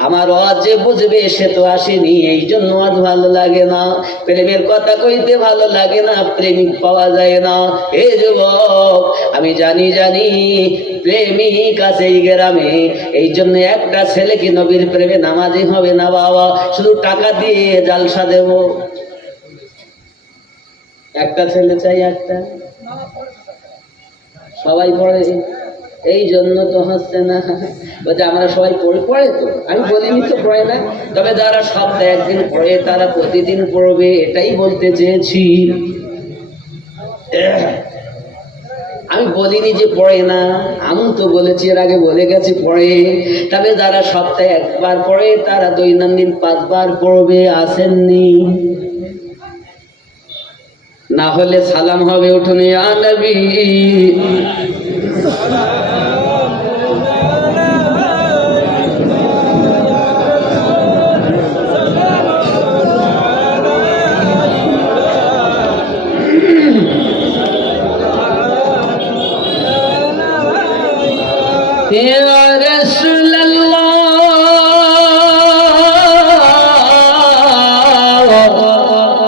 আমার ওয়াজ যে বুঝবে সে তো আসেনি, এই জন্য ওয়াজ ভালো লাগে না। প্রেমের কথা কইতে ভালো লাগে না, প্রেমিক পাওয়া যায় না। এ যুবক, আমি জানি প্রেমিক আছে এই গ্রামে, এই জন্য একটা ছেলে কি নবীর প্রেমে নামাজি হবে না বাবা। শুধু টাকা দিয়ে জালসা দেব, একটা ছেলে চাই, একটা। সবাই পড়ে, এই জন্য তো হচ্ছে না। বলছে আমরা সবাই পড়ে তো, আমি বলিনি তো পড়ে না, তবে যারা সপ্তাহে একদিন পড়ে তারা প্রতিদিন পড়বে, এটাই বলতে চেয়েছি। আমি বলিনি যে পড়ে না, আমি তো বলেছি, এর আগে বলে গেছি পড়ে। তবে যারা সপ্তাহে একবার পড়ে তারা দৈনন্দিন 5 বার পড়বে। আসেননি? না হলে সালাম হবে, উঠুন ইয়া নবী। ইয়া রাসূলুল্লাহ,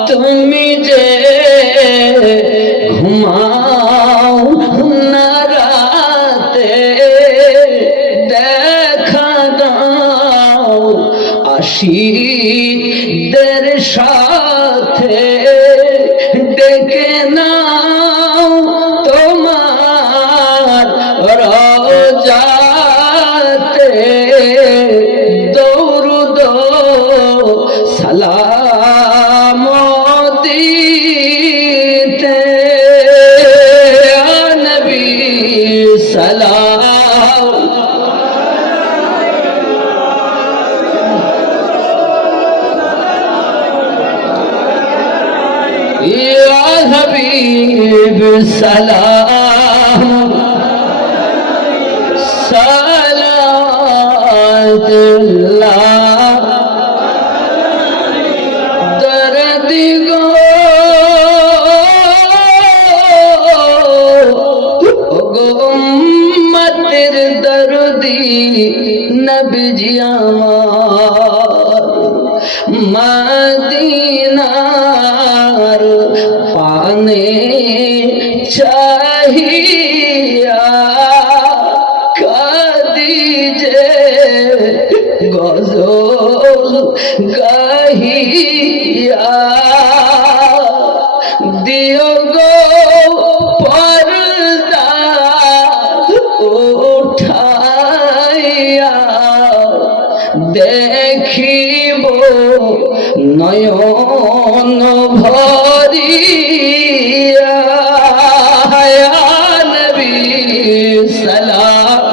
তুমি যে ঘুমাও না রাতে, দেখা দাও আশিকদের সাথে, ডেকে নাও সালাম ইয়া হাবিব সালাম সালাতুল্লাহ দরদি গো উম্মতের দরদি নবীজি আমার মদিনার পানে চাহিয়া কাদিজে গজল গাহিয়া দিও গো পর্দা উঠাইয়া দেখিব নয়ন ভরিয়া ইয়া নবী সালাম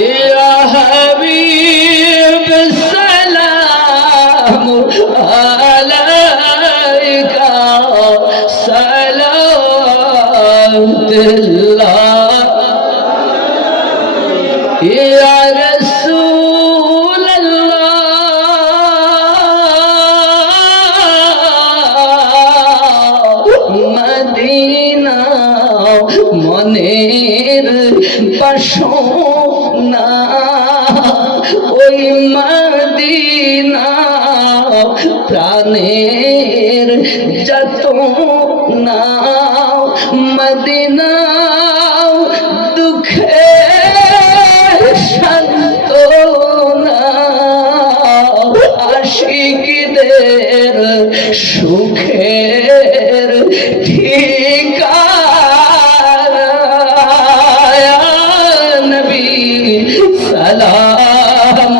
ইয়া হাবিব সালাম আলাইকা সালাতুল্লাহ ইয়া রাসূলুল্লাহ মদিনা মনের বাসনা ওই মদিনা প্রাণের যাতনা মদিনা দুঃখে সান্ত্বনা আশিকদের সুখের ঠিকানা ইয়া নবী সালাম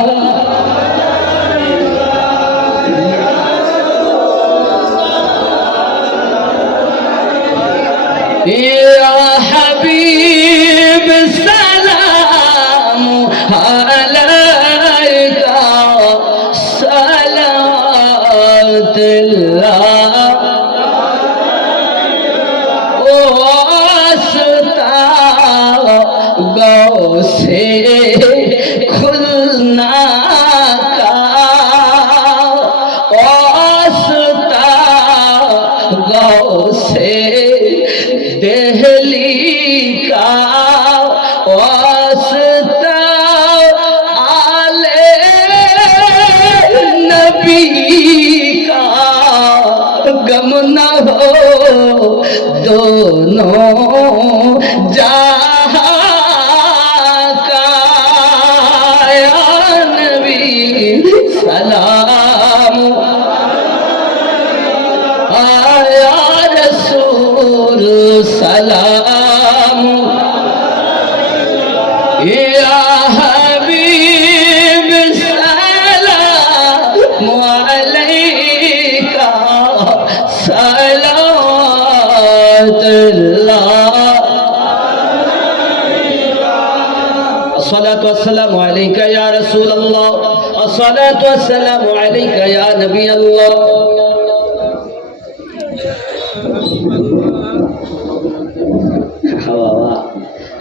ইয়া হাবিব সালাম আলাইকা সালাতুল্লাহ ও আস্তা গৌসে খুলনা কা ও আস্তা গৌসে देहली का वास्ता आले नबी का गम न हो दोनों जहां का या नबी सलाम आया रसूल सलाम या हबीब सलाम अलैका सलावतुल्लाह अस्सलातु वस्सलामु अलैका या रसूल अल्लाह अस्सलातु वस्सलामु अलैका या नबी अल्लाह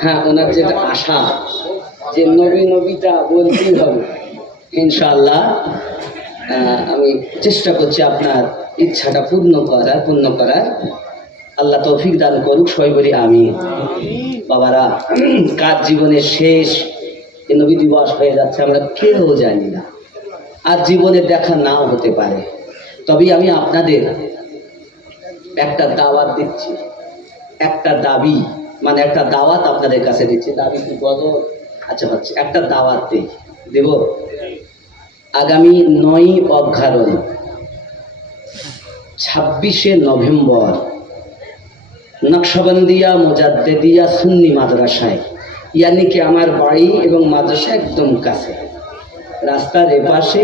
হ্যাঁ ওনার যেটা আশা যে নবী নবীটা বলতেই হবে ইনশাআল্লাহ আমি চেষ্টা করছি আপনার ইচ্ছাটা পূর্ণ করার আল্লাহ তৌফিক দান করুক সবাই বলি আমি বাবারা কার জীবনের শেষ এই নবী দিবস হয়ে যাচ্ছে আমরা কেউ জানি না আর জীবনে দেখা নাও হতে পারে তবে আমি আপনাদের একটা দাওয়াত দিচ্ছি একটা দাবি মানে একটা দাওয়াত আপনাদের কাছে দিচ্ছি দাবি কি বলো আচ্ছা হচ্ছে একটা দাওয়াত দেব আগামী 9 অঘ্রাণ 26 নভেম্বর নকশবন্দিয়া মুজাদ্দিদিয়া সুন্নি মাদ্রাসায় ইয়ানি কি আমার বাড়ি এবং মাদ্রাসা একদম কাছে রাস্তার এপাশে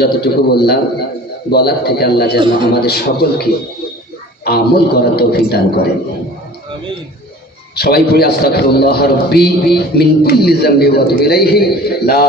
যতটুকু বললাম বলার থেকে আল্লাহ যেন আমাদের সকলকে আমল করার তৌফিক দান করেন। সবাই পড়ি আস্তাগফিরুল্লাহ রাব্বি মিন কুল্লি যামবি ওয়া আতুবু ইলাইহি লা